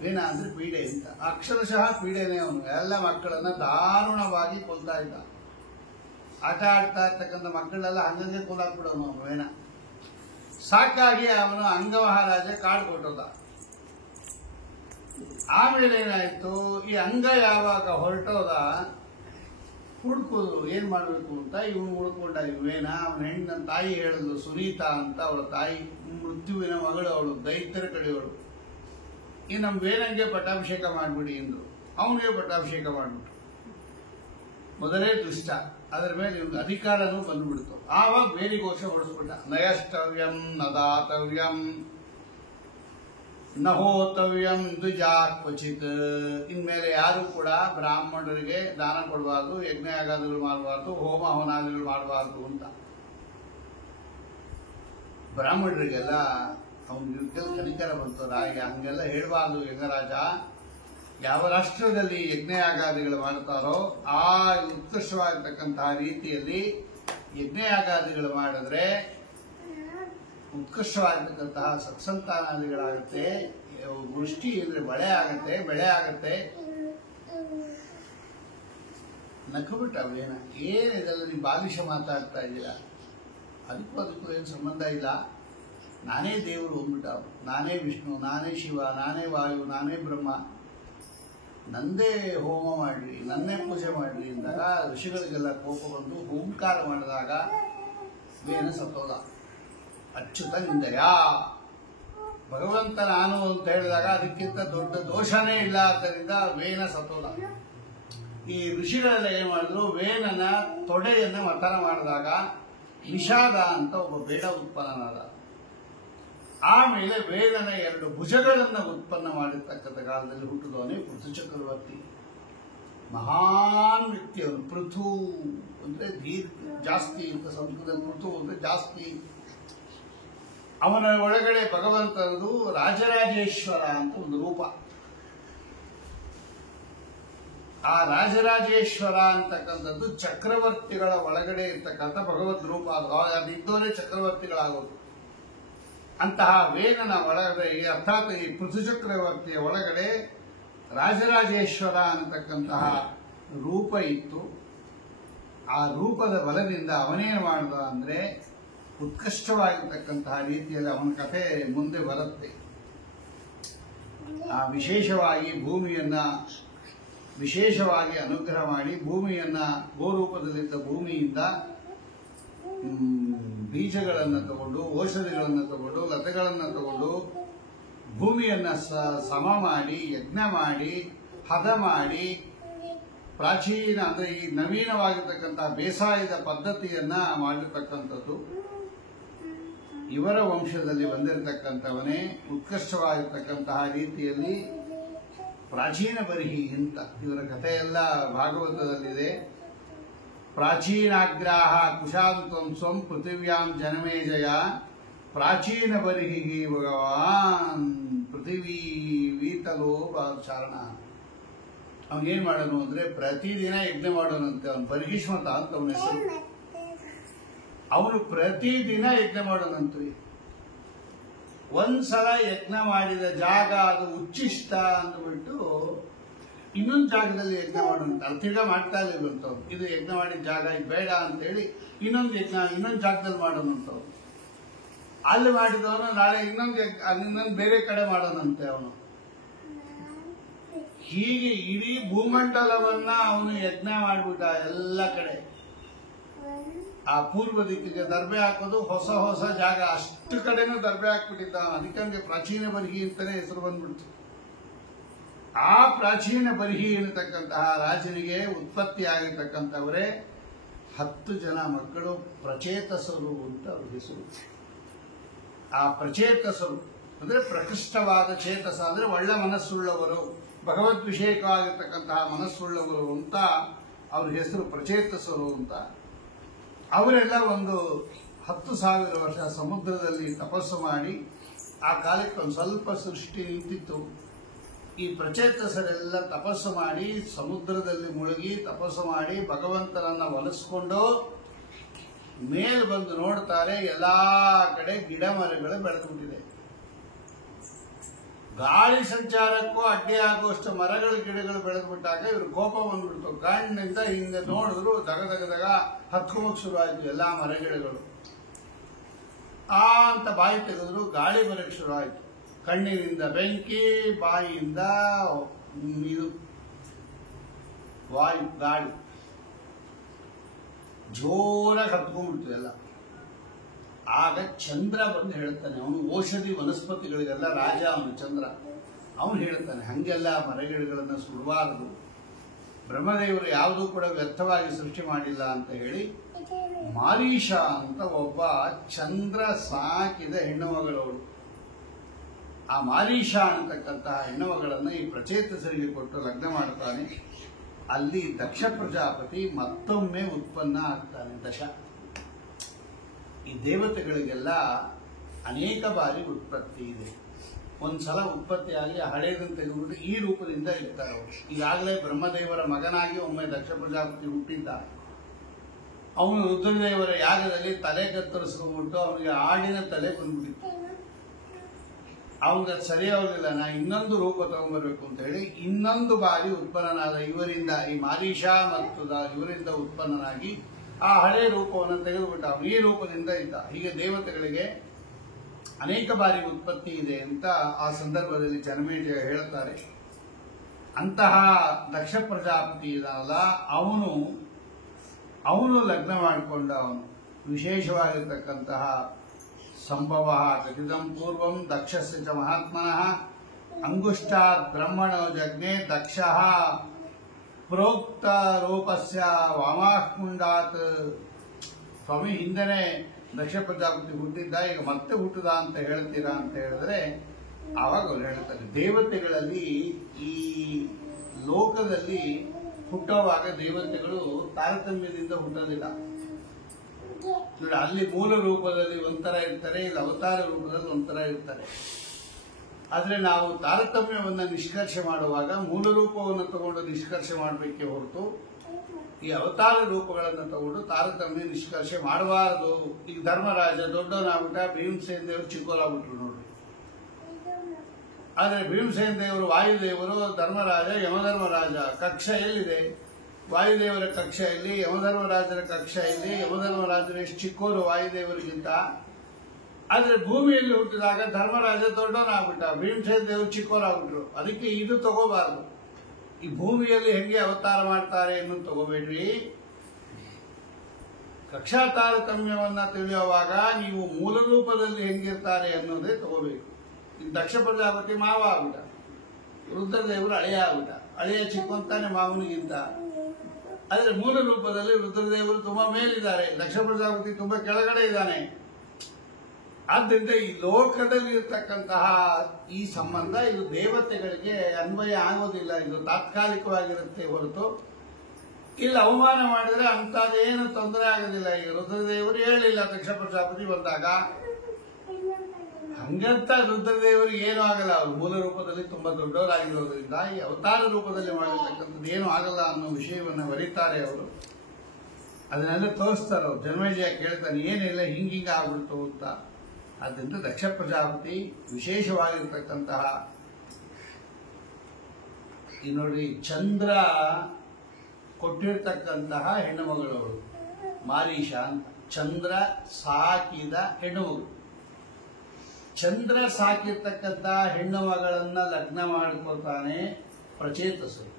ವೇನ ಅಂದ್ರೆ ಪೀಡೆ ಅಂತ. ಅಕ್ಷರಶಃ ಪೀಡೆನೇ ಅವನು. ಎಲ್ಲ ಮಕ್ಕಳನ್ನ ದಾರುಣವಾಗಿ ಕೊಲ್ತಾ ಇದ್ದ. ಆಟ ಆಡ್ತಾ ಇರ್ತಕ್ಕಂಥ ಮಕ್ಕಳೆಲ್ಲ ಹಂಗಂಗೆ ಕೊಲ್ಲಾಕ್ಬಿಡೋನು ಅವನು ವೇನ. ಸಾಕಾಗಿ ಅವನು ಅಂಗಮಹಾರಾಜ ಕಾಡು ಕೊಟ್ಟದ. ಆಮೇಲೆ ಏನಾಯ್ತು, ಈ ಅಂಗ ಯಾವಾಗ ಹೊರಟೋದ, ಹುಡ್ಕೋದು ಏನ್ ಮಾಡ್ಬೇಕು ಅಂತ. ಇವನು ಹುಡ್ಕೊಂಡ ವೇನ. ಅವನ ಹೆಣ್ಣಿನ ತಾಯಿ ಹೇಳಿದ್ಲು, ಸುನೀತಾ ಅಂತ, ಅವಳ ತಾಯಿ ಮೃತ್ಯುವಿನ ಮಗಳು, ಅವಳು ದೈತ್ಯರ ಕಡೆಯವಳು. ಈ ನಮ್ಮ ವೇನಂಗೆ ಪಟ್ಟಾಭಿಷೇಕ ಮಾಡ್ಬಿಡಿ ಎಂದ್ರು. ಅವನಿಗೆ ಪಟ್ಟಾಭಿಷೇಕ ಮಾಡ್ಬಿಟ್ರು. ಮೊದಲೇ ದುಷ್ಟ, ಅದರ ಮೇಲೆ ಇವನು ಅಧಿಕಾರನೂ ಬಂದ್ಬಿಡ್ತು. ಆವಾಗ ಬೇರೆ ಘೋಷ ಹೊಡಿಸ್ಬಿಟ್ಟ, ನಯಷ್ಟವ್ಯಂ ನದಾತವ್ಯಂ ನಹೋತವ್ಯಂ ದ್ವಿಜಾ ಕ್ವಚಿತ್. ಇನ್ಮೇಲೆ ಯಾರು ಕೂಡ ಬ್ರಾಹ್ಮಣರಿಗೆ ದಾನ ಕೊಡಬಾರ್ದು, ಯಜ್ಞ ಯಾಗಾದಿಗಳು ಮಾಡಬಾರ್ದು, ಹೋಮ ಹವನಾದಿಗಳು ಮಾಡಬಾರ್ದು ಅಂತ. ಬ್ರಾಹ್ಮಣರಿಗೆಲ್ಲ ಅವನಿಗೆ ಕನಿಕರ ಬಂತು. ಹಂಗೆಲ್ಲ ಹೇಳಬಾರ್ದು ಯಜ್ಞರಾಜ. ಯಾವ ರಾಷ್ಟ್ರದಲ್ಲಿ ಯಜ್ಞಯಾಗಾದಿಗಳು ಮಾಡ್ತಾರೋ ಆ ಉತ್ಕೃಷ್ಟವಾಗಿರ್ತಕ್ಕಂತಹ ರೀತಿಯಲ್ಲಿ ಯಜ್ಞಯಾಗಾದಿಗಳು ಮಾಡಿದ್ರೆ ಉತ್ಕೃಷ್ಟವಾಗಿರ್ತಕ್ಕಂತಹ ಸತ್ಸಂತಾನಾದಿಗಳಾಗುತ್ತೆ. ವೃಷ್ಟಿ ಅಂದ್ರೆ ಮಳೆ ಆಗತ್ತೆ, ಬೆಳೆ ಆಗತ್ತೆ. ನಕ್ಕಬಿಟ್ಟ ಅವೇನ, ಏನಿದೆಲ್ಲ ನೀವು ಬಾಲಿಶ ಮಾತಾಡ್ತಾ ಇದ್ದೀರಾ? ಅದಕ್ಕೂ ಏನು ಸಂಬಂಧ ಇಲ್ಲ. ನಾನೇ ದೇವರು ಅಂದ್ಬಿಟ್ಟ. ನಾನೇ ವಿಷ್ಣು, ನಾನೇ ಶಿವ, ನಾನೇ ವಾಯು, ನಾನೇ ಬ್ರಹ್ಮ, ನಂದೇ ಹೋಮ ಮಾಡ್ರಿ, ನನ್ನೇ ಪೂಜೆ ಮಾಡ್ರಿ ಅಂದಾಗ ಋಷಿಗಳಿಗೆಲ್ಲ ಕೋಪ ಬಂದು ಓಂಕಾರ ಮಾಡಿದಾಗ ವೇನ ಸತ್ತೋದ. ಅಚ್ಯುತ ನಿಂದಯ, ಭಗವಂತ ನಾನು ಅಂತ ಹೇಳಿದಾಗ ಅದಕ್ಕಿಂತ ದೊಡ್ಡ ದೋಷನೇ ಇಲ್ಲ. ಆದ್ದರಿಂದ ವೇನ ಸತ್ತೋದ. ಈ ಋಷಿಗಳೆಲ್ಲ ಏನ್ ಮಾಡಿದ್ರು, ವೇನನ ತೊಡೆಯನ್ನ ಮಥನ ಮಾಡಿದಾಗ ನಿಷಾದ ಅಂತ ಒಬ್ಬ ಬೇಡ ಉತ್ಪನ್ನನಾದ. ಆಮೇಲೆ ವೇದನ 2 ಭುಜಗಳನ್ನ ಉತ್ಪನ್ನ ಮಾಡಿರ್ತಕ್ಕಂಥ ಕಾಲದಲ್ಲಿ ಹುಟ್ಟಿದವನೇ ಪೃಥು ಚಕ್ರವರ್ತಿ. ಮಹಾನ್ ವ್ಯಕ್ತಿ ಅವನು. ಪೃಥು ಅಂದ್ರೆ ಜಾಸ್ತಿ ಅಂತ ಸಂಸ್ಕೃತ. ಪೃಥು ಅಂದ್ರೆ ಜಾಸ್ತಿ. ಅವನ ಒಳಗಡೆ ಭಗವಂತನದು ರಾಜರಾಜೇಶ್ವರ ಅಂತ ಒಂದು ರೂಪ. ಆ ರಾಜರಾಜೇಶ್ವರ ಅಂತಕ್ಕಂಥದ್ದು ಚಕ್ರವರ್ತಿಗಳ ಒಳಗಡೆ ಇರ್ತಕ್ಕಂಥ ಭಗವದ್ ರೂಪ. ಅದಿದ್ದವರೇ ಚಕ್ರವರ್ತಿಗಳಾಗೋದು. ಅಂತಹ ವೇನನ ಒಳಗಡೆ, ಅರ್ಥಾತ್ ಈ ಪೃಥು ಚಕ್ರವರ್ತಿಯ ಒಳಗಡೆ ರಾಜರಾಜೇಶ್ವರ ಅಂತಕ್ಕಂತಹ ರೂಪ ಇತ್ತು. ಆ ರೂಪದ ಬಲದಿಂದ ಅವನೇನು ಮಾಡಿದ ಅಂದ್ರೆ ಉತ್ಕೃಷ್ಟವಾಗಿರ್ತಕ್ಕಂತಹ ರೀತಿಯಲ್ಲಿ ಅವನ ಕಥೆ ಮುಂದೆ ಬರುತ್ತೆ. ಆ ವಿಶೇಷವಾಗಿ ಭೂಮಿಯನ್ನ ವಿಶೇಷವಾಗಿ ಅನುಗ್ರಹ ಮಾಡಿ ಭೂಮಿಯನ್ನ ಗೋರೂಪದಲ್ಲಿದ್ದ ಭೂಮಿಯಿಂದ ಬೀಜಗಳನ್ನು ತಗೊಂಡು, ಔಷಧಿಗಳನ್ನು ತಗೊಂಡು, ಲತೆಗಳನ್ನು ತಗೊಂಡು ಭೂಮಿಯನ್ನ ಸಮ ಮಾಡಿ, ಯಜ್ಞ ಮಾಡಿ, ಹದ ಮಾಡಿ ಪ್ರಾಚೀನ ಅಂದ್ರೆ ಈ ನವೀನವಾಗಿರ್ತಕ್ಕಂತಹ ಬೇಸಾಯದ ಪದ್ಧತಿಯನ್ನ ಮಾಡಿರ್ತಕ್ಕಂಥದ್ದು. ಇವರ ವಂಶದಲ್ಲಿ ಬಂದಿರತಕ್ಕಂಥವನೇ ಉತ್ಕೃಷ್ಟವಾಗಿರ್ತಕ್ಕಂತಹ ರೀತಿಯಲ್ಲಿ ಪ್ರಾಚೀನ ಬರಿಹಿ ಅಂತ ಇವರ ಕಥೆಯೆಲ್ಲ ಭಾಗವತದಲ್ಲಿದೆ. ಪ್ರಾಚೀನಾಗ್ರಾಹ ಕುಶಾಂತಂ ಸ್ವಂ ಪೃಥಿವ್ಯಾಂ ಜನಮೇಜಯ ಪ್ರಾಚೀನ ಬರಿಹಿ ಭಗವಾನ್ ಪೃಥಿವೀ ವೀತಲೋ ಚಾರಣ. ಅವನೇನ್ ಮಾಡೋನು ಅಂದ್ರೆ ಪ್ರತಿದಿನ ಯಜ್ಞ ಮಾಡೋನಂತೆ. ಅವನು ಬರ್ಹಿಷ್ಮತ ಅಂತ ಅವನ ಹೆಸರು. ಅವನು ಪ್ರತಿದಿನ ಯಜ್ಞ ಮಾಡೋನಂತ್ರಿ. ಒಂದ್ಸಲ ಯಜ್ಞ ಮಾಡಿದ ಜಾಗ ಅದು ಉಚ್ಚಿಷ್ಟ ಅಂದ್ಬಿಟ್ಟು ಇನ್ನೊಂದು ಜಾಗದಲ್ಲಿ ಯಜ್ಞ ಮಾಡೋಂತ ತಿರ್ಗಾ ಮಾಡ್ತಾ ಇಲ್ಲಂತವ್ರು. ಇದು ಯಜ್ಞ ಮಾಡಿದ ಜಾಗ ಇದು ಬೇಡ ಅಂತ ಹೇಳಿ ಇನ್ನೊಂದು ಜಾಗದಲ್ಲಿ ಮಾಡೋನಂತವ್ರು. ಅಲ್ಲಿ ಮಾಡಿದವನು ನಾಳೆ ಇನ್ನೊಂದು ಬೇರೆ ಕಡೆ ಮಾಡೋನಂತೆ ಅವನು. ಹೀಗೆ ಇಡೀ ಭೂಮಂಡಲವನ್ನ ಅವನು ಯಜ್ಞ ಮಾಡಿಬಿಟ್ಟ. ಎಲ್ಲ ಕಡೆ ಆ ಪೂರ್ವ ದಿಕ್ಕಿಗೆ ದರ್ಬೆ ಹಾಕೋದು, ಹೊಸ ಹೊಸ ಜಾಗ ಅಷ್ಟು ಕಡೆನೂ ದರ್ಬೆ ಹಾಕ್ಬಿಟ್ಟಿದ್ದ. ಅದಕ್ಕೆ ಪ್ರಾಚೀನ ಬರಿಹಿ ಅಂತಾನೆ ಹೆಸರು ಬಂದ್ಬಿಡ್ತು. ಆ ಪ್ರಾಚೀನ ಬರಿಹಿ ಎನ್ನತಕ್ಕಂತಹ ರಾಜನಿಗೆ ಉತ್ಪತ್ತಿ ಆಗಿರ್ತಕ್ಕಂಥವರೇ 10 ಜನ ಮಕ್ಕಳು. ಪ್ರಚೇತಸರು ಅಂತ ಅವ್ರ ಹೆಸರು. ಆ ಪ್ರಚೇತಸರು ಅಂದ್ರೆ ಪ್ರಕೃಷ್ಟವಾದ ಚೇತಸ ಅಂದ್ರೆ ಒಳ್ಳೆ ಮನಸ್ಸುಳ್ಳವರು, ಭಗವದ್ವಿಷಯಕವಾಗಿರ್ತಕ್ಕಂತಹ ಮನಸ್ಸುಳ್ಳವರು ಅಂತ ಅವ್ರ ಹೆಸರು ಪ್ರಚೇತಸರು ಅಂತ. ಅವರೆಲ್ಲ ಒಂದು 10,000 ವರ್ಷ ಸಮುದ್ರದಲ್ಲಿ ತಪಸ್ಸು ಮಾಡಿ, ಆ ಕಾಲಕ್ಕೆ ಒಂದು ಸ್ವಲ್ಪ ಸೃಷ್ಟಿ ನಿಂತಿತ್ತು. ಈ ಪ್ರಚೇತಸರೆಲ್ಲ ತಪಸ್ಸು ಮಾಡಿ ಸಮುದ್ರದಲ್ಲಿ ಮುಳುಗಿ ತಪಸ್ಸು ಮಾಡಿ ಭಗವಂತನನ್ನ ಒಲಿಸ್ಕೊಂಡು ಮೇಲೆ ಬಂದು ನೋಡ್ತಾರೆ. ಎಲ್ಲಾ ಕಡೆ ಗಿಡ ಮರಗಳು ಬೆಳೆದುಬಿಟ್ಟಿದೆ. ಗಾಳಿ ಸಂಚಾರಕ್ಕೂ ಅಡ್ಡಿಯಾಗುವಷ್ಟು ಮರಗಳು ಗಿಡಗಳು ಬೆಳೆದ್ಬಿಟ್ಟಾಗ ಇವ್ರು ಕೋಪ ಬಂದ್ಬಿಡ್ತು. ಕಣ್ಣಿಂದ ಹಿಂದೆ ನೋಡಿದ್ರು ದಗ ಹತ್ಕೊಂಬಕ್ ಶುರು ಆಯ್ತು ಎಲ್ಲಾ ಮರಗಿಡಗಳು. ಅಂತ ಬಾಯಿ ತೆಗೆದ್ರು, ಗಾಳಿ ಬರಕ್ ಶುರು ಆಯ್ತು. ಕಣ್ಣಿನಿಂದ ಬೆಂಕಿ, ಬಾಯಿಯಿಂದ ಇದು ವಾಯು ಗಾಳಿ ಜೋರಾಗಿ ಹತ್ಕೊಂಡ್ಬಿಡ್ತು ಎಲ್ಲ. ಆಗ ಚಂದ್ರ ಬಂದು ಹೇಳ್ತಾನೆ, ಅವನು ಔಷಧಿ ವನಸ್ಪತಿಗಳಿಗೆಲ್ಲ ರಾಜ ಅವನು ಚಂದ್ರ. ಅವನು ಹೇಳ್ತಾನೆ ಹಂಗೆಲ್ಲ ಮರಗಿಡಗಳನ್ನ ಸುಡಬಾರದು, ಬ್ರಹ್ಮದೇವರು ಯಾವುದೂ ಕೂಡ ವ್ಯರ್ಥವಾಗಿ ಸೃಷ್ಟಿ ಮಾಡಿಲ್ಲ ಅಂತ ಹೇಳಿ ಮಾರೀಷ ಅಂತ ಒಬ್ಬ ಚಂದ್ರ ಸಾಕಿದ ಹೆಣ್ಣು ಮಗಳವಳು. ಆ ಮಾರೀಷ ಅಂತಕ್ಕಂತಹ ಹೆಣ್ಣು ಮಗಳನ್ನು ಈ ಪ್ರಚೇತಸರಿಗೆ ಕೊಟ್ಟು ಲಗ್ನ ಮಾಡ್ತಾನೆ. ಅಲ್ಲಿ ದಕ್ಷ ಪ್ರಜಾಪತಿ ಮತ್ತೊಮ್ಮೆ ಉತ್ಪನ್ನ ಆಗ್ತಾನೆ. ಈ ದೇವತೆಗಳಿಗೆಲ್ಲ ಅನೇಕ ಬಾರಿ ಉತ್ಪತ್ತಿ ಇದೆ. ಒಂದ್ಸಲ ಉತ್ಪತ್ತಿ ಆಗಿ ಹಳೇದನ್ನು ತೆಗೆದುಬಿಟ್ಟು ಈ ರೂಪದಿಂದ ಇರ್ತಾರೆ ಅವರು. ಈಗಾಗಲೇ ಬ್ರಹ್ಮದೇವರ ಮಗನಾಗಿ ಒಮ್ಮೆ ದಕ್ಷ ಪ್ರಜಾಪತಿ ಹುಟ್ಟಿದ್ದ. ಅವನು ರುದ್ರದೇವರ ಯಾಗದಲ್ಲಿ ತಲೆ ಕತ್ತರಿಸ್ಕೊಂಡ್ಬಿಟ್ಟು ಅವನಿಗೆ ಆಡಿನ ತಲೆ ಬಂದ್ಬಿಟ್ಟಿತ್ತು. ಅವನಿಗೆ ಸರಿ ಹೋಗಲಿಲ್ಲ, ನಾ ಇನ್ನೊಂದು ರೂಪ ತಗೊಂಡ್ಬರ್ಬೇಕು ಅಂತ ಹೇಳಿ ಇನ್ನೊಂದು ಬಾರಿ ಉತ್ಪನ್ನನಾದ ಇವರಿಂದ, ಈ ಮಾರೀಷ ಮತ್ತು ಇವರಿಂದ ಉತ್ಪನ್ನನಾಗಿ ಆ ಹಳೆ ರೂಪವನ್ನು ತೆಗೆದುಬಿಟ್ಟ. ಅವನು ಈ ರೂಪದಿಂದ ಇದ್ದ. ಹೀಗೆ ದೇವತೆಗಳಿಗೆ ಅನೇಕ ಬಾರಿ ಉತ್ಪತ್ತಿ ಇದೆ ಅಂತ ಆ ಸಂದರ್ಭದಲ್ಲಿ ಜನಮೇಜಯ ಹೇಳ್ತಾರೆ. ಅಂತಹ ದಕ್ಷ ಪ್ರಜಾಪತಿ ಇದಾನಲ್ಲ, ಅವನು ಲಗ್ನ ಮಾಡಿಕೊಂಡ ಅವನು ವಿಶೇಷವಾಗಿರ್ತಕ್ಕಂತಹ ಸಂಭವ ಕಥಿತಂ ಪೂರ್ವಂ ದಕ್ಷಸ್ಯ ಚ ಮಹಾತ್ಮನಃ ಅಂಗುಷ್ಟಾತ್ ಬ್ರಹ್ಮಣೋ ಜಜ್ಞೆ ದಕ್ಷ ಪ್ರೋಕ್ತ ರೂಪಸ್ಯ ವಾಮಾಹ್ಮುಂಡಾತ್. ಸ್ವಾಮಿ ಹಿಂದೆನೆ ದಕ್ಷ ಪ್ರಜಾಪತಿ ಹುಟ್ಟಿದ್ದ, ಈಗ ಮತ್ತೆ ಹುಟ್ಟುದ ಅಂತ ಹೇಳ್ತೀರಾ ಅಂತ ಹೇಳಿದ್ರೆ ಆವಾಗ ಅವ್ರು ಹೇಳ್ತಾರೆ, ದೇವತೆಗಳಲ್ಲಿ ಈ ಲೋಕದಲ್ಲಿ ಹುಟ್ಟುವಾಗ ದೇವತೆಗಳು ತಾರತಮ್ಯದಿಂದ ಹುಟ್ಟೋದಿಲ್ಲ. ನೋಡಿ, ಅಲ್ಲಿ ಮೂಲ ರೂಪದಲ್ಲಿ ಒಂಥರ ಇರ್ತಾರೆ, ಇಲ್ಲಿ ಅವತಾರ ರೂಪದಲ್ಲಿ ಒಂಥರ ಇರ್ತಾರೆ. ಆದ್ರೆ ನಾವು ತಾರತಮ್ಯವನ್ನ ನಿಷ್ಕರ್ಷೆ ಮಾಡುವಾಗ ಮೂಲ ರೂಪವನ್ನು ತಗೊಂಡು ನಿಷ್ಕರ್ಷೆ ಮಾಡಬೇಕೆ ಹೊರತು ಈ ಅವತಾರ ರೂಪಗಳನ್ನು ತಗೊಂಡು ತಾರತಮ್ಯ ನಿಷ್ಕರ್ಷೆ ಮಾಡಬಾರದು. ಈಗ ಧರ್ಮರಾಜ ದೊಡ್ಡವನಾಗ್ಬಿಟ್ಟ, ಭೀಮಸೇನ ದೇವರು ಚಿಕ್ಕವರಾಗ್ಬಿಟ್ರು ನೋಡ್ರಿ. ಆದ್ರೆ ಭೀಮಸೇನ ದೇವರು ವಾಯುದೇವರು, ಧರ್ಮರಾಜ ಯಮಧರ್ಮರಾಜ. ಕಕ್ಷ ಎಲ್ಲಿದೆ? ವಾಯುದೇವರ ಕಕ್ಷ ಇಲ್ಲಿ, ಯಮಧರ್ಮರಾಜರ ಕಕ್ಷ ಇಲ್ಲಿ. ಯಮಧರ್ಮರಾಜರು ಎಷ್ಟು ಚಿಕ್ಕೋರು ವಾಯುದೇವರಿಗಿಂತ. ಆದ್ರೆ ಭೂಮಿಯಲ್ಲಿ ಹುಟ್ಟಿದಾಗ ಧರ್ಮರಾಜ ದೊಡ್ಡವನಾಗ್ಬಿಟ್ಟ, ಭೀಮಸೇನ ದೇವರು ಚಿಕ್ಕವರಾಗ್ಬಿಟ್ರು. ಅದಕ್ಕೆ ಇದು ತಗೋಬಾರದು. ಈ ಭೂಮಿಯಲ್ಲಿ ಹೆಂಗೆ ಅವತಾರ ಮಾಡ್ತಾರೆ ಅನ್ನೋದು ತಗೋಬೇಡ್ರಿ. ಕಕ್ಷಾ ತಾರತಮ್ಯವನ್ನ ತಿಳಿಯುವಾಗ ನೀವು ಮೂಲ ರೂಪದಲ್ಲಿ ಹೆಂಗಿರ್ತಾರೆ ಅನ್ನೋದೇ ತಗೋಬೇಕು. ದಕ್ಷ ಪ್ರಜಾಪತಿ ಮಾವ ಆಗ್ಬಿಟ್ಟ, ರುದ್ರದೇವರು ಹಳೆಯ ಆಗ್ಬಿಟ್ಟ. ಅಳಿಯ ಚಿಕ್ಕಂತಾನೆ ಮಾವನಿಗಿಂತ. ಆದರೆ ಮೂಲ ರೂಪದಲ್ಲಿ ರುದ್ರದೇವರು ತುಂಬಾ ಮೇಲಿದ್ದಾರೆ, ದಕ್ಷ ಪ್ರಜಾಪತಿ ತುಂಬಾ ಕೆಳಗಡೆ ಇದ್ದಾನೆ. ಆದ್ದರಿಂದ ಈ ಲೋಕದಲ್ಲಿ ಇರತಕ್ಕಂತಹ ಈ ಸಂಬಂಧ ಇದು ದೇವತೆಗಳಿಗೆ ಅನ್ವಯ ಆಗೋದಿಲ್ಲ, ಇದು ತಾತ್ಕಾಲಿಕವಾಗಿರುತ್ತೆ ಹೊರತು ಇಲ್ಲಿ ಅವಮಾನ ಮಾಡಿದ್ರೆ ಅಂತದೇನು ತೊಂದರೆ ಆಗೋದಿಲ್ಲ. ಈಗ ರುದ್ರದೇವರು ಹೇಳಿಲ್ಲ ದಕ್ಷ ಪ್ರಜಾಪತಿ ಬಂದಾಗ, ಹಂಗಂತ ರುದ್ರದೇವರಿಗೆ ಏನೂ ಆಗಲ್ಲ. ಅವರು ಮೂಲ ರೂಪದಲ್ಲಿ ತುಂಬಾ ದೊಡ್ಡವರಾಗಿರೋದ್ರಿಂದ ಈ ಅವತಾರ ರೂಪದಲ್ಲಿ ಮಾಡಿರ್ತಕ್ಕಂಥದ್ದು ಏನೂ ಆಗಲ್ಲ ಅನ್ನೋ ವಿಷಯವನ್ನು ಬರೀತಾರೆ ಅವರು. ಅದನ್ನೆಲ್ಲ ತೋರಿಸ್ತಾರೆ ಅವರು. ಜನ್ಮೇಜಯ ಕೇಳ್ತಾನೆ ಏನಿಲ್ಲ ಹಿಂಗಿಂಗ ಆಗ್ಬಿಡ್ತು ಅಂತ. ಆದ್ದರಿಂದ ದಕ್ಷ ಪ್ರಜಾಪತಿ ವಿಶೇಷವಾಗಿರ್ತಕ್ಕಂತಹ ಈ ನೋಡಿ ಚಂದ್ರ ಕೊಟ್ಟಿರ್ತಕ್ಕಂತಹ ಹೆಣ್ಣು ಮಗಳವರು ಮಾರೀಷ ಅಂತ. ಚಂದ್ರ ಸಾಕಿದ ಹೆಣ್ಣು ಮಗಳು. ಚಂದ್ರ ಸಾಕಿರ್ತಕ್ಕಂತಹ ಹೆಣ್ಣು ಮಗಳನ್ನ ಲಗ್ನ ಮಾಡ್ಕೊತಾನೆ ಪ್ರಚೇತಸರು.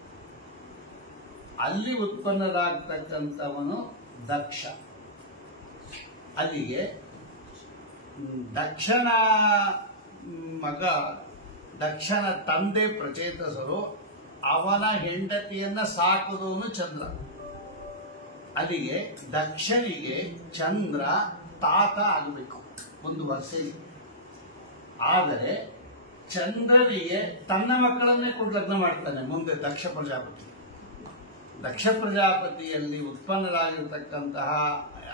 ಅಲ್ಲಿ ಉತ್ಪನ್ನರಾಗ್ತಕ್ಕಂಥವನು ದಕ್ಷ. ಅಲ್ಲಿಗೆ ದಕ್ಷನ ಮಗ, ದಕ್ಷನ ತಂದೆ ಪ್ರಚೇತಸರು, ಅವನ ಹೆಂಡತಿಯನ್ನ ಸಾಕುದವನು ಚಂದ್ರ. ಅಲ್ಲಿಗೆ ದಕ್ಷನಿಗೆ ಚಂದ್ರ ತಾತ ಆಗಬೇಕು ಒಂದು ವರ್ಷದಲ್ಲಿ. ಆದರೆ ಚಂದ್ರನಿಗೆ ತನ್ನ ಮಕ್ಕಳನ್ನೇ ಕೊಟ್ಟು ಲಗ್ನ ಮಾಡ್ತಾನೆ ಮುಂದೆ ದಕ್ಷ ಪ್ರಜಾಪತಿ. ದಕ್ಷ ಪ್ರಜಾಪತಿಯಲ್ಲಿ ಉತ್ಪನ್ನರಾಗಿರ್ತಕ್ಕಂತಹ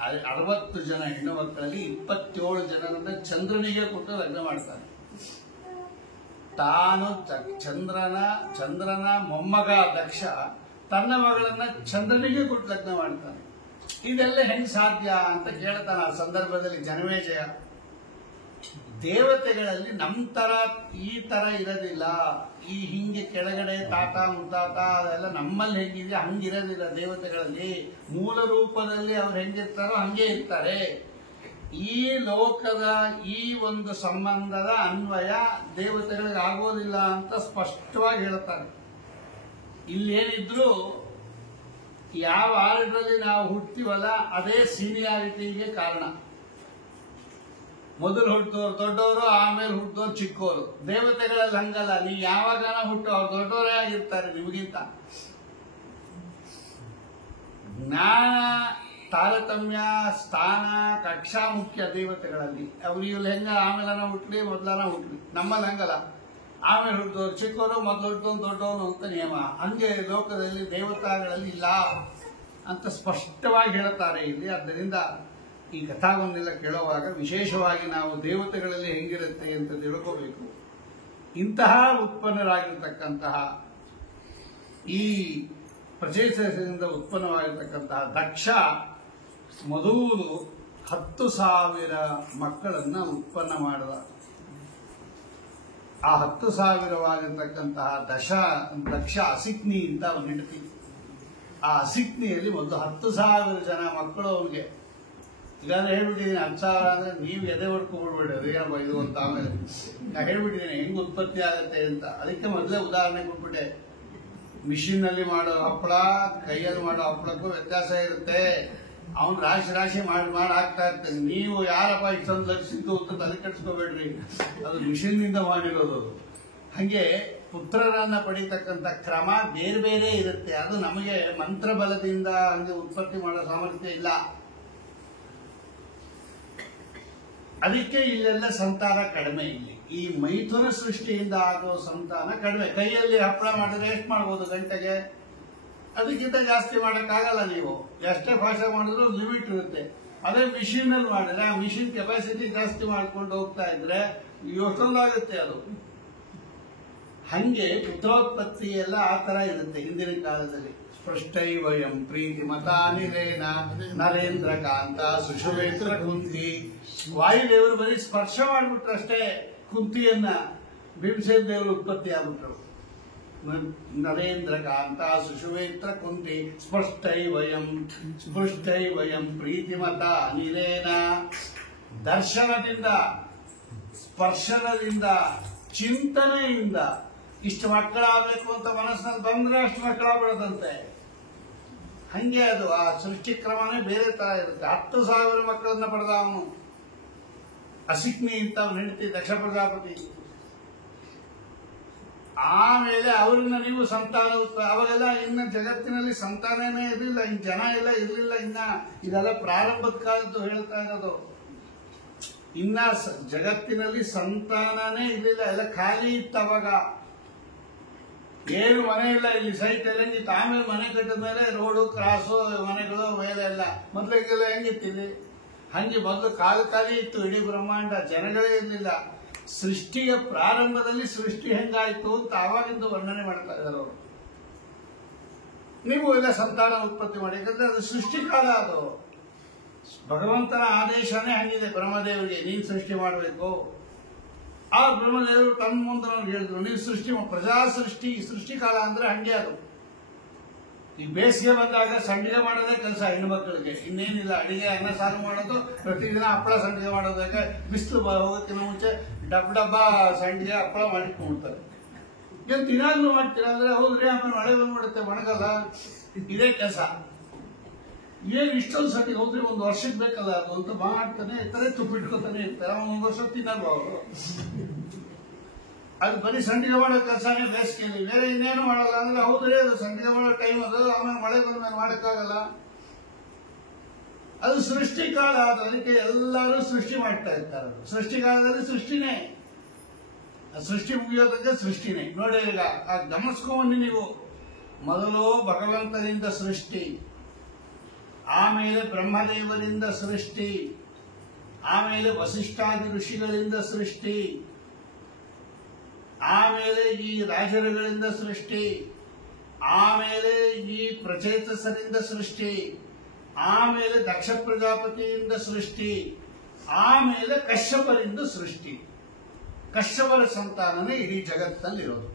60 ಜನ ಹೆಣ್ಣು ಮಕ್ಕಳಲ್ಲಿ 27 ಜನರನ್ನ ಚಂದ್ರನಿಗೆ ಕೊಟ್ಟು ಲಗ್ನ ಮಾಡ್ತಾನೆ. ತಾನು ಚಂದ್ರನ ಮೊಮ್ಮಗ ದಕ್ಷ ತನ್ನ ಮಗಳನ್ನ ಚಂದ್ರನಿಗೆ ಕೊಟ್ಟು ಲಗ್ನ ಮಾಡ್ತಾನೆ. ಇದೆಲ್ಲ ಹೆಂಗ್ ಸಾಧ್ಯ ಅಂತ ಕೇಳ್ತಾನೆ ಆ ಸಂದರ್ಭದಲ್ಲಿ ಜನಮೇಜಯ. ದೇವತೆಗಳಲ್ಲಿ ನಮ್ಮ ತರ ಈ ತರ ಇರೋದಿಲ್ಲ. ಈ ಹಿಂಗೆ ಕೆಳಗಡೆ ತಾತ ಮುತ್ತಾತ ಅದೆಲ್ಲ ನಮ್ಮಲ್ಲಿ ಹೆಂಗಿದೆ ಹಂಗಿರೋದಿಲ್ಲ. ದೇವತೆಗಳಲ್ಲಿ ಮೂಲ ರೂಪದಲ್ಲಿ ಅವ್ರು ಹೆಂಗಿರ್ತಾರೋ ಹಂಗೆ ಇರ್ತಾರೆ. ಈ ಲೋಕದ ಈ ಒಂದು ಸಂಬಂಧದ ಅನ್ವಯ ದೇವತೆಗಳಿಗೆ ಆಗೋದಿಲ್ಲ ಅಂತ ಸ್ಪಷ್ಟವಾಗಿ ಹೇಳ್ತಾರೆ. ಇಲ್ಲೇನಿದ್ರು ಯಾವ ಆರ್ಡ್ರಲ್ಲಿ ನಾವು ಹುಡ್ತೀವಲ್ಲ ಅದೇ ಸೀನಿಯಾರಿಟಿಗೆ ಕಾರಣ. ಮೊದಲು ಹುಟ್ಟಿದವರು ದೊಡ್ಡವರು, ಆಮೇಲೆ ಹುಟ್ಟಿದವರು ಚಿಕ್ಕವರು. ದೇವತೆಗಳಲ್ಲಿ ಹಂಗಲ್ಲ, ನೀವು ಯಾವಾಗ ಹುಟ್ಟು ಅವ್ರು ದೊಡ್ಡವರೇ ಆಗಿರ್ತಾರೆ ನಿಮಗಿಂತ. ಜ್ಞಾನ, ತಾರತಮ್ಯ, ಸ್ಥಾನ, ಕಕ್ಷಾ ಮುಖ್ಯ ದೇವತೆಗಳಲ್ಲಿ. ಅವ್ರು ಇವ್ರು ಹೆಂಗ ಆಮೇಲೆ ಹುಟ್ಲಿ ಮೊದಲನ ಹುಟ್ಲಿ. ನಮ್ಮಲ್ಲಿ ಹಂಗಲ್ಲ, ಆಮೇಲೆ ಹುಟ್ಟಿದವರು ಚಿಕ್ಕವರು ಮೊದಲು ಹುಟ್ಟಿದವನು ದೊಡ್ಡವನು ಅಂತ ನಿಯಮ. ಹಂಗೆ ಲೋಕದಲ್ಲಿ ದೇವತಾಗಳಲ್ಲಿ ಇಲ್ಲ ಅಂತ ಸ್ಪಷ್ಟವಾಗಿ ಹೇಳ್ತಾರೆ ಇಲ್ಲಿ. ಆದ್ದರಿಂದ ಈ ಕಥಾವನ್ನೆಲ್ಲ ಕೇಳುವಾಗ ವಿಶೇಷವಾಗಿ ನಾವು ದೇವತೆಗಳಲ್ಲಿ ಹೆಂಗಿರುತ್ತೆ ಅಂತ ತಿಳ್ಕೋಬೇಕು. ಇಂತಹ ಉತ್ಪನ್ನರಾಗಿರ್ತಕ್ಕಂತಹ ಈ ಪ್ರಚೇತಸದಿಂದ ಉತ್ಪನ್ನವಾಗಿರ್ತಕ್ಕಂತಹ ದಕ್ಷ ಮೊದಲು 10,000 ಮಕ್ಕಳನ್ನ ಉತ್ಪನ್ನ ಮಾಡಿದ. ಆ 10,000ವಾಗಿರ್ತಕ್ಕಂತಹ ದಕ್ಷ ಅಸಿಕ್ನಿ ಅಂತ ಅವನು ಹೆಂಡತಿ. ಆ ಅಸಿಕ್ನಿಯಲ್ಲಿ ಒಂದು 10,000 ಜನ ಮಕ್ಕಳು ಅವನಿಗೆ. ಈಗಾದ್ರೆ ಹೇಳ್ಬಿಟ್ಟಿದ್ದೀನಿ 10,000 ಅಂದ್ರೆ ನೀವು ಎದೆ ಹೊಡ್ಕೊಂಡ್ಬಿಡ್ಬೇಡಿ ಏನಪ್ಪ ಇದು ಅಂತ. ಆಮೇಲೆ ನಾ ಹೇಳ್ಬಿಟ್ಟಿದ್ದೀನಿ ಹೆಂಗ್ ಉತ್ಪತ್ತಿ ಆಗುತ್ತೆ ಅಂತ. ಅದಕ್ಕೆ ಮೊದಲೇ ಉದಾಹರಣೆ ಕೊಟ್ಬಿಟ್ಟೆ. ಮಿಷಿನ್ ಅಲ್ಲಿ ಮಾಡೋ ಹಪ್ಪಳ, ಕೈಯಲ್ಲಿ ಮಾಡೋ ಹಪ್ಪಳಕ್ಕೂ ವ್ಯತ್ಯಾಸ ಇರುತ್ತೆ. ಅವನು ರಾಶಿ ಮಾಡಿ ಹಾಕ್ತಾ ಇರ್ತಾನೆ. ನೀವು ಯಾರಪ್ಪ ಇಷ್ಟೊಂದು ಲಕ್ಷಿದ್ದು ಅಂತ ತಲೆ ಕೆಡಿಸ್ಕೋಬೇಡ್ರಿ, ಅದು ಮಿಷಿನ್ ನಿಂದ ಮಾಡಿರೋದು. ಹಂಗೆ ಪುತ್ರರನ್ನ ಪಡೀತಕ್ಕಂಥ ಕ್ರಮ ಬೇರೆ ಬೇರೆ ಇರುತ್ತೆ. ಅದು ನಮಗೆ ಮಂತ್ರ ಬಲದಿಂದ ಹಂಗೆ ಉತ್ಪತ್ತಿ ಮಾಡೋ ಸಾಮರ್ಥ್ಯ ಇಲ್ಲ. ಅದಕ್ಕೆ ಇಲ್ಲೆಲ್ಲ ಸಂತಾನ ಕಡಿಮೆ. ಇಲ್ಲಿ ಈ ಮೈಥುನ ಸೃಷ್ಟಿಯಿಂದ ಆಗೋ ಸಂತಾನ ಕಡಿಮೆ. ಕೈಯಲ್ಲಿ ಹಪ್ಪಳ ಮಾಡಿದ್ರೆ ಎಷ್ಟು ಮಾಡ್ಬೋದು ಗಂಟೆಗೆ? ಅದಕ್ಕಿಂತ ಜಾಸ್ತಿ ಮಾಡಕ್ಕಾಗಲ್ಲ. ನೀವು ಎಷ್ಟೇ ಭಾಷೆ ಮಾಡಿದ್ರು ಲಿಮಿಟ್ ಇರುತ್ತೆ. ಅದೇ ಮಿಷಿನ್ ಅಲ್ಲಿ ಮಾಡಿದ್ರೆ ಆ ಮಿಷಿನ್ ಕೆಪಾಸಿಟಿ ಜಾಸ್ತಿ ಮಾಡ್ಕೊಂಡು ಹೋಗ್ತಾ ಇದ್ರೆ ಎಷ್ಟೊಂದಾಗುತ್ತೆ ಅದು. ಹಂಗೆ ಪುತ್ರೋತ್ಪತ್ತಿ ಎಲ್ಲ ಆ ತರ ಇರುತ್ತೆ ಹಿಂದಿನ ಕಾಲದಲ್ಲಿ. ಸ್ಪಷ್ಟೈವಯಂ ಪ್ರೀತಿ ಮತಾನಿರೇನ ನರೇಂದ್ರ ಕಾಂತ ಸುಷುವೇತ್ರ ಕುಂತಿ. ವಾಯುದೇವರು ಬರೀ ಸ್ಪರ್ಶ ಮಾಡ್ಬಿಟ್ರಷ್ಟೇ ಕುಂತಿಯನ್ನ. ಭೀಮಸೇನ ದೇವರು ಉತ್ಪತ್ತಿ ಆಗ್ಬಿಟ್ರು. ನರೇಂದ್ರ ಕಾಂತ ಸುಷುವೇತ್ರ ಕುಂತಿ ಸ್ಪೃಷ್ಟೈವಯಂ ಪ್ರೀತಿಮತ ಅನಿರೇನ. ದರ್ಶನದಿಂದ, ಸ್ಪರ್ಶನದಿಂದ, ಚಿಂತನೆಯಿಂದ ಇಷ್ಟು ಮಕ್ಕಳಾಗಬೇಕು ಅಂತ ಮನಸ್ಸಿನಲ್ಲಿ ಬಂದ್ರೆ ಅಷ್ಟು ಮಕ್ಕಳಾಗ್ಬಿಡದಂತೆ. ಹಂಗೆ ಅದು ಆ ಸೃಷ್ಟಿ ಕ್ರಮನೇ ಬೇರೆ ತರ ಇರುತ್ತೆ. 10,000 ಮಕ್ಕಳನ್ನ ಪಡೆದ ಅವನು ಅಸಿಕ್ನಿ ಅಂತ ಅವನು ಹೆಂಡತಿ ದಕ್ಷ ಪ್ರಜಾಪತಿ. ಆಮೇಲೆ ಅವ್ರನ್ನ ನೀವು ಸಂತಾನ ಅವಾಗೆಲ್ಲ ಇನ್ನ ಜಗತ್ತಿನಲ್ಲಿ ಸಂತಾನನೇ ಇರಲಿಲ್ಲ, ಇನ್ ಜನ ಎಲ್ಲ ಇರಲಿಲ್ಲ. ಇನ್ನ ಇದೆಲ್ಲ ಪ್ರಾರಂಭದ ಕಾಲದ್ದು ಹೇಳ್ತಾ ಇರೋದು. ಇನ್ನ ಜಗತ್ತಿನಲ್ಲಿ ಸಂತಾನನೇ ಇರಲಿಲ್ಲ, ಎಲ್ಲ ಖಾಲಿ ಇತ್ತು ಅವಾಗ. ಏನು ಮನೆ ಇಲ್ಲ, ಇಲ್ಲಿ ಸೈಟ್ ಎಲ್ಲ ಹೆಂಗಿತ್ತು. ಆಮೇಲೆ ಮನೆ ಕಟ್ಟಿದ್ಮೇಲೆ ರೋಡು ಕ್ರಾಸು ಮನೆಗಳು ಮೇಲೆ ಎಲ್ಲ. ಮೊದಲಿಗೆಲ್ಲ ಹೆಂಗಿತ್ತು ಇಲ್ಲಿ, ಹಂಗೆ ಮೊದಲು ಖಾಲಿ ಇತ್ತು ಇಡೀ ಬ್ರಹ್ಮಾಂಡ, ಜನಗಳೇ ಇರಲಿಲ್ಲ. ಸೃಷ್ಟಿಯ ಪ್ರಾರಂಭದಲ್ಲಿ ಸೃಷ್ಟಿ ಹೆಂಗಾಯ್ತು ಅಂತ ಆವಾಗಿಂದ ವರ್ಣನೆ ಮಾಡ್ತಾ ಇದ್ದಾರೆ ಅವರು. ನೀವು ಎಲ್ಲ ಸಂತಾನ ಉತ್ಪತ್ತಿ ಮಾಡಿ, ಯಾಕಂದ್ರೆ ಅದು ಸೃಷ್ಟಿಕಾಲ. ಅದು ಭಗವಂತನ ಆದೇಶನೇ ಹಂಗಿದೆ ಬ್ರಹ್ಮದೇವರಿಗೆ, ನೀನ್ ಸೃಷ್ಟಿ ಮಾಡಬೇಕು. ಆ ಬ್ರಹ್ಮದೇವರು ತನ್ನ ಮುಂದೆ ನಮ್ಗೆ ಹೇಳಿದ್ರು, ನೀವು ಸೃಷ್ಟಿ ಪ್ರಜಾ ಸೃಷ್ಟಿಕಾಲ ಅಂದ್ರೆ ಹಂಗೆ. ಅದು ಈ ಬೇಸಿಗೆ ಬಂದಾಗ ಸಂಡಿಗೆ ಮಾಡೋದೇ ಕೆಲಸ ಹೆಣ್ಮಕ್ಳಿಗೆ, ಇನ್ನೇನಿಲ್ಲ. ಅಡಿಗೆ ಅನ್ನ ಸಾರು ಮಾಡೋದು, ಪ್ರತಿದಿನ ಹಪ್ಪಳ ಸಂಡಿಗೆ ಮಾಡೋದಾಗ ಬಿಸಿಲು ಹೋಗೋಕ್ಕಿಂತ ಮುಂಚೆ ಡಬ್ಬ ಸಂಡಿಗೆ ಹಪ್ಪಳ ಮಾಡಿಕೊಂಡ್ಬಿಡ್ತಾರೆ. ಏನು ದಿನಾಗ್ಲೂ ಮಾಡ್ತೀರಾ ಅಂದ್ರೆ, ಹೌದ್ರಿ ಆಮೇಲೆ ಮಳೆ ಬಂದ್ಬಿಡುತ್ತೆ, ಒಣಗಲ್ಲ, ಇದೇ ಕೆಲಸ. ಏನು ಇಷ್ಟೊಂದು ಸತಿ ಹೌದ್ರಿ, ಒಂದು ವರ್ಷಕ್ಕೆ ಬೇಕಲ್ಲ ಅದು ಅಂತ ಮಾಡ್ತಾನೆ ಇರ್ತಾರೆ, ತುಪ್ಪಿಟ್ಕೊತಾನೆ ಇರ್ತಾರೆ. ಒಂದು ವರ್ಷ ತಿನ್ನಲ್ವ ಅವರು. ಅದು ಬರೀ ಸಂಡಿಗೆ ಮಾಡೋ ಕೆಲಸನೇ ಬೇಸಿಗೆಯಲ್ಲಿ, ಬೇರೆ ಇನ್ನೇನು ಮಾಡಲ್ಲ ಅಂದ್ರೆ, ಹೌದ್ರಿ ಅದು ಸಂಡಿಗೆ ಮಾಡೋ ಟೈಮ್ ಅದು, ಆಮೇಲೆ ಮಳೆ ಬಂದ್ಮೇಲೆ ಮಾಡಕ್ಕಾಗಲ್ಲ. ಅದು ಸೃಷ್ಟಿಕಾಲ. ಅದು ಅದಕ್ಕೆ ಎಲ್ಲರೂ ಸೃಷ್ಟಿ ಮಾಡ್ತಾ ಇರ್ತಾರೆ. ಸೃಷ್ಟಿಕಾಲದಲ್ಲಿ ಸೃಷ್ಟಿನೇ, ಸೃಷ್ಟಿ ಮುಗಿಯೋದಕ್ಕೆ ಸೃಷ್ಟಿನೇ. ನೋಡಿ ಈಗ ಗಮನಿಸ್ಕೊಂಬನ್ನಿ ನೀವು. ಮೊದಲು ಭಗವಂತನಿಂದ ಸೃಷ್ಟಿ, ಆಮೇಲೆ ಬ್ರಹ್ಮದೇವರಿಂದ ಸೃಷ್ಟಿ, ಆಮೇಲೆ ವಸಿಷ್ಠಾದಿ ಋಷಿಗಳಿಂದ ಸೃಷ್ಟಿ, ಆಮೇಲೆ ಈ ರಾಜರುಗಳಿಂದ ಸೃಷ್ಟಿ, ಆಮೇಲೆ ಈ ಪ್ರಚೇತಸರಿಂದ ಸೃಷ್ಟಿ, ಆಮೇಲೆ ದಕ್ಷ ಪ್ರಜಾಪತಿಯಿಂದ ಸೃಷ್ಟಿ, ಆಮೇಲೆ ಕಶ್ಯಪರಿಂದ ಸೃಷ್ಟಿ. ಕಶ್ಯಪರ ಸಂತಾನನೇ ಇಡೀ ಜಗತ್ತಿನಲ್ಲಿರೋದು.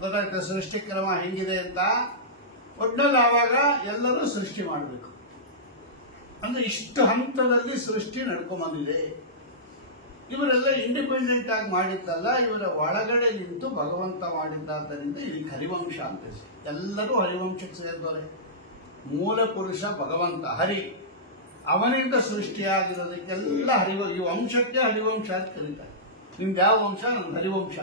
ಗೊತ್ತಾಗ್ತದೆ ಸೃಷ್ಟಿ ಕ್ರಮ ಹೆಂಗಿದೆ ಅಂತ. ಒಟ್ಟಲ್ಲಿ ಆವಾಗ ಎಲ್ಲರೂ ಸೃಷ್ಟಿ ಮಾಡಬೇಕು ಅಂದ್ರೆ ಇಷ್ಟು ಹಂತದಲ್ಲಿ ಸೃಷ್ಟಿ ನಡ್ಕೊಂಡ್ಬಂದಿದೆ. ಇವರೆಲ್ಲ ಇಂಡಿಪೆಂಡೆಂಟ್ ಆಗಿ ಮಾಡಿದ್ದಲ್ಲ, ಇವರ ಒಳಗಡೆ ನಿಂತು ಭಗವಂತ ಮಾಡಿದ್ದಾದ್ದರಿಂದ ಇದಕ್ಕೆ ಹರಿವಂಶ ಅಂತ ಹೆಸರು. ಎಲ್ಲರೂ ಹರಿವಂಶಕ್ಕೆ ಸೇರಿದವರೆ. ಮೂಲ ಪುರುಷ ಭಗವಂತ ಹರಿ, ಅವನಿಂದ ಸೃಷ್ಟಿಯಾಗಿರೋದಕ್ಕೆಲ್ಲ ಈ ವಂಶಕ್ಕೆ ಹರಿವಂಶ ಅಂತ ಕರೀತಾರೆ. ನಿಮ್ದು ಯಾವ ವಂಶ? ನಮ್ದು ಹರಿವಂಶ.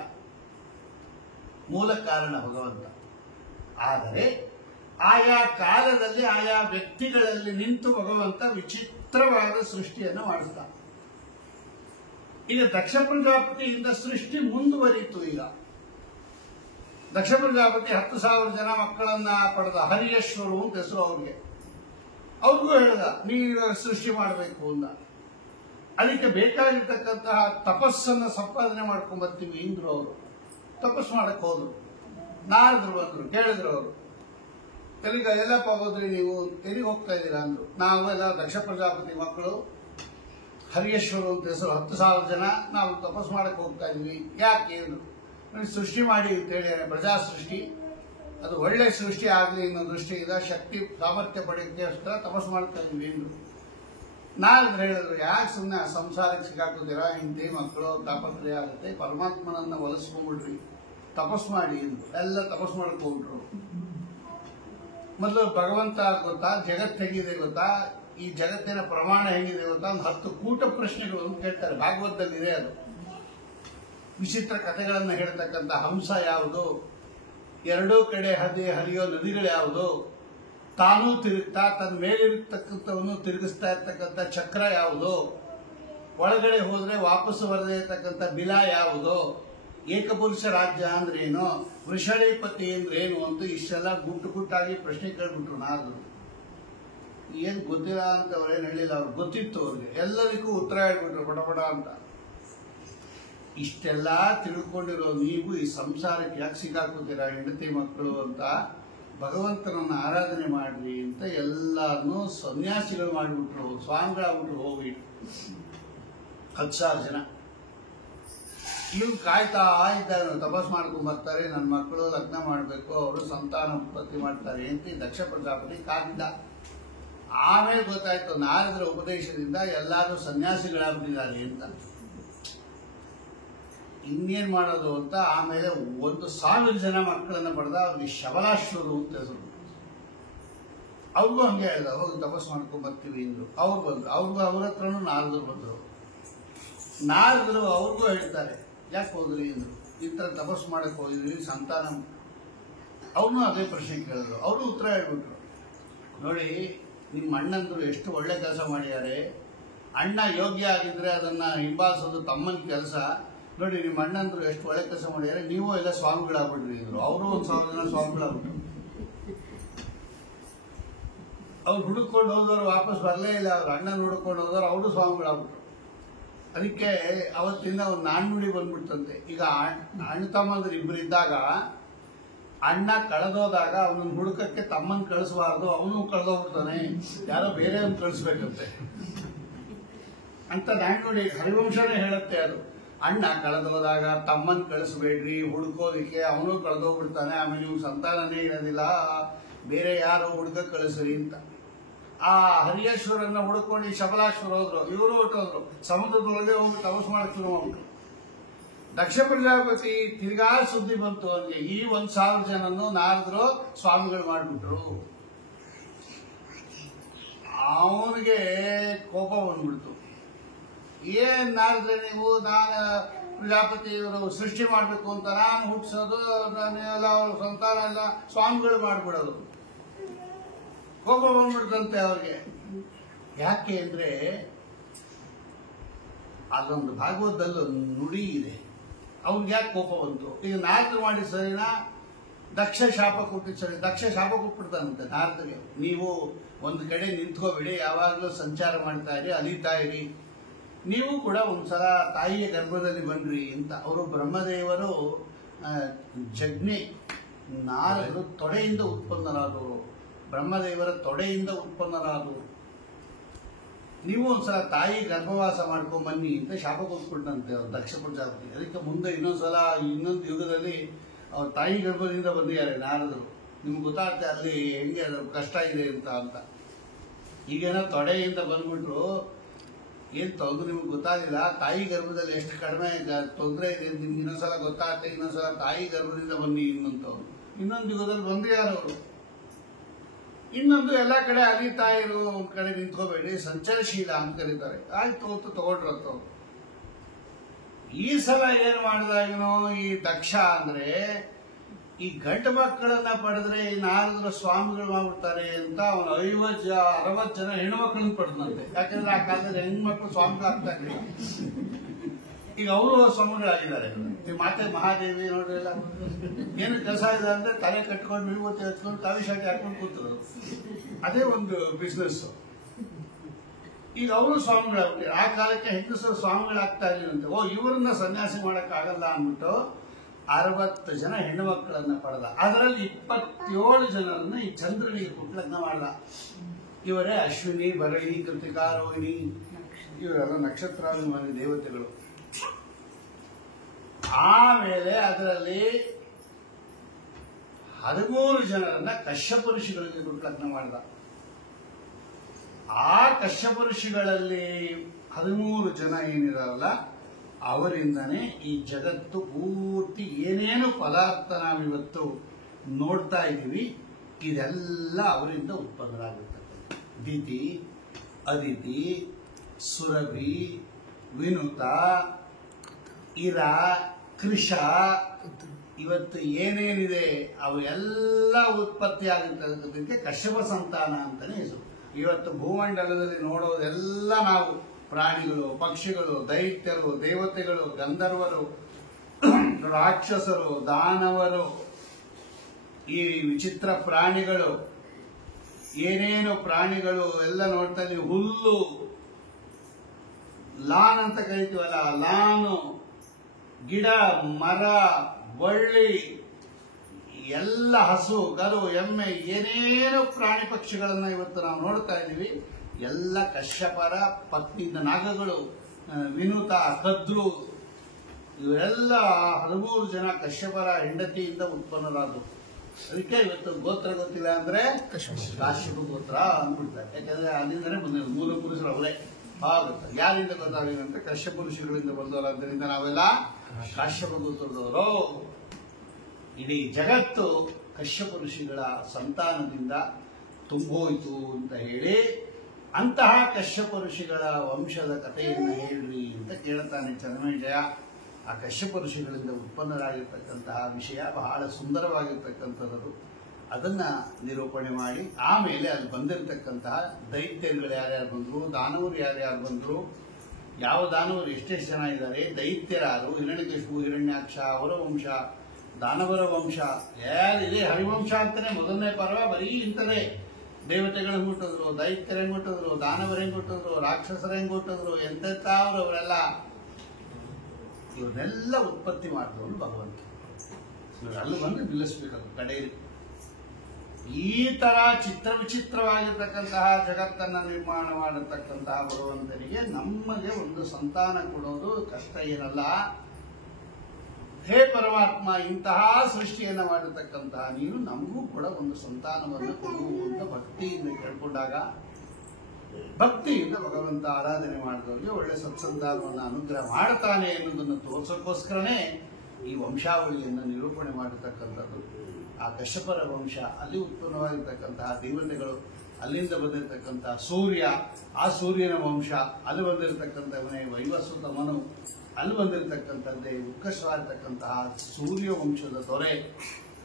ಮೂಲ ಕಾರಣ ಭಗವಂತ. ಆದರೆ ಆಯಾ ಕಾಲದಲ್ಲಿ ಆಯಾ ವ್ಯಕ್ತಿಗಳಲ್ಲಿ ನಿಂತು ಭಗವಂತ ವಿಚಿತ್ರವಾದ ಸೃಷ್ಟಿಯನ್ನು ಮಾಡಿಸ್ತಾನೆ. ಈಗ ದಕ್ಷ ಪ್ರಜಾಪತಿಯಿಂದ ಸೃಷ್ಟಿ ಮುಂದುವರಿಯಿತು. ಈಗ ದಕ್ಷ ಪ್ರಜಾಪತಿ 10,000 ಜನ ಮಕ್ಕಳನ್ನ ಪಡೆದ, ಹರಿಯೇಶ್ವರು ಅಂತ ಹೆಸರು ಅವ್ರಿಗೆ. ಅವ್ರಿಗೂ ಹೇಳ್ದ ನೀವು ಸೃಷ್ಟಿ ಮಾಡಬೇಕು ಅಂತ. ಅದಕ್ಕೆ ಬೇಕಾಗಿರ್ತಕ್ಕಂತಹ ತಪಸ್ಸನ್ನು ಸಂಪಾದನೆ ಮಾಡ್ಕೊಂಡ್ ಬರ್ತೀವಿ ಇಂದ್ರು. ಅವರು ತಪಸ್ಸು ಮಾಡಕ್ ಹೋದ್ರು. ನಾರದ್ರು ಬಂದ್ರು, ಕೇಳಿದ್ರು ಅವರು, ಎಲ್ಲಪ್ಪ ಹೋದ್ರಿ ನೀವು, ಎಲ್ಲಿಗೆ ಹೋಗ್ತಾ ಇದ್ದೀರಾ ಅಂದ್ರು. ನಾವೆಲ್ಲ ದಕ್ಷ ಪ್ರಜಾಪತಿ ಮಕ್ಕಳು, ಹರಿಯೇಶ್ವರು ಅಂತ ಹೆಸರು, 10,000 ಜನ, ನಾವು ತಪಸ್ಸು ಮಾಡಕ್ ಹೋಗ್ತಾ ಇದೀವಿ. ಯಾಕೆ ಅಂದ್ರು. ಸೃಷ್ಟಿ ಮಾಡಿ ಅಂತ ಹೇಳಿ, ಪ್ರಜಾ ಸೃಷ್ಟಿ, ಅದು ಒಳ್ಳೆ ಸೃಷ್ಟಿ ಆಗ್ಲಿ ಅನ್ನೋ ದೃಷ್ಟಿಯಿಂದ ಶಕ್ತಿ ಸಾಮರ್ಥ್ಯ ಪಡೆಯೋಕ್ಕೆ ಅಷ್ಟರ ತಪಸ್ಸು ಮಾಡ್ತಾ ಇದೀವಿ ಅಂದ್ರು. ನಾರದ್ರು ಹೇಳಿದ್ರು, ಯಾಕೆ ಸುಮ್ಮನೆ ಸಂಸಾರಕ್ಕೆ ಸಿಕ್ಕಾಕೋತೀರಾ, ಹೆಂಡತಿ ಮಕ್ಕಳು ತಾಪತ್ರಯ ಆಗುತ್ತೆ, ಪರಮಾತ್ಮನನ್ನ ಒಲಿಸ್ಕೊಂಡ್ಬಿಡ್ರಿ, ತಪಸ್ಸು ಮಾಡಿ ಅಂದ್ರು. ಎಲ್ಲ ತಪಸ್ಸು ಮಾಡಕ್ ಹೋಗ್ಬಿಟ್ರು. ಮೊದಲು ಭಗವಂತ ಗೊತ್ತಾ, ಜಗತ್ ಹೇಗಿದೆ ಗೊತ್ತಾ, ಈ ಜಗತ್ತಿನ ಪ್ರಮಾಣ ಹೇಗಿದೆ ಗೊತ್ತಾ, ಒಂದು 10 ಕೂಟ ಪ್ರಶ್ನೆಗಳು ಕೇಳ್ತಾರೆ. ಭಾಗವತದಲ್ಲಿದೆ ಅದು. ವಿಚಿತ್ರ ಕಥೆಗಳನ್ನು ಹೇಳ್ತಕ್ಕಂಥ ಹಂಸ ಯಾವುದು, ಎರಡೂ ಕಡೆ ಹರಿಯೋ ನದಿಗಳು ಯಾವುದು, ತಾನೂ ತಿರುಗ್ತಾ ತನ್ನ ಮೇಲಿರ್ತಕ್ಕಂಥವನ್ನು ತಿರುಗಿಸ್ತಾ ಇರ್ತಕ್ಕಂಥ ಚಕ್ರ ಯಾವುದು, ಒಳಗಡೆ ಹೋದ್ರೆ ವಾಪಸ್ಸು ಬರದೇ ಇರ್ತಕ್ಕಂಥ ಬಿಲ ಯಾವುದು, ಏಕಪುರುಷ ರಾಜ್ಯ ಅಂದ್ರೇನು, ವೃಷಣೀಪತಿ ಅಂದ್ರೇನು ಅಂತ ಇಷ್ಟೆಲ್ಲ ಗುಟ್ಟಾಗಿ ಪ್ರಶ್ನೆ ಕೇಳ್ಬಿಟ್ರು. ನಾರದ್ರು ಏನ್ ಗೊತ್ತಿಲ್ಲ ಅಂತ ಅವ್ರೇನು ಹೇಳಿಲ್ಲ, ಅವ್ರಿಗೆ ಗೊತ್ತಿತ್ತು. ಅವ್ರಿಗೆ ಎಲ್ಲದಕ್ಕೂ ಉತ್ತರ ಹೇಳ್ಬಿಟ್ರು ಪಟಪಟ ಅಂತ. ಇಷ್ಟೆಲ್ಲ ತಿಳ್ಕೊಂಡಿರೋ ನೀವು ಈ ಸಂಸಾರಕ್ಕೆ ಯಾಕೆ ಸಿಕ್ಕಾಕೋತೀರಾ ಹೆಂಡತಿ ಮಕ್ಕಳು ಅಂತ, ಭಗವಂತನನ್ನ ಆರಾಧನೆ ಮಾಡ್ರಿ ಅಂತ ಎಲ್ಲಾರನ್ನೂ ಸನ್ಯಾಸಿಗಳು ಮಾಡಿಬಿಟ್ರು, ಸ್ವಾಮಿಗಳಾಗ್ಬಿಟ್ರು. ಹೋಗಿ 10,000 ಜನ ಇವ್ರು ಕಾಯ್ತಾ ಇದ್ದಾರೆ, ತಪಸ್ ಮಾಡ್ಕೊಂಡ್ ಬರ್ತಾರೆ, ನನ್ನ ಮಕ್ಕಳು ಲಗ್ನ ಮಾಡಬೇಕು, ಅವರು ಸಂತಾನ ಉತ್ಪತ್ತಿ ಮಾಡ್ತಾರೆ ಅಂತ ದಕ್ಷ ಪ್ರಜಾಪತಿ ಕಾದಿದ್ದ. ಆಮೇಲೆ ಗೊತ್ತಾಯ್ತು ನಾರದರ ಉಪದೇಶದಿಂದ ಎಲ್ಲರೂ ಸನ್ಯಾಸಿಗಳಾಗ್ಬಿಟ್ಟಿದ್ದಾರೆ ಅಂತ. ಇನ್ನೇನ್ ಮಾಡೋದು ಅಂತ ಆಮೇಲೆ 1,000 ಜನ ಮಕ್ಕಳನ್ನ ಪಡೆದ, ಅವ್ರಿಗೆ ಶಬಲಾಶ್ವರು ಅಂತ ಹೆಸರು. ಅವ್ರಿಗೂ ಹಂಗೆ ಹೇಳಿದ, ಹೋಗಿ ತಪಸ್ ಮಾಡ್ಕೊಂಡ್ ಬರ್ತೀವಿ ಅಂದ್ರು. ಅವ್ರು ಬಂದ್ರು, ಅವ್ರ ಹತ್ರನೂ ನಾರದರು ಬಂದ್ರು. ನಾರದರು ಅವ್ರಿಗೂ ಹೇಳ್ತಾರೆ, ಯಾಕೆ ಹೋದ್ರಿ ಅಂದ್ರು. ಈ ಥರ ತಪಸ್ಸು ಮಾಡಕ್ಕೆ ಹೋಗಿದ್ವಿ, ಸಂತಾನ. ಅವನು ಅದೇ ಪ್ರಶ್ನೆ ಕೇಳಿದ್ರು. ಅವರು ಉತ್ತರ ಹೇಳ್ಬಿಟ್ರು, ನೋಡಿ ನಿಮ್ಮ ಅಣ್ಣಂದ್ರು ಎಷ್ಟು ಒಳ್ಳೆ ಕೆಲಸ ಮಾಡಿದ್ದಾರೆ, ಅಣ್ಣ ಯೋಗ್ಯ ಆಗಿದ್ರೆ ಅದನ್ನ ಹಿಂಬಾಲಿಸೋದು ತಮ್ಮನ ಕೆಲಸ. ನೋಡಿ ನಿಮ್ಮ ಅಣ್ಣಂದ್ರು ಎಷ್ಟು ಒಳ್ಳೆ ಕೆಲಸ ಮಾಡಿದ್ದಾರೆ, ನೀವು ಎಲ್ಲ ಸ್ವಾಮಿಗಳಾಗ್ಬಿಟ್ರಿ ಇದ್ರು. ಅವರು 1,000 ಜನ ಸ್ವಾಮಿಗಳಾಗ್ಬಿಟ್ರು. ಅವ್ರು ಹುಡುಕೊಂಡು ಹೋದವರು ವಾಪಸ್ ಬರಲೇ ಇಲ್ಲ. ಅವ್ರ ಅಣ್ಣನ ಹುಡುಕೊಂಡು ಹೋದವರು ಅವರು ಸ್ವಾಮಿಗಳಾಗ್ಬಿಟ್ರು. ಅದಕ್ಕೆ ಅವತ್ತಿಂದ ಒಂದು ನಾಣ್ಣುಡಿ ಬಂದ್ಬಿಡ್ತಂತೆ. ಈಗ ಅಣ್ಣ ತಮ್ಮಂದ್ರು ಇಬ್ರು ಇದ್ದಾಗ ಅಣ್ಣ ಕಳೆದೋದಾಗ ಅವನನ್ನ ಹುಡುಕಕ್ಕೆ ತಮ್ಮನ್ ಕಳಿಸಬಾರ್ದು, ಅವನು ಕಳೆದೋಗ್ಬಿಡ್ತಾನೆ, ಯಾರೋ ಬೇರೆಯವ್ನ ಕಳಿಸ್ಬೇಕಂತೆ ಅಂತ ನಾಣ್ಣುಡಿ ಹರಿವಂಶನೇ ಹೇಳುತ್ತೆ. ಅದು ಅಣ್ಣ ಕಳೆದೋದಾಗ ತಮ್ಮನ್ ಕಳಿಸ್ಬೇಡ್ರಿ ಹುಡುಕೋದಿಕ್ಕೆ, ಅವನು ಕಳೆದೋಗ್ಬಿಡ್ತಾನೆ, ಆಮೇಲೆ ನೀವು ಸಂತಾನನೇ ಇರೋದಿಲ್ಲ, ಬೇರೆ ಯಾರೋ ಹುಡುಗ ಕಳಿಸ್ರಿ ಅಂತ. ಆ ಹರಿಯೇಶ್ವರನ್ನ ಹುಡುಕೊಂಡು ಈ ಶಬಲಾಶ್ವರ ಹೋದ್ರು, ಇವರು ಹೊಟ್ಟೋದ್ರು. ಸಮುದ್ರದೊಳಗೆ ಹೋಗಿ ತಪಸ್ ಮಾಡಕ್ ಶುರು ಮಾಡ್ಬಿಟ್ರು. ದಕ್ಷ ಪ್ರಜಾಪತಿ ತಿರ್ಗಾ ಸುದ್ದಿ ಬಂತು ಅವನಿಗೆ, ಈ 1,000 ಜನನ್ನು ನಾರದರು ಸ್ವಾಮಿಗಳು ಮಾಡಿಬಿಟ್ರು. ಅವನಿಗೆ ಕೋಪ ಬಂದ್ಬಿಡ್ತು. ಏನ್ ನಾರದ್ರೆ ನೀವು, ನಾನು ಪ್ರಜಾಪತಿ ಇವರು ಸೃಷ್ಟಿ ಮಾಡ್ಬೇಕು ಅಂತ ನಾನು ಹುಟ್ಟಿಸೋದು, ನಾನೆಲ್ಲ ಅವ್ರ ಸಂತಾನ ಎಲ್ಲ ಸ್ವಾಮಿಗಳು ಮಾಡ್ಬಿಡೋದು. ಕೋಪ ಬಂದ್ಬಿಡ್ತಂತೆ ಅವ್ರಿಗೆ. ಯಾಕೆ ಅಂದ್ರೆ ಅಲ್ಲೊಂದು ಭಾಗವತದಲ್ಲಿ ಒಂದು ನುಡಿ ಇದೆ. ಅವ್ನಿಗೆ ಯಾಕೆ ಕೋಪ ಬಂತು? ಈಗ ನಾರದ್ರು ಮಾಡಿ ಸರಿನಾ, ದಕ್ಷ ಶಾಪ ಕೊಟ್ಟಿದ್ದು ಸರಿ? ದಕ್ಷ ಶಾಪ ಕೊಟ್ಬಿಡ್ತಾನಂತೆ ನಾರದರಿಗೆ, ನೀವು ಒಂದು ಕಡೆ ನಿಂತ್ಕೋಬೇಡಿ, ಯಾವಾಗಲೂ ಸಂಚಾರ ಮಾಡ್ತಾ ಇರಿ, ಅಲಿತಾ ಇರಿ, ನೀವು ಕೂಡ ಒಂದ್ಸಲ ತಾಯಿಯ ಗರ್ಭದಲ್ಲಿ ಬನ್ರಿ ಅಂತ. ಅವರು ಬ್ರಹ್ಮದೇವರು ಜಗ್ನಿ, ನಾರದರು ತೊಡೆಯಿಂದ ಉತ್ಪನ್ನರಾದವರು, ಬ್ರಹ್ಮದೇವರ ತೊಡೆಯಿಂದ ಉತ್ಪನ್ನರಾದವರು. ನೀವು ಒಂದ್ಸಲ ತಾಯಿ ಗರ್ಭವಾಸ ಮಾಡ್ಕೊಂಡ್ ಬನ್ನಿ ಅಂತ ಶಾಪ ಕೊಟ್ಬಿಟ್ಟಂತೆ ಅವ್ರು ದಕ್ಷ ಪ್ರಜಾಪತಿ. ಅದಕ್ಕೆ ಮುಂದೆ ಇನ್ನೊಂದು ಯುಗದಲ್ಲಿ ಅವ್ರ ತಾಯಿ ಗರ್ಭದಿಂದ ಬಂದಿದ್ದಾರೆ ನಾರದರು. ನಿಮ್ಗೆ ಗೊತ್ತಾಗುತ್ತೆ ಅಲ್ಲಿ ಹೆಂಗೆ ಕಷ್ಟ ಇದೆ ಅಂತ. ಈಗೇನೋ ತೊಡೆಯಿಂದ ಬಂದ್ಬಿಟ್ರು, ಏನ್ ತೊಂದ್ರೆ ನಿಮ್ಗೆ ಗೊತ್ತಾಗಿಲ್ಲ, ತಾಯಿ ಗರ್ಭದಲ್ಲಿ ಎಷ್ಟು ಕಡಿಮೆ ತೊಂದರೆ ಇದೆ ನಿಮ್ಗೆ ಇನ್ನೊಂದ್ಸಲ ಗೊತ್ತಾಗುತ್ತೆ, ಇನ್ನೊಂದ್ಸಲ ತಾಯಿ ಗರ್ಭದಿಂದ ಬನ್ನಿ ಇನ್ನೊಂದು ಯುಗದಲ್ಲಿ ಬಂದಿದ್ದಾರೆ ಅವರು. ಇನ್ನೊಂದು ಎಲ್ಲ ಕಡೆ ಅಲಿತಾ ಇರು, ಒಂದ್ ಕಡೆ ನಿಂತ್ಕೋಬೇಡಿ, ಸಂಚಲಶೀಲ ಅಂತ ಕರೀತಾರೆ. ಆಯ್ತು ಅಂತ ತಗೊಂಡ್ರತ್ತು. ಈ ಸಲ ಏನ್ ಮಾಡ್ದ ಇವನು ಈ ದಕ್ಷ ಅಂದ್ರೆ, ಈ ಗಂಡು ಮಕ್ಕಳನ್ನ ಪಡೆದ್ರೆ ಈ ನಾರದ್ರ ಸ್ವಾಮಿಗಳು ಮಾಡ್ಬಿಡ್ತಾರೆ ಅಂತ ಅವನು 60 ಜನ ಹೆಣ್ಮಕ್ಳನ್ನ ಪಡೆದಂತೆ. ಯಾಕಂದ್ರೆ ಆ ಕಾಲದಲ್ಲಿ ಹೆಣ್ಮಕ್ಳು ಸ್ವಾಮಿಗಳಾಗ್ತಾ ಇರಲಿಲ್ಲ. ಈಗ ಅವರು ಸ್ವಾಮಿಗಳಾಗಿದ್ದಾರೆ. ಈ ಮಾತೆ ಮಹಾದೇವಿ ನೋಡ್ರಿಲ್ಲ, ಏನು ಕೆಲಸ ಇದೆ ಅಂದ್ರೆ ತಲೆ ಕಟ್ಕೊಂಡು ವಿಭೂತಿ ಹಚ್ಕೊಂಡು ತಾವಿ ಶಾಖೆ ಹಾಕೊಂಡು ಕೂತರು. ಅದೇ ಒಂದು ಬಿಸ್ನೆಸ್. ಈಗ ಅವರು ಸ್ವಾಮಿಗಳಾಗ್ಬಿಟ್ಟಿದ್ದಾರೆ. ಆ ಕಾಲಕ್ಕೆ ಹೆಂಗಸರು ಸ್ವಾಮಿಗಳಾಗ್ತಾ ಇರಲಿಲ್ಲಂತೆ. ಇವರನ್ನ ಸನ್ಯಾಸಿ ಮಾಡಕ್ ಆಗಲ್ಲ ಅಂದ್ಬಿಟ್ಟು 60 ಜನ ಹೆಣ್ಣು ಮಕ್ಕಳನ್ನ ಪಡೆದ. ಅದರಲ್ಲಿ 27 ಜನರನ್ನ ಈ ಚಂದ್ರನಿಗೆ ಪುಟ್ಲಗ್ನ ಮಾಡದ. ಇವರೇ ಅಶ್ವಿನಿ, ಭರಣಿ, ಕೃತಿಕಾ, ರೋಹಿಣಿ, ಇವರೆಲ್ಲ ನಕ್ಷತ್ರಾಭಿಮಾನಿ ದೇವತೆಗಳು. ಆಮೇಲೆ ಅದರಲ್ಲಿ 13 ಜನರನ್ನ ಕಶ್ಯಪ ಋಷಿಗಳಿಗೆ ಪುಟ್ಲಗ್ನ ಮಾಡದ. ಆ ಕಶ್ಯಪ ಋಷಿಗಳಲ್ಲಿ 13 ಜನ ಏನಿರಲ್ಲ, ಅವರಿಂದನೇ ಈ ಜಗತ್ತು ಪೂರ್ತಿ ಏನೇನು ಪದಾರ್ಥ ನಾವಿವತ್ತು ನೋಡ್ತಾ ಇದ್ದೀವಿ, ಇದೆಲ್ಲ ಅವರಿಂದ ಉತ್ಪನ್ನರಾಗಿರ್ತಕ್ಕಂಥ. ದಿತಿ, ಅದಿತಿ, ಸುರಭಿ, ವಿನುತ, ಇರ, ಕೃಷ, ಇವತ್ತು ಏನೇನಿದೆ ಅವೆಲ್ಲ ಉತ್ಪತ್ತಿ ಆಗಿರ್ತಕ್ಕಂಥದಕ್ಕೆ ಕಶ್ಯಪ ಸಂತಾನ ಅಂತಾನೆ ಹೆಸರು. ಇವತ್ತು ಭೂಮಂಡಲದಲ್ಲಿ ನೋಡೋದೆಲ್ಲ ನಾವು ಪ್ರಾಣಿಗಳು, ಪಕ್ಷಿಗಳು, ದೈತ್ಯರು, ದೇವತೆಗಳು, ಗಂಧರ್ವರು, ರಾಕ್ಷಸರು, ದಾನವರು, ಈ ವಿಚಿತ್ರ ಪ್ರಾಣಿಗಳು, ಏನೇನು ಪ್ರಾಣಿಗಳು ಎಲ್ಲ ನೋಡ್ತಾ ಇದೀವಿ. ಹುಲ್ಲು, ಲಾನ್ ಅಂತ ಕರಿತೀವಲ್ಲ, ಲಾನು, ಗಿಡ, ಮರ, ಬಳ್ಳಿ, ಎಲ್ಲ ಹಸು, ಕರು, ಎಮ್ಮೆ, ಏನೇನು ಪ್ರಾಣಿ ಪಕ್ಷಿಗಳನ್ನ ಇವತ್ತು ನಾವು ನೋಡ್ತಾ ಇದ್ದೀವಿ. ಎಲ್ಲ ಕಶ್ಯಪರ ಪತ್ನಿಯಿಂದ, ನಾಗಗಳು, ವಿನುತ, ಕದ್ರು, ಇವರೆಲ್ಲ 13 ಜನ ಕಶ್ಯಪರ ಹೆಂಡತಿಯಿಂದ ಉತ್ಪನ್ನರಾದರು. ಅದಕ್ಕೆ ಇವತ್ತು ಗೋತ್ರ ಗೊತ್ತಿಲ್ಲ ಅಂದ್ರೆ ಕಾಶ್ಯಪ ಗೋತ್ರ ಅಂದ್ಬಿಡ್ತಾರೆ. ಯಾಕಂದ್ರೆ ಅಲ್ಲಿಂದನೇ ಬಂದಿರೋದು, ಮೂಲ ಪುರುಷರು ಅವರೇ ಆಗುತ್ತೆ. ಯಾರಿಂದ ಗೊತ್ತಾಗಿದೆ ಅಂದ್ರೆ ಕಶ್ಯಪ ಋಷಿಗಳಿಂದ ಬಂದವರಾದ್ದರಿಂದ ನಾವೆಲ್ಲ ಕಾಶ್ಯಪ ಗೋತ್ರದವರು. ಇಡೀ ಜಗತ್ತು ಕಶ್ಯಪ ಋಷಿಗಳ ಸಂತಾನದಿಂದ ತುಂಬೋಯ್ತು ಅಂತ ಹೇಳಿ, ಅಂತಹ ಕಶ್ಯಪ ಋಷಿಗಳ ವಂಶದ ಕಥೆಯನ್ನು ಹೇಳ್ರಿ ಅಂತ ಕೇಳ್ತಾನೆ ಚನ್ನಮೇಜಯ. ಆ ಕಶ್ಯಪ ಋಷಿಗಳಿಂದ ಉತ್ಪನ್ನರಾಗಿರ್ತಕ್ಕಂತಹ ವಿಷಯ ಬಹಳ ಸುಂದರವಾಗಿರ್ತಕ್ಕಂಥದ್ದು. ಅದನ್ನ ನಿರೂಪಣೆ ಮಾಡಿ ಆಮೇಲೆ ಅಲ್ಲಿ ಬಂದಿರತಕ್ಕಂತಹ ದೈತ್ಯರುಗಳು ಯಾರ್ಯಾರು ಬಂದರು, ದಾನವರು ಯಾರ್ಯಾರು ಬಂದರು, ಯಾವ ದಾನವರು ಎಷ್ಟೆಷ್ಟು ಜನ ಇದ್ದಾರೆ, ದೈತ್ಯರಾರು, ಹಿರಣ್ಯಕಶಿಪು, ಹಿರಣ್ಯಾಕ್ಷ, ಅವರ ವಂಶ, ದಾನವರ ವಂಶ, ಇದೆ ಹರಿವಂಶ ಅಂತಾನೆ ಮೊದಲನೇ ಪರ್ವ ಬರೀ ಇಂಥದೇ. ದೇವತೆಗಳು ಹೆಂಗ್ ಹುಟ್ಟಿದ್ರು, ದೈತ್ಯರು ಹೆಂಗ್ ಹುಟ್ಟಿದ್ರು, ದಾನವರು ಹೆಂಗ್ ಹುಟ್ಟಿದ್ರು, ರಾಕ್ಷಸರು ಹೆಂಗ್ ಹುಟ್ಟಿದ್ರು, ಎಂತೆಂಥವ್ರು ಅವರೆಲ್ಲ, ಇವನ್ನೆಲ್ಲ ಉತ್ಪತ್ತಿ ಮಾಡಿದವನು ಭಗವಂತ. ಅಲ್ಲಿ ಬಂದು ನಿಲ್ಲಿಸ್ಬೇಕದು ಕಡೆಯಲ್ಲಿ. ಈ ತರ ವಿಚಿತ್ರವಾಗಿರ್ತಕ್ಕಂತಹ ಜಗತ್ತನ್ನ ನಿರ್ಮಾಣ ಮಾಡತಕ್ಕಂತಹ ಭಗವಂತನಿಗೆ ನಮಗೆ ಒಂದು ಸಂತಾನ ಕೊಡೋದು ಕಷ್ಟ ಏನಲ್ಲ. ಹೇ ಪರಮಾತ್ಮ, ಇಂತಹ ಸೃಷ್ಟಿಯನ್ನ ಮಾಡಿರ್ತಕ್ಕಂತಹ ನೀನು ನಮಗೂ ಕೂಡ ಒಂದು ಸಂತಾನವನ್ನು ಕೊಡು ಅಂತ ಭಕ್ತಿಯಿಂದ ಕೇಳ್ಕೊಂಡಾಗ, ಭಕ್ತಿಯಿಂದ ಭಗವಂತ ಆರಾಧನೆ ಮಾಡಿದವರಿಗೆ ಒಳ್ಳೆ ಸತ್ಸಂತಾನವನ್ನು ಅನುಗ್ರಹ ಮಾಡ್ತಾನೆ ಎನ್ನುವುದನ್ನು ತೋರಿಸೋಕ್ಕೋಸ್ಕರನೇ ಈ ವಂಶಾವಳಿಯನ್ನು ನಿರೂಪಣೆ ಮಾಡಿರ್ತಕ್ಕಂಥದ್ದು. ಆ ಕಶ್ಯಪರ ವಂಶ, ಅಲ್ಲಿ ಉತ್ಪನ್ನವಾಗಿರ್ತಕ್ಕಂತಹ ದೇವತೆಗಳು, ಅಲ್ಲಿಂದ ಬಂದಿರತಕ್ಕಂತಹ ಸೂರ್ಯ, ಆ ಸೂರ್ಯನ ವಂಶ, ಅಲ್ಲಿ ಬಂದಿರತಕ್ಕಂಥವನೇ ವೈವಸ್ವತ ಮನು, ಅಲ್ಲಿ ಬಂದಿರತಕ್ಕಂಥದ್ದೇ ಉತ್ಕರ್ಷವಾಗಿರ್ತಕ್ಕಂತಹ ಸೂರ್ಯ ವಂಶದ ದೊರೆ,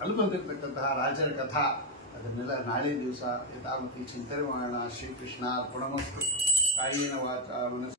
ಅಲ್ಲಿ ಬಂದಿರತಕ್ಕಂತಹ ರಾಜರ ಕಥಾ, ಅದನ್ನೆಲ್ಲ ನಾಳೆ ದಿವಸ ಯಥಾಮತಿ ಚಿಂತನೆ ಮಾಡೋಣ. ಶ್ರೀಕೃಷ್ಣ ಅರ್ಪಣಮಸ್ತು. ಕಾಯೇನ ವಾಚ ಮನಸ್ಸು